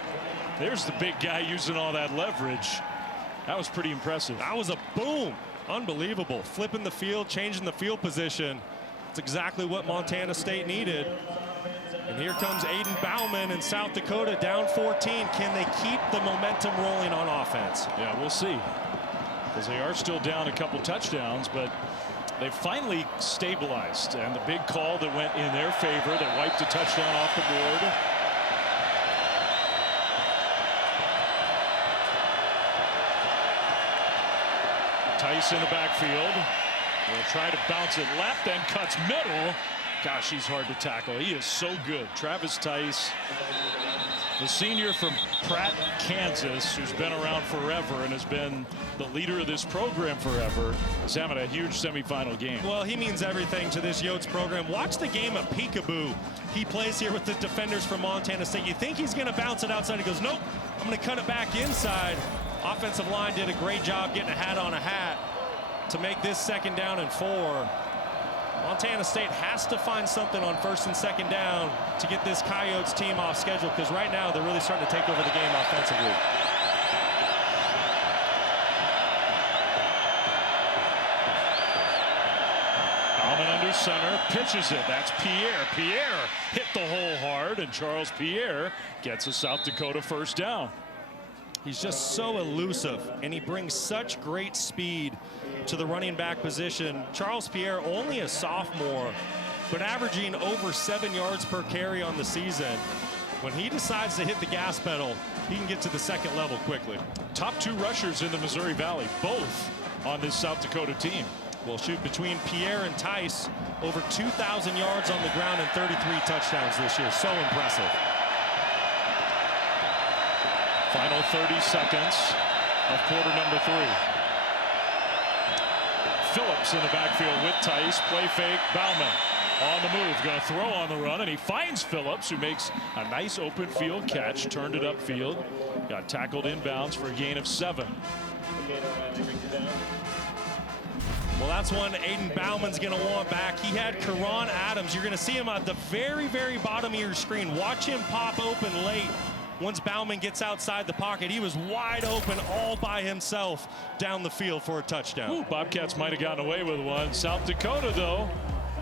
There's the big guy using all that leverage. That was pretty impressive. That was a boom. Unbelievable. Flipping the field, changing the field position. It's exactly what Montana State needed. And here comes Aiden Bauman in South Dakota, down 14. Can they keep the momentum rolling on offense? Yeah, we'll see. Because they are still down a couple touchdowns, but they finally stabilized. And the big call that went in their favor that wiped a touchdown off the board. Tice in the backfield. Will try to bounce it left and cuts middle. Gosh, he's hard to tackle. He is so good. Travis Tice, the senior from Pratt, Kansas, who's been around forever and has been the leader of this program forever, is having a huge semifinal game. Well, he means everything to this Yotes program. Watch the game of peekaboo. He plays here with the defenders from Montana State. You think he's going to bounce it outside. He goes, nope, I'm going to cut it back inside. Offensive line did a great job getting a hat on a hat to make this 2nd down and 4. Montana State has to find something on 1st and 2nd down to get this Coyotes team off schedule, because right now they're really starting to take over the game offensively. Bauman under center, pitches it. That's Pierre. Pierre hit the hole hard, and Charles Pierre gets a South Dakota 1st down. He's just so elusive, and he brings such great speed to the running back position. Charles Pierre, only a sophomore, but averaging over 7 yards per carry on the season. When he decides to hit the gas pedal, he can get to the 2nd level quickly. Top 2 rushers in the Missouri Valley, both on this South Dakota team. Well, shoot, between Pierre and Tice, over 2,000 yards on the ground and 33 touchdowns this year. So impressive. Final 30 seconds of quarter number 3. Phillips in the backfield with Tice. Play fake. Bauman on the move. Going to throw on the run, and he finds Phillips, who makes a nice open field catch. Turned it upfield. Got tackled inbounds for a gain of 7. Well, that's one Aiden Bauman's going to want back. He had Karan Adams. You're going to see him at the very, very bottom of your screen. Watch him pop open late. Once Bauman gets outside the pocket, he was wide open all by himself down the field for a touchdown. Ooh, Bobcats might have gotten away with one. South Dakota, though,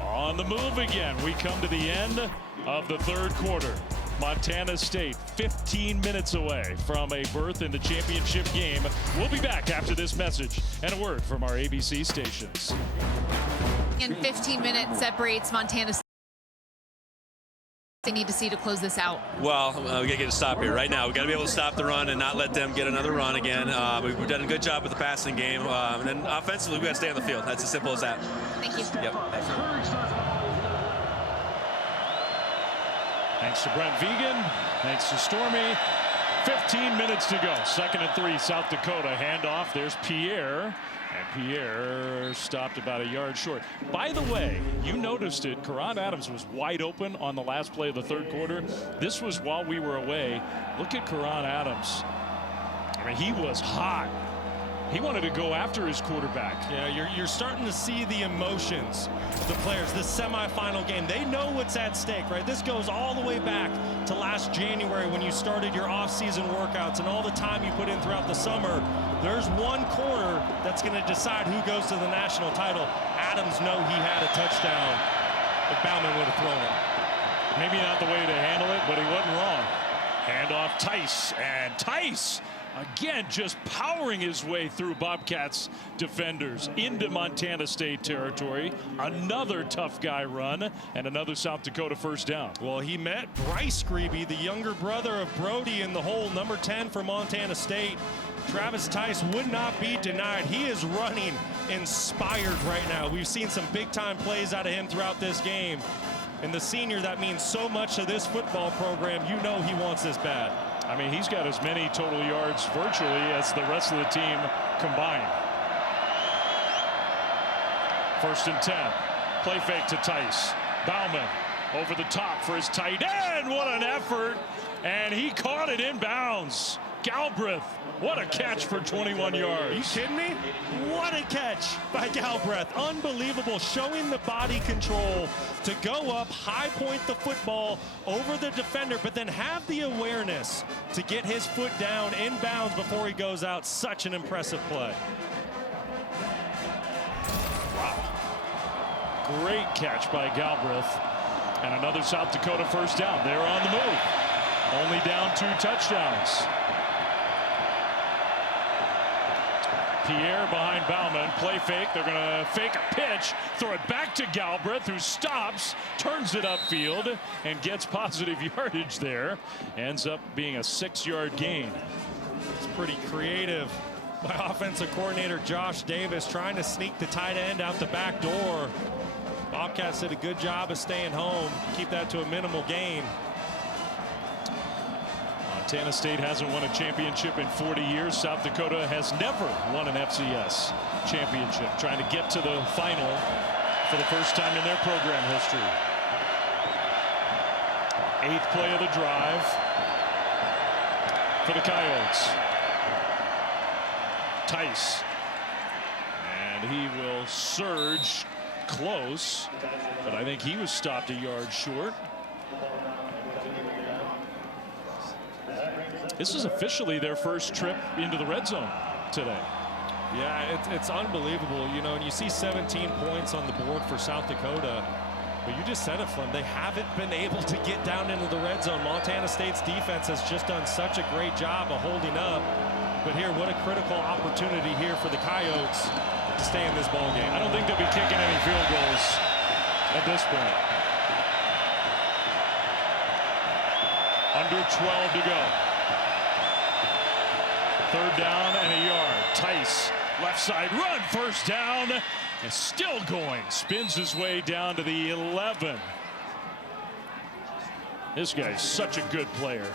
on the move again. We come to the end of the 3rd quarter. Montana State 15 minutes away from a berth in the championship game. We'll be back after this message and a word from our ABC stations. And 15 minutes separates Montana State. They need to see to close this out. Well, we got to get a stop here right now. We got to be able to stop the run and not let them get another run again. We've done a good job with the passing game, and then offensively we got to stay on the field. That's as simple as that. Thank you. Yep. Thanks to Brent Vegan. Thanks to Stormy. 15 minutes to go. 2nd and 3, South Dakota. Handoff. There's Pierre. And Pierre stopped about a yard short. By the way, you noticed it. Karan Adams was wide open on the last play of the 3rd quarter. This was while we were away. Look at Karan Adams. I mean, he was hot. He wanted to go after his quarterback. Yeah, you're starting to see the emotions of the players. This semifinal game, they know what's at stake, right? This goes all the way back to last January when you started your off-season workouts and all the time you put in throughout the summer. There's one quarter that's going to decide who goes to the national title. Adams know he had a touchdown if Bauman would have thrown it. Maybe not the way to handle it, but he wasn't wrong. Handoff Tice, and Tice again just powering his way through Bobcats defenders into Montana State territory. Another tough guy run and another South Dakota 1st down. Well, he met Bryce Grebe, the younger brother of Brody, in the hole, number 10 for Montana State. Travis Tice would not be denied. He is running inspired right now. We've seen some big-time plays out of him throughout this game. And the senior, that means so much to this football program. You know he wants this bad. I mean, he's got as many total yards virtually as the rest of the team combined. 1st and 10. Play fake to Tice. Bauman over the top for his tight end. What an effort. And he caught it in bounds. Galbraith, what a catch for 21 yards. Are you kidding me? What a catch by Galbraith. Unbelievable, showing the body control to go up, high point the football over the defender, but then have the awareness to get his foot down in bounds before he goes out. Such an impressive play. Wow. Great catch by Galbraith. And another South Dakota first down. They're on the move. Only down 2 touchdowns. Pierre behind Bauman. Play fake. They're going to fake a pitch. Throw it back to Galbraith, who stops, turns it upfield, and gets positive yardage there. Ends up being a 6-yard gain. It's pretty creative by offensive coordinator Josh Davis, trying to sneak the tight end out the back door. Bobcats did a good job of staying home, keep that to a minimal gain. Montana State hasn't won a championship in 40 years. South Dakota has never won an FCS championship, trying to get to the final for the first time in their program history. 8th play of the drive for the Coyotes. Tice, and he will surge close, but I think he was stopped a yard short. This is officially their first trip into the red zone today. Yeah, it's unbelievable, you know, and you see 17 points on the board for South Dakota, but you just said it, Flynn, they haven't been able to get down into the red zone. Montana State's defense has just done such a great job of holding up. But here, what a critical opportunity here for the Coyotes to stay in this ball game. I don't think they'll be kicking any field goals at this point. Under 12 to go. 3rd down and a yard. Tice, left side run, first down, and still going. Spins his way down to the 11. This guy's such a good player.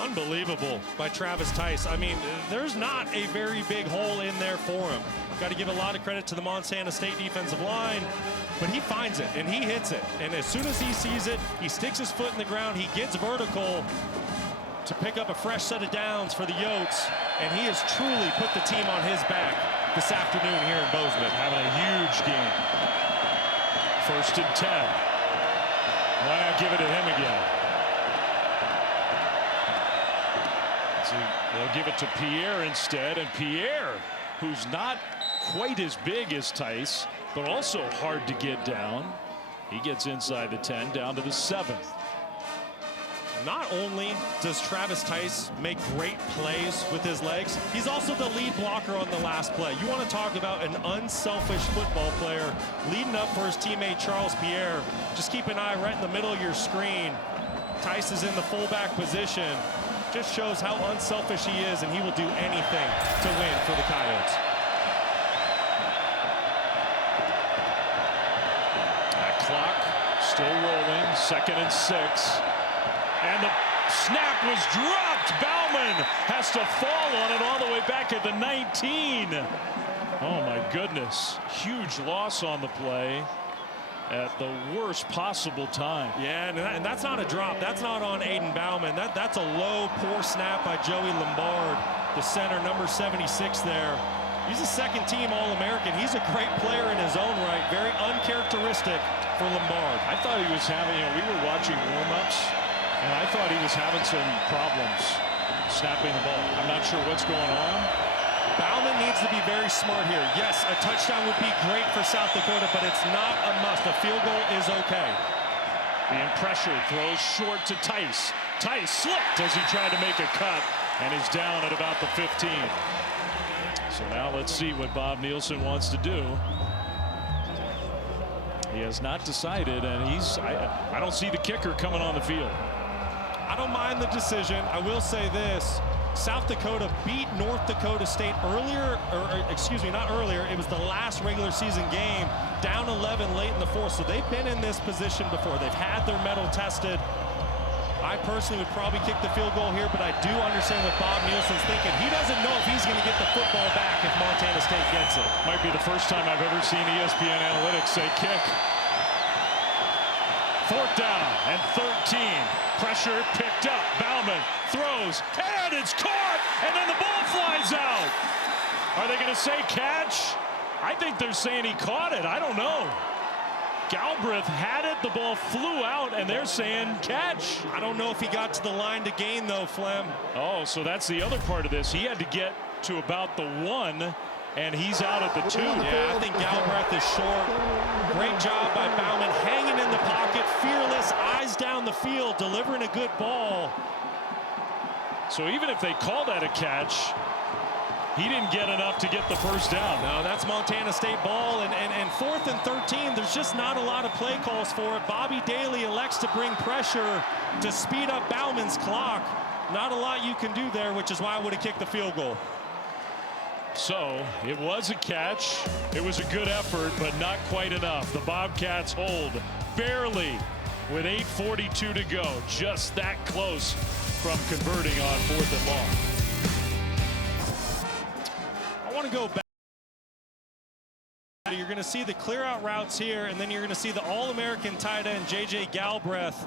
Unbelievable by Travis Tice. I mean, there's not a very big hole in there for him. Got to give a lot of credit to the Montana State defensive line, but he finds it and he hits it. And as soon as he sees it, he sticks his foot in the ground. He gets vertical to pick up a fresh set of downs for the Yotes, and he has truly put the team on his back this afternoon here in Bozeman. Having a huge game. 1st and 10. Why not give it to him again? They'll give it to Pierre instead, and Pierre, who's not quite as big as Tice, but also hard to get down. He gets inside the 10, down to the 7. Not only does Travis Tice make great plays with his legs, he's also the lead blocker on the last play. You want to talk about an unselfish football player leading up for his teammate Charles Pierre. Just keep an eye right in the middle of your screen. Tice is in the fullback position. Just shows how unselfish he is, and he will do anything to win for the Coyotes. That clock still rolling. 2nd and 6. And the snap was dropped. Bauman has to fall on it all the way back at the 19. Oh, my goodness. Huge loss on the play at the worst possible time. Yeah, and that's not a drop. That's not on Aiden Bauman. That's a low, poor snap by Joey Lombard, the center, number 76 there. He's a second-team All-American. He's a great player in his own right. Very uncharacteristic for Lombard. I thought he was having, we were watching warm-ups, and I thought he was having some problems snapping the ball. I'm not sure what's going on. Bauman needs to be very smart here. Yes, a touchdown would be great for South Dakota, but it's not a must. A field goal is okay. Being pressured, throws short to Tice. Tice slipped as he tried to make a cut, and is down at about the 15. So now let's see what Bob Nielsen wants to do. He has not decided, and I don't see the kicker coming on the field. I don't mind the decision. I will say this. South Dakota beat North Dakota State earlier, or excuse me, not earlier. It was the last regular season game, down 11 late in the 4th. So they've been in this position before. They've had their mettle tested. I personally would probably kick the field goal here, but I do understand what Bob Nielsen's thinking. He doesn't know if he's going to get the football back if Montana State gets it. Might be the first time I've ever seen ESPN Analytics say kick. 4th down and 13. Pressure picked up. Bauman throws, and it's caught, and then the ball flies out. Are they going to say catch? I think they're saying he caught it. I don't know. Galbraith had it, the ball flew out, and they're saying catch. I don't know if he got to the line to gain, though, Flem. Oh, so that's the other part of this. He had to get to about the 1 and he's out at the 2. Yeah, I think Galbraith is short. Great job by Bauman, hanging in the pocket, fearless, eyes down the field, delivering a good ball. So even if they call that a catch, he didn't get enough to get the first down. No, that's Montana State ball, and 4th and 13, there's just not a lot of play calls for it. Bobby Daly elects to bring pressure to speed up Bauman's clock. Not a lot you can do there, which is why I would have kicked the field goal. So it was a catch. It was a good effort, but not quite enough. The Bobcats hold barely with 8:42 to go. Just that close from converting on 4th and long. I want to go back. You're going to see the clear out routes here, and then you're going to see the All-American tight end J.J. Galbraith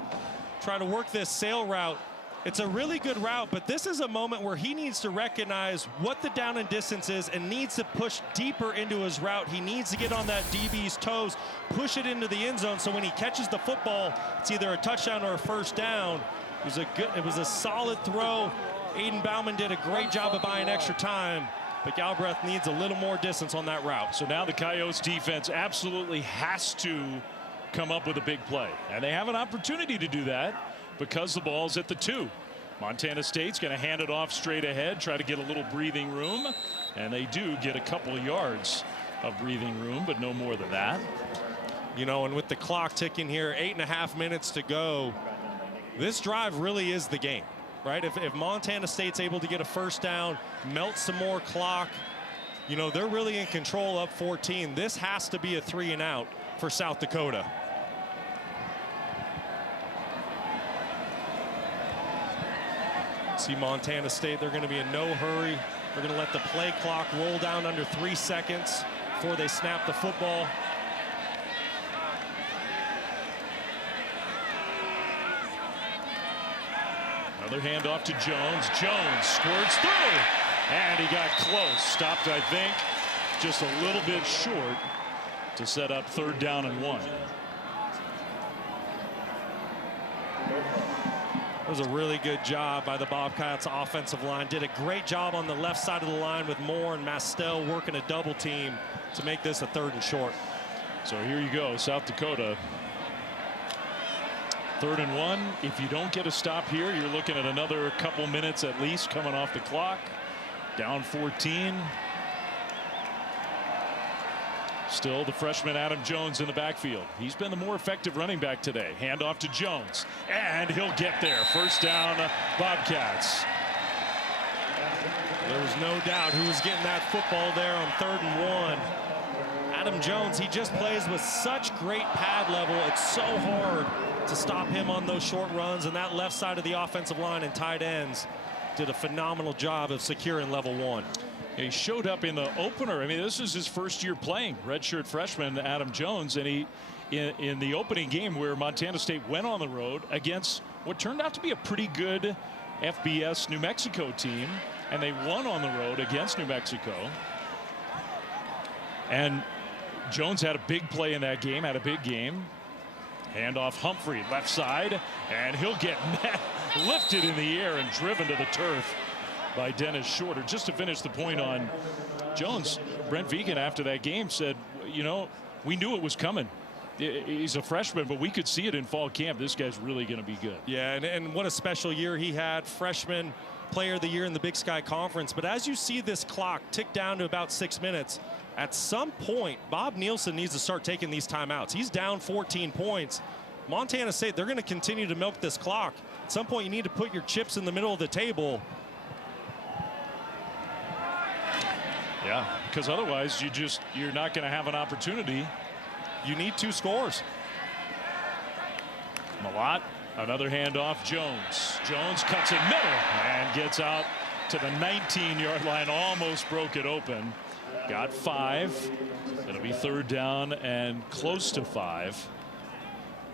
try to work this sail route. It's a really good route, but this is a moment where he needs to recognize what the down and distance is and needs to push deeper into his route. He needs to get on that DB's toes, push it into the end zone, so when he catches the football, it's either a touchdown or a first down. It was a solid throw. Aiden Bauman did a great job of buying extra time, but Galbraith needs a little more distance on that route. So now the Coyotes defense absolutely has to come up with a big play, and they have an opportunity to do that because the ball's at the 2. Montana State's going to hand it off straight ahead, try to get a little breathing room, and they do get a couple of yards of breathing room, but no more than that. You know, and with the clock ticking here, 8.5 minutes to go, this drive really is the game, right? If Montana State's able to get a first down, melt some more clock, you know, they're really in control up 14. This has to be a 3 and out for South Dakota. See Montana State, they're going to be in no hurry. They're going to let the play clock roll down under 3 seconds before they snap the football. Another handoff to Jones. Jones squirts through, and he got close. Stopped, I think, just a little bit short to set up 3rd down and 1. It was a really good job by the Bobcats offensive line. Did a great job on the left side of the line with Moore and Mastel working a double team to make this a 3rd and short. So here you go, South Dakota. 3rd and 1. If you don't get a stop here, you're looking at another couple minutes at least coming off the clock. Down 14. Still the freshman Adam Jones in the backfield. He's been the more effective running back today. Handoff to Jones, and he'll get there. First down, Bobcats. There was no doubt who was getting that football there on 3rd and 1. Adam Jones, he just plays with such great pad level. It's so hard to stop him on those short runs, and that left side of the offensive line and tight ends did a phenomenal job of securing level 1. He showed up in the opener. I mean, this is his first year playing, redshirt freshman Adam Jones, and he in the opening game where Montana State went on the road against what turned out to be a pretty good FBS New Mexico team, and they won on the road against New Mexico. And Jones had a big play in that game, had a big game. Handoff Humphrey, left side, and he'll get lifted in the air and driven to the turf by Dennis Shorter. Just to finish the point on Jones, Brent Vegan after that game said, you know, we knew it was coming. He's a freshman, but we could see it in fall camp. This guy's really going to be good. Yeah, and what a special year he had. Freshman player of the year in the Big Sky Conference. But as you see this clock tick down to about 6 minutes, at some point, Bob Nielsen needs to start taking these timeouts. He's down 14 points. Montana State, they're going to continue to milk this clock. At some point, you need to put your chips in the middle of the table. Yeah, because otherwise you're not going to have an opportunity. You need 2 scores. Malott, another handoff. Jones cuts it middle and gets out to the 19-yard line. Almost broke it open. Got 5. It'll be 3rd down and close to 5.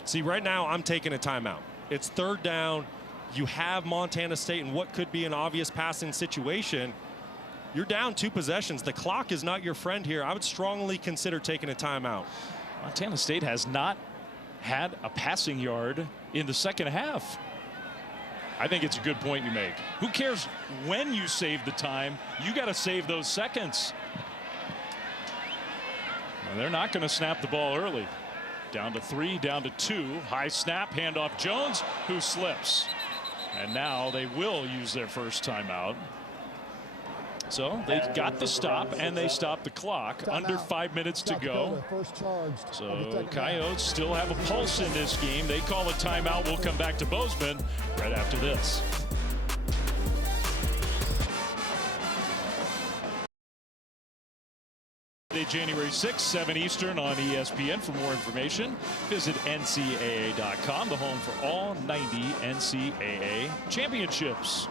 See, right now I'm taking a timeout. It's 3rd down. You have Montana State in what could be an obvious passing situation. You're down 2 possessions. The clock is not your friend here. I would strongly consider taking a timeout. Montana State has not had a passing yard in the second half. I think it's a good point you make. Who cares when you save the time? You got to save those seconds. And they're not going to snap the ball early. Down to 3, down to 2. High snap, handoff Jones, who slips. And now they will use their first timeout. So they got the stop and they stopped the clock. Under 5 minutes to go. So Coyotes still have a pulse in this game. They call a timeout. We'll come back to Bozeman right after this. January 6th, 7 Eastern on ESPN. For more information, visit NCAA.com, the home for all 90 NCAA championships.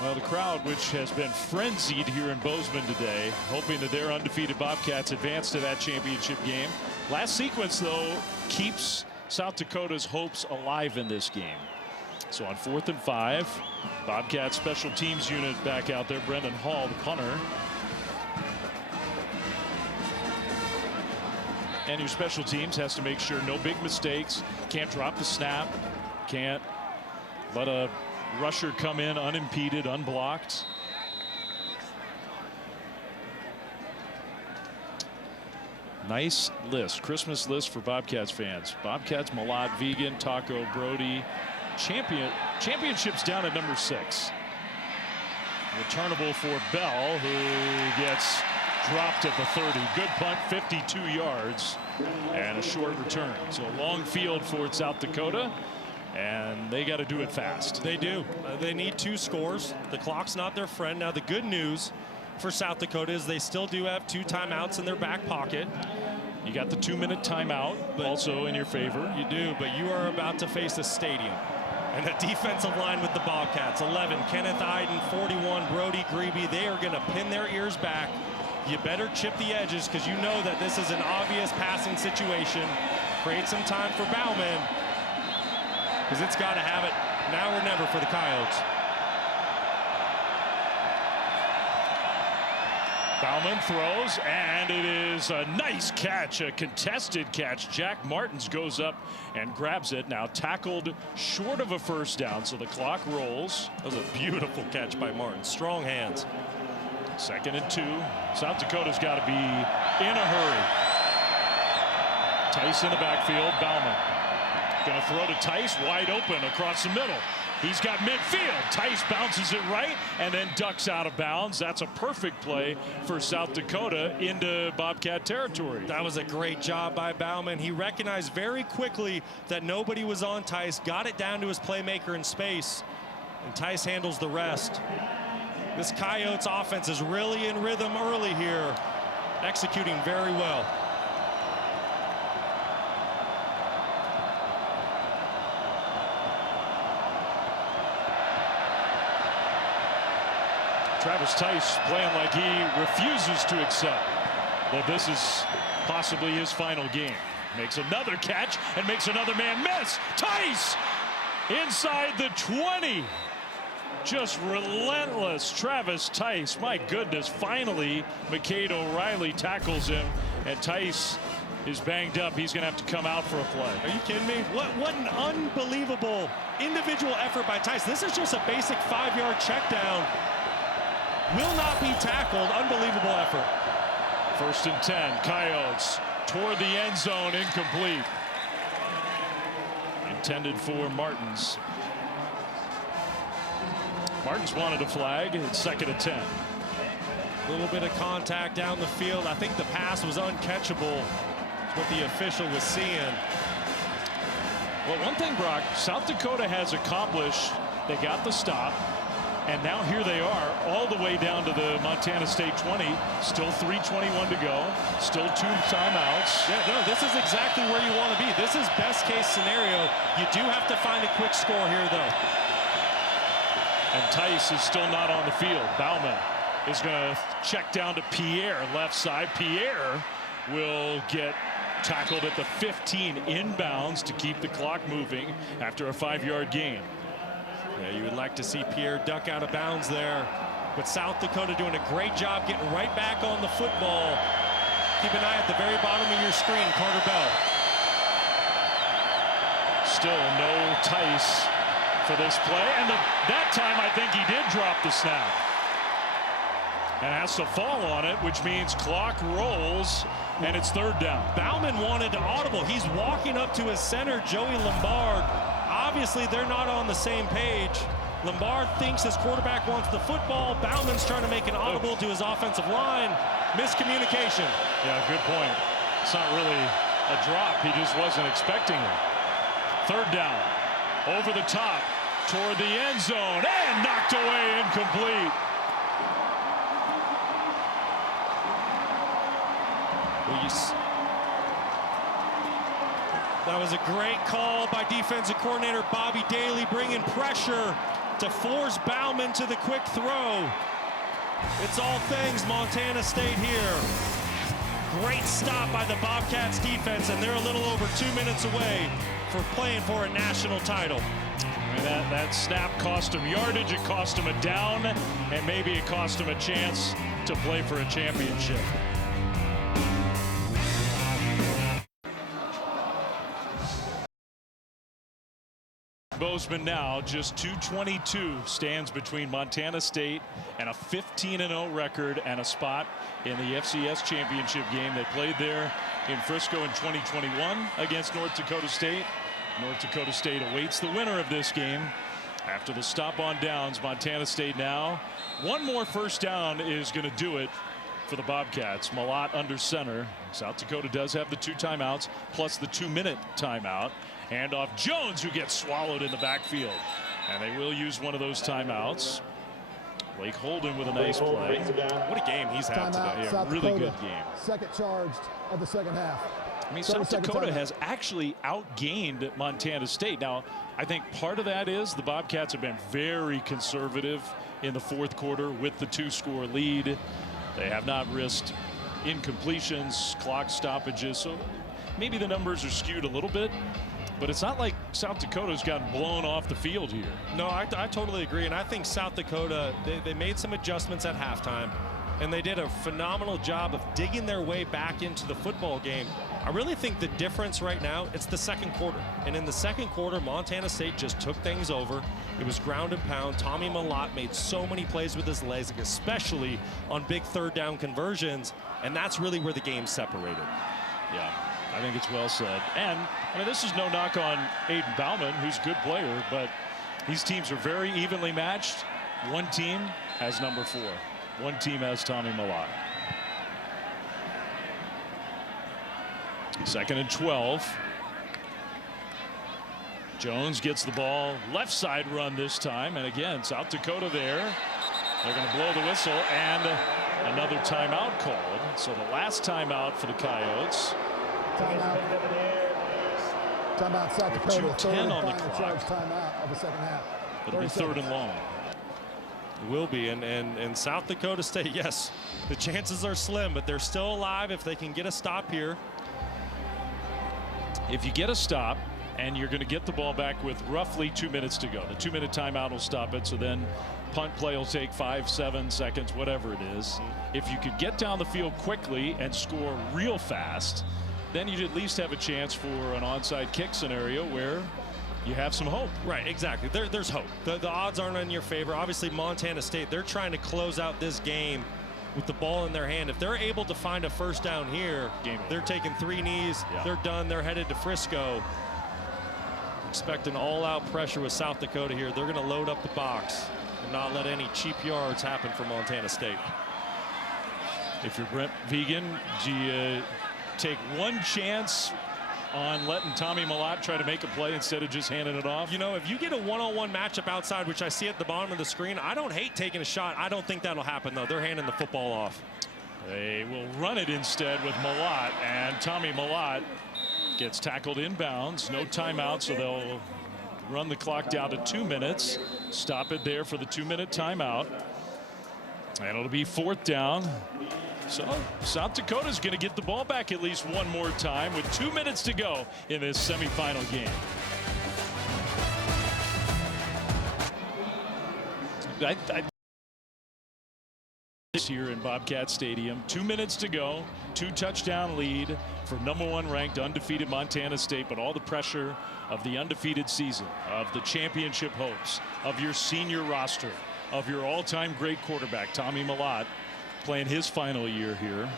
Well, the crowd, which has been frenzied here in Bozeman today, hoping that their undefeated Bobcats advance to that championship game. Last sequence, though, keeps South Dakota's hopes alive in this game. So on 4th and 5, Bobcats special teams unit back out there. Brendan Hall, the punter. And your special teams has to make sure no big mistakes. Can't drop the snap. Can't let a rusher come in unimpeded, unblocked. Nice list, Christmas list for Bobcats fans. Bobcats, Malott, Vegan, Taco, Brody. Championships down at number 6. Returnable for Bell, who gets dropped at the 30. Good punt, 52 yards, and a short return. So a long field for South Dakota, and they got to do it fast. They do. They need 2 scores. The clock's not their friend. Now the good news for South Dakota is they still do have 2 timeouts in their back pocket. You got the 2-minute timeout also in your favor. You do, but you are about to face a stadium. And a defensive line with the Bobcats. 11, Kenneth Iden, 41, Brody Grebe. They are going to pin their ears back. You better chip the edges because you know that this is an obvious passing situation. Create some time for Bauman because it's got to have it now or never for the Coyotes. Bauman throws, and it is a nice catch, a contested catch. Jack Martins goes up and grabs it. Now tackled short of a first down, so the clock rolls. That was a beautiful catch by Martins. Strong hands. 2nd and 2. South Dakota's got to be in a hurry. Tice in the backfield. Bauman going to throw to Tice, wide open across the middle. He's got midfield. Tice bounces it right and then ducks out of bounds. That's a perfect play for South Dakota into Bobcat territory. That was a great job by Bauman. He recognized very quickly that nobody was on Tice, got it down to his playmaker in space, and Tice handles the rest. This Coyotes offense is really in rhythm early here, executing very well. Travis Tice playing like he refuses to accept that this is possibly his final game. Makes another catch and makes another man miss. Tice inside the 20. Just relentless Travis Tice. My goodness, finally McCade O'Reilly tackles him, and Tice is banged up. He's going to have to come out for a play. Are you kidding me? What an unbelievable individual effort by Tice. This is just a basic 5-yard check down. Will not be tackled. Unbelievable effort. 1st and 10. Coyotes toward the end zone, incomplete. Intended for Martins. Martins wanted a flag. It's 2nd and 10. A little bit of contact down the field. I think the pass was uncatchable. That's what the official was seeing. Well, one thing, Brock, South Dakota has accomplished. They got the stop. And now here they are, all the way down to the Montana State 20. Still 3:21 to go. Still 2 timeouts. Yeah, no, this is exactly where you want to be. This is best case scenario. You do have to find a quick score here, though. And Tice is still not on the field. Bauman is going to check down to Pierre, left side. Pierre will get tackled at the 15 inbounds to keep the clock moving after a 5-yard gain. Yeah, you would like to see Pierre duck out of bounds there. But South Dakota doing a great job getting right back on the football. Keep an eye at the very bottom of your screen, Carter Bell. Still no Tice for this play. And that time I think he did drop the snap. and has to fall on it, which means clock rolls, and it's third down. Bauman wanted to audible. He's walking up to his center, Joey Lombard. Obviously, they're not on the same page. Lombard thinks his quarterback wants the football. Bauman's trying to make an audible to his offensive line. Miscommunication. Yeah, good point. It's not really a drop. He just wasn't expecting it. Third down. Over the top toward the end zone and knocked away, incomplete. That was a great call by defensive coordinator Bobby Daly, bringing pressure to force Bauman to the quick throw. It's all things Montana State here. Great stop by the Bobcats defense, and they're a little over 2 minutes away for playing for a national title. And that snap cost him yardage, it cost him a down, and maybe it cost him a chance to play for a championship. Bozeman now just 2:22 stands between Montana State and a 15-0 record and a spot in the FCS championship game. They played there in Frisco in 2021 against North Dakota State. North Dakota State awaits the winner of this game after the stop on downs. Montana State now one more first down is going to do it for the Bobcats. Malott under center. South Dakota does have the 2 timeouts plus the 2-minute timeout. Handoff Jones, who gets swallowed in the backfield, and they will use one of those timeouts. Blake Holden with a nice play. What a game he's had today. Yeah, really good game. Second charged of the second half. I mean, South Dakota has actually outgained Montana State. Now, I think part of that is the Bobcats have been very conservative in the fourth quarter with the 2-score lead. They have not risked incompletions, clock stoppages, so maybe the numbers are skewed a little bit. But it's not like South Dakota's gotten blown off the field here. No, I totally agree. And I think South Dakota, they made some adjustments at halftime. And they did a phenomenal job of digging their way back into the football game. I really think the difference right now, it's the second quarter. And in the second quarter, Montana State just took things over. It was ground and pound. Tommy Malott made so many plays with his legs, especially on big third down conversions. And that's really where the game separated. Yeah. I think it's well said. And, I mean, this is no knock on Aiden Bauman, who's a good player, but these teams are very evenly matched. One team has number 4. One team has Tommy Malott. 2nd and 12. Jones gets the ball. Left side run this time. And again, South Dakota there. They're going to blow the whistle and another timeout called. So the last timeout for the Coyotes. Timeout South Dakota. 2:10 on the clock. Timeout of the second half. It'll be 3rd and long. It will be. And South Dakota State, yes, the chances are slim, but they're still alive if they can get a stop here. If you get a stop and you're going to get the ball back with roughly 2 minutes to go, the 2-minute timeout will stop it. So then punt play will take 5, 7 seconds, whatever it is. If you could get down the field quickly and score real fast, then you'd at least have a chance for an onside kick scenario where you have some hope. Right, exactly. There's hope. The odds aren't in your favor. Obviously, Montana State, they're trying to close out this game with the ball in their hand. If they're able to find a first down here, they're taking 3 knees. Yeah. They're done. They're headed to Frisco. Expect an all-out pressure with South Dakota here. They're going to load up the box and not let any cheap yards happen for Montana State. If you're Brent Vegan, do you take one chance on letting Tommy Malott try to make a play instead of just handing it off? You know, if you get a one-on-one matchup outside, which I see at the bottom of the screen, I don't hate taking a shot. I don't think that'll happen, though. They're handing the football off. They will run it instead with Malott, and Tommy Malott gets tackled inbounds. No timeout, so they'll run the clock down to 2 minutes. Stop it there for the 2-minute timeout. And it'll be 4th down. So South Dakota's going to get the ball back at least one more time with 2 minutes to go in this semifinal game. This here in Bobcat Stadium, 2 minutes to go, 2-touchdown lead for #1 ranked undefeated Montana State, but all the pressure of the undefeated season, of the championship hopes, of your senior roster, of your all-time great quarterback, Tommy Malott, playing his final year here.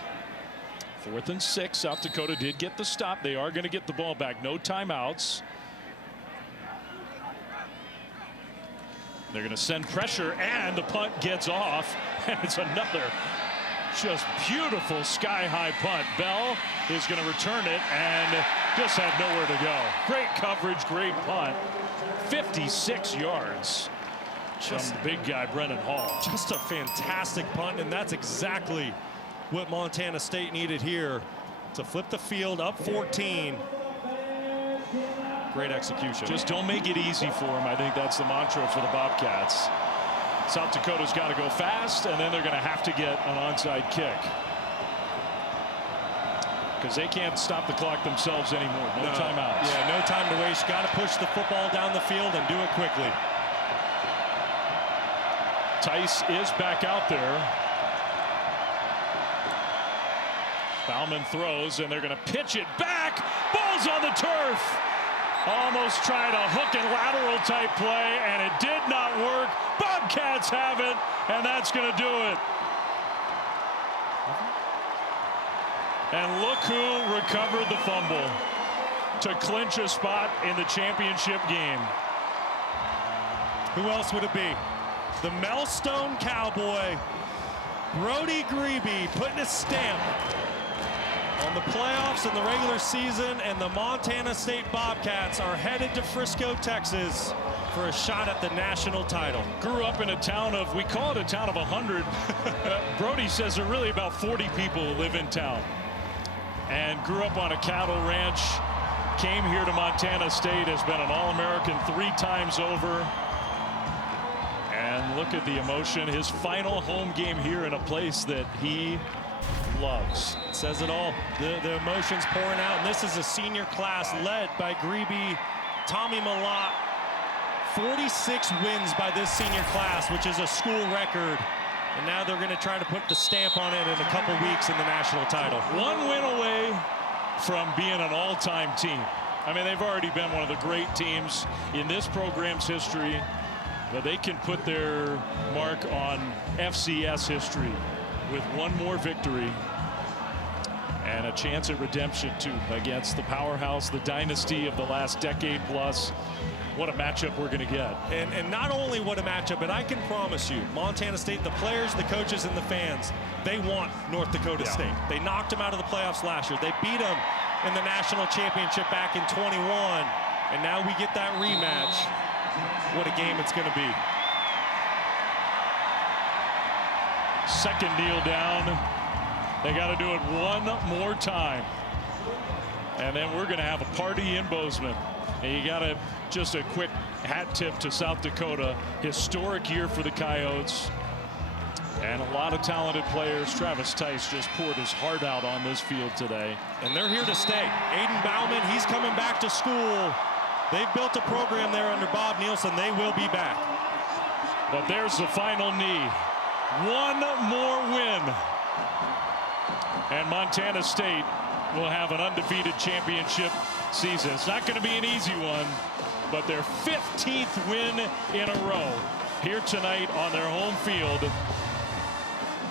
4th and 6. South Dakota did get the stop. They are going to get the ball back. No timeouts. They're going to send pressure, and the punt gets off, and it's another just beautiful sky-high punt. Bell is going to return it and just had nowhere to go. Great coverage, great punt. 56 yards from the big guy, Brennan Hall. Just a fantastic punt, and that's exactly what Montana State needed here to flip the field up 14. Great execution. Just don't make it easy for them. I think that's the mantra for the Bobcats. South Dakota's got to go fast, and then they're going to have to get an onside kick, because they can't stop the clock themselves anymore. No timeouts. Yeah, no time to waste. Got to push the football down the field and do it quickly. Tice is back out there. Bauman throws, and they're going to pitch it back. Ball's on the turf. Almost tried a hook and lateral type play, and it did not work. Bobcats have it, and that's going to do it. And look who recovered the fumble to clinch a spot in the championship game. Who else would it be? The Melstone Cowboy, Brody Grebe, putting a stamp on the playoffs and the regular season, and the Montana State Bobcats are headed to Frisco, Texas for a shot at the national title. Grew up in a town of, we call it a town of 100. Brody says there are really about 40 people who live in town. And grew up on a cattle ranch, came here to Montana State, has been an All-American 3 times over. And look at the emotion. His final home game here in a place that he loves. It says it all. The emotions pouring out, and this is a senior class led by Grebe, Tommy Malott. 46 wins by this senior class, which is a school record. And now they're going to try to put the stamp on it in a couple weeks in the national title. 1 win away from being an all-time team. I mean, they've already been one of the great teams in this program's history, but they can put their mark on FCS history with 1 more victory and a chance at redemption too against the powerhouse, the dynasty of the last decade plus. What a matchup we're going to get. And not only what a matchup, but I can promise you, Montana State, the players, the coaches, and the fans, they want North Dakota State. They knocked them out of the playoffs last year. They beat them in the national championship back in 21. And now we get that rematch. What a game it's going to be. Second kneel down. They got to do it 1 more time. And then we're going to have a party in Bozeman. And you got to, just a quick hat tip to South Dakota. Historic year for the Coyotes. And a lot of talented players. Travis Tice just poured his heart out on this field today. And they're here to stay. Aiden Bauman, he's coming back to school. They've built a program there under Bob Nielsen. They will be back. But there's the final knee. 1 more win. And Montana State will have an undefeated championship season. It's not going to be an easy one, but their 15th win in a row here tonight on their home field.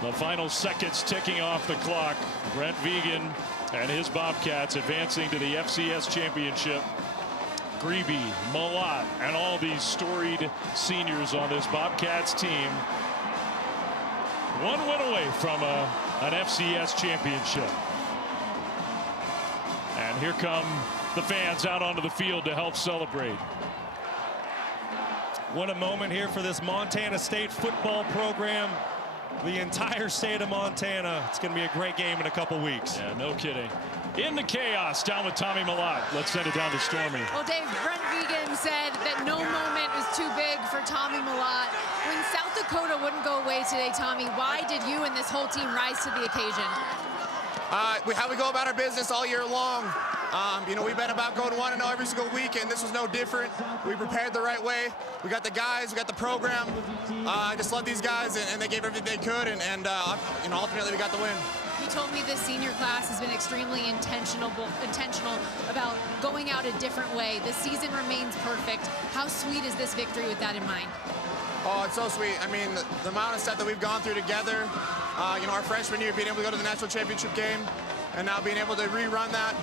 The final seconds ticking off the clock. Brent Vegan and his Bobcats advancing to the FCS championship. Grebe, Malott, and all these storied seniors on this Bobcats team. 1 win away from an FCS championship. And here come the fans out onto the field to help celebrate. What a moment here for this Montana State football program. The entire state of Montana. It's going to be a great game in a couple weeks. Yeah, no kidding. In the chaos, down with Tommy Malott. Let's send it down to Stormy. Well, Dave, Brent Vegan said that no moment was too big for Tommy Malott. When South Dakota wouldn't go away today, Tommy, why did you and this whole team rise to the occasion? How we go about our business all year long. You know, we've been about going 1-0 every single week, and this was no different. We prepared the right way. We got the guys, we got the program. I just love these guys, and they gave everything they could, and you know, ultimately we got the win. You told me this senior class has been extremely intentional about going out a different way. The season remains perfect. How sweet is this victory with that in mind? Oh, it's so sweet. I mean, the amount of stuff that we've gone through together, our freshman year, being able to go to the national championship game, and now being able to rerun that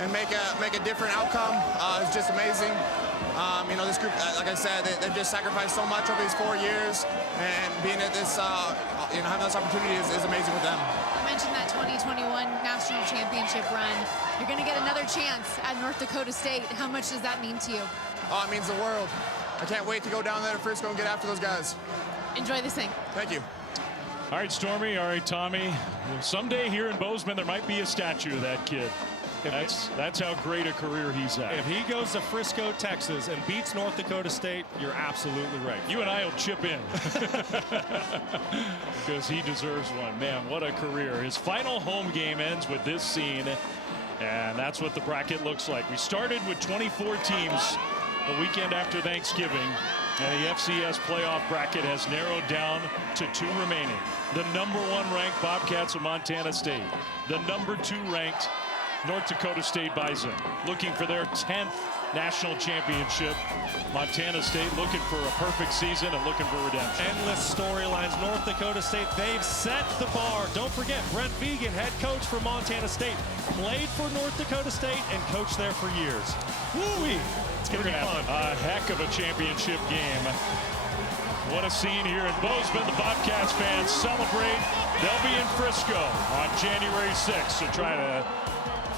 and make a different outcome is just amazing. This group, like I said, they've just sacrificed so much over these 4 years, and being at this, having this opportunity is amazing with them. You mentioned that 2021 national championship run. You're going to get another chance at North Dakota State. How much does that mean to you? Oh, it means the world. I can't wait to go down there to Frisco and get after those guys. Enjoy this thing. Thank you. All right, Stormy. All right, Tommy. Someday here in Bozeman, there might be a statue of that kid. That's how great a career he's had. If he goes to Frisco, Texas, and beats North Dakota State, you're absolutely right. You and I will chip in because he deserves one. Man, what a career. His final home game ends with this scene, and that's what the bracket looks like. We started with 24 teams the weekend after Thanksgiving, and the FCS playoff bracket has narrowed down to 2 remaining. The #1 ranked Bobcats of Montana State, the #2 ranked North Dakota State Bison, looking for their 10th national championship. Montana State looking for a perfect season and looking for redemption. Endless storylines. North Dakota State, they've set the bar. Don't forget, Brent Vigen, head coach for Montana State, played for North Dakota State and coached there for years. Woo-wee! It's going to be fun. A heck of a championship game. What a scene here in Bozeman. The Bobcats fans celebrate. They'll be in Frisco on January 6th to try to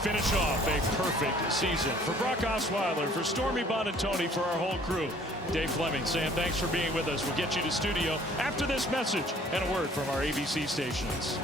finish off a perfect season. For Brock Osweiler, for Stormy Bonantoni, for our whole crew, Dave Fleming saying thanks for being with us. We'll get you to studio after this message and a word from our ABC stations.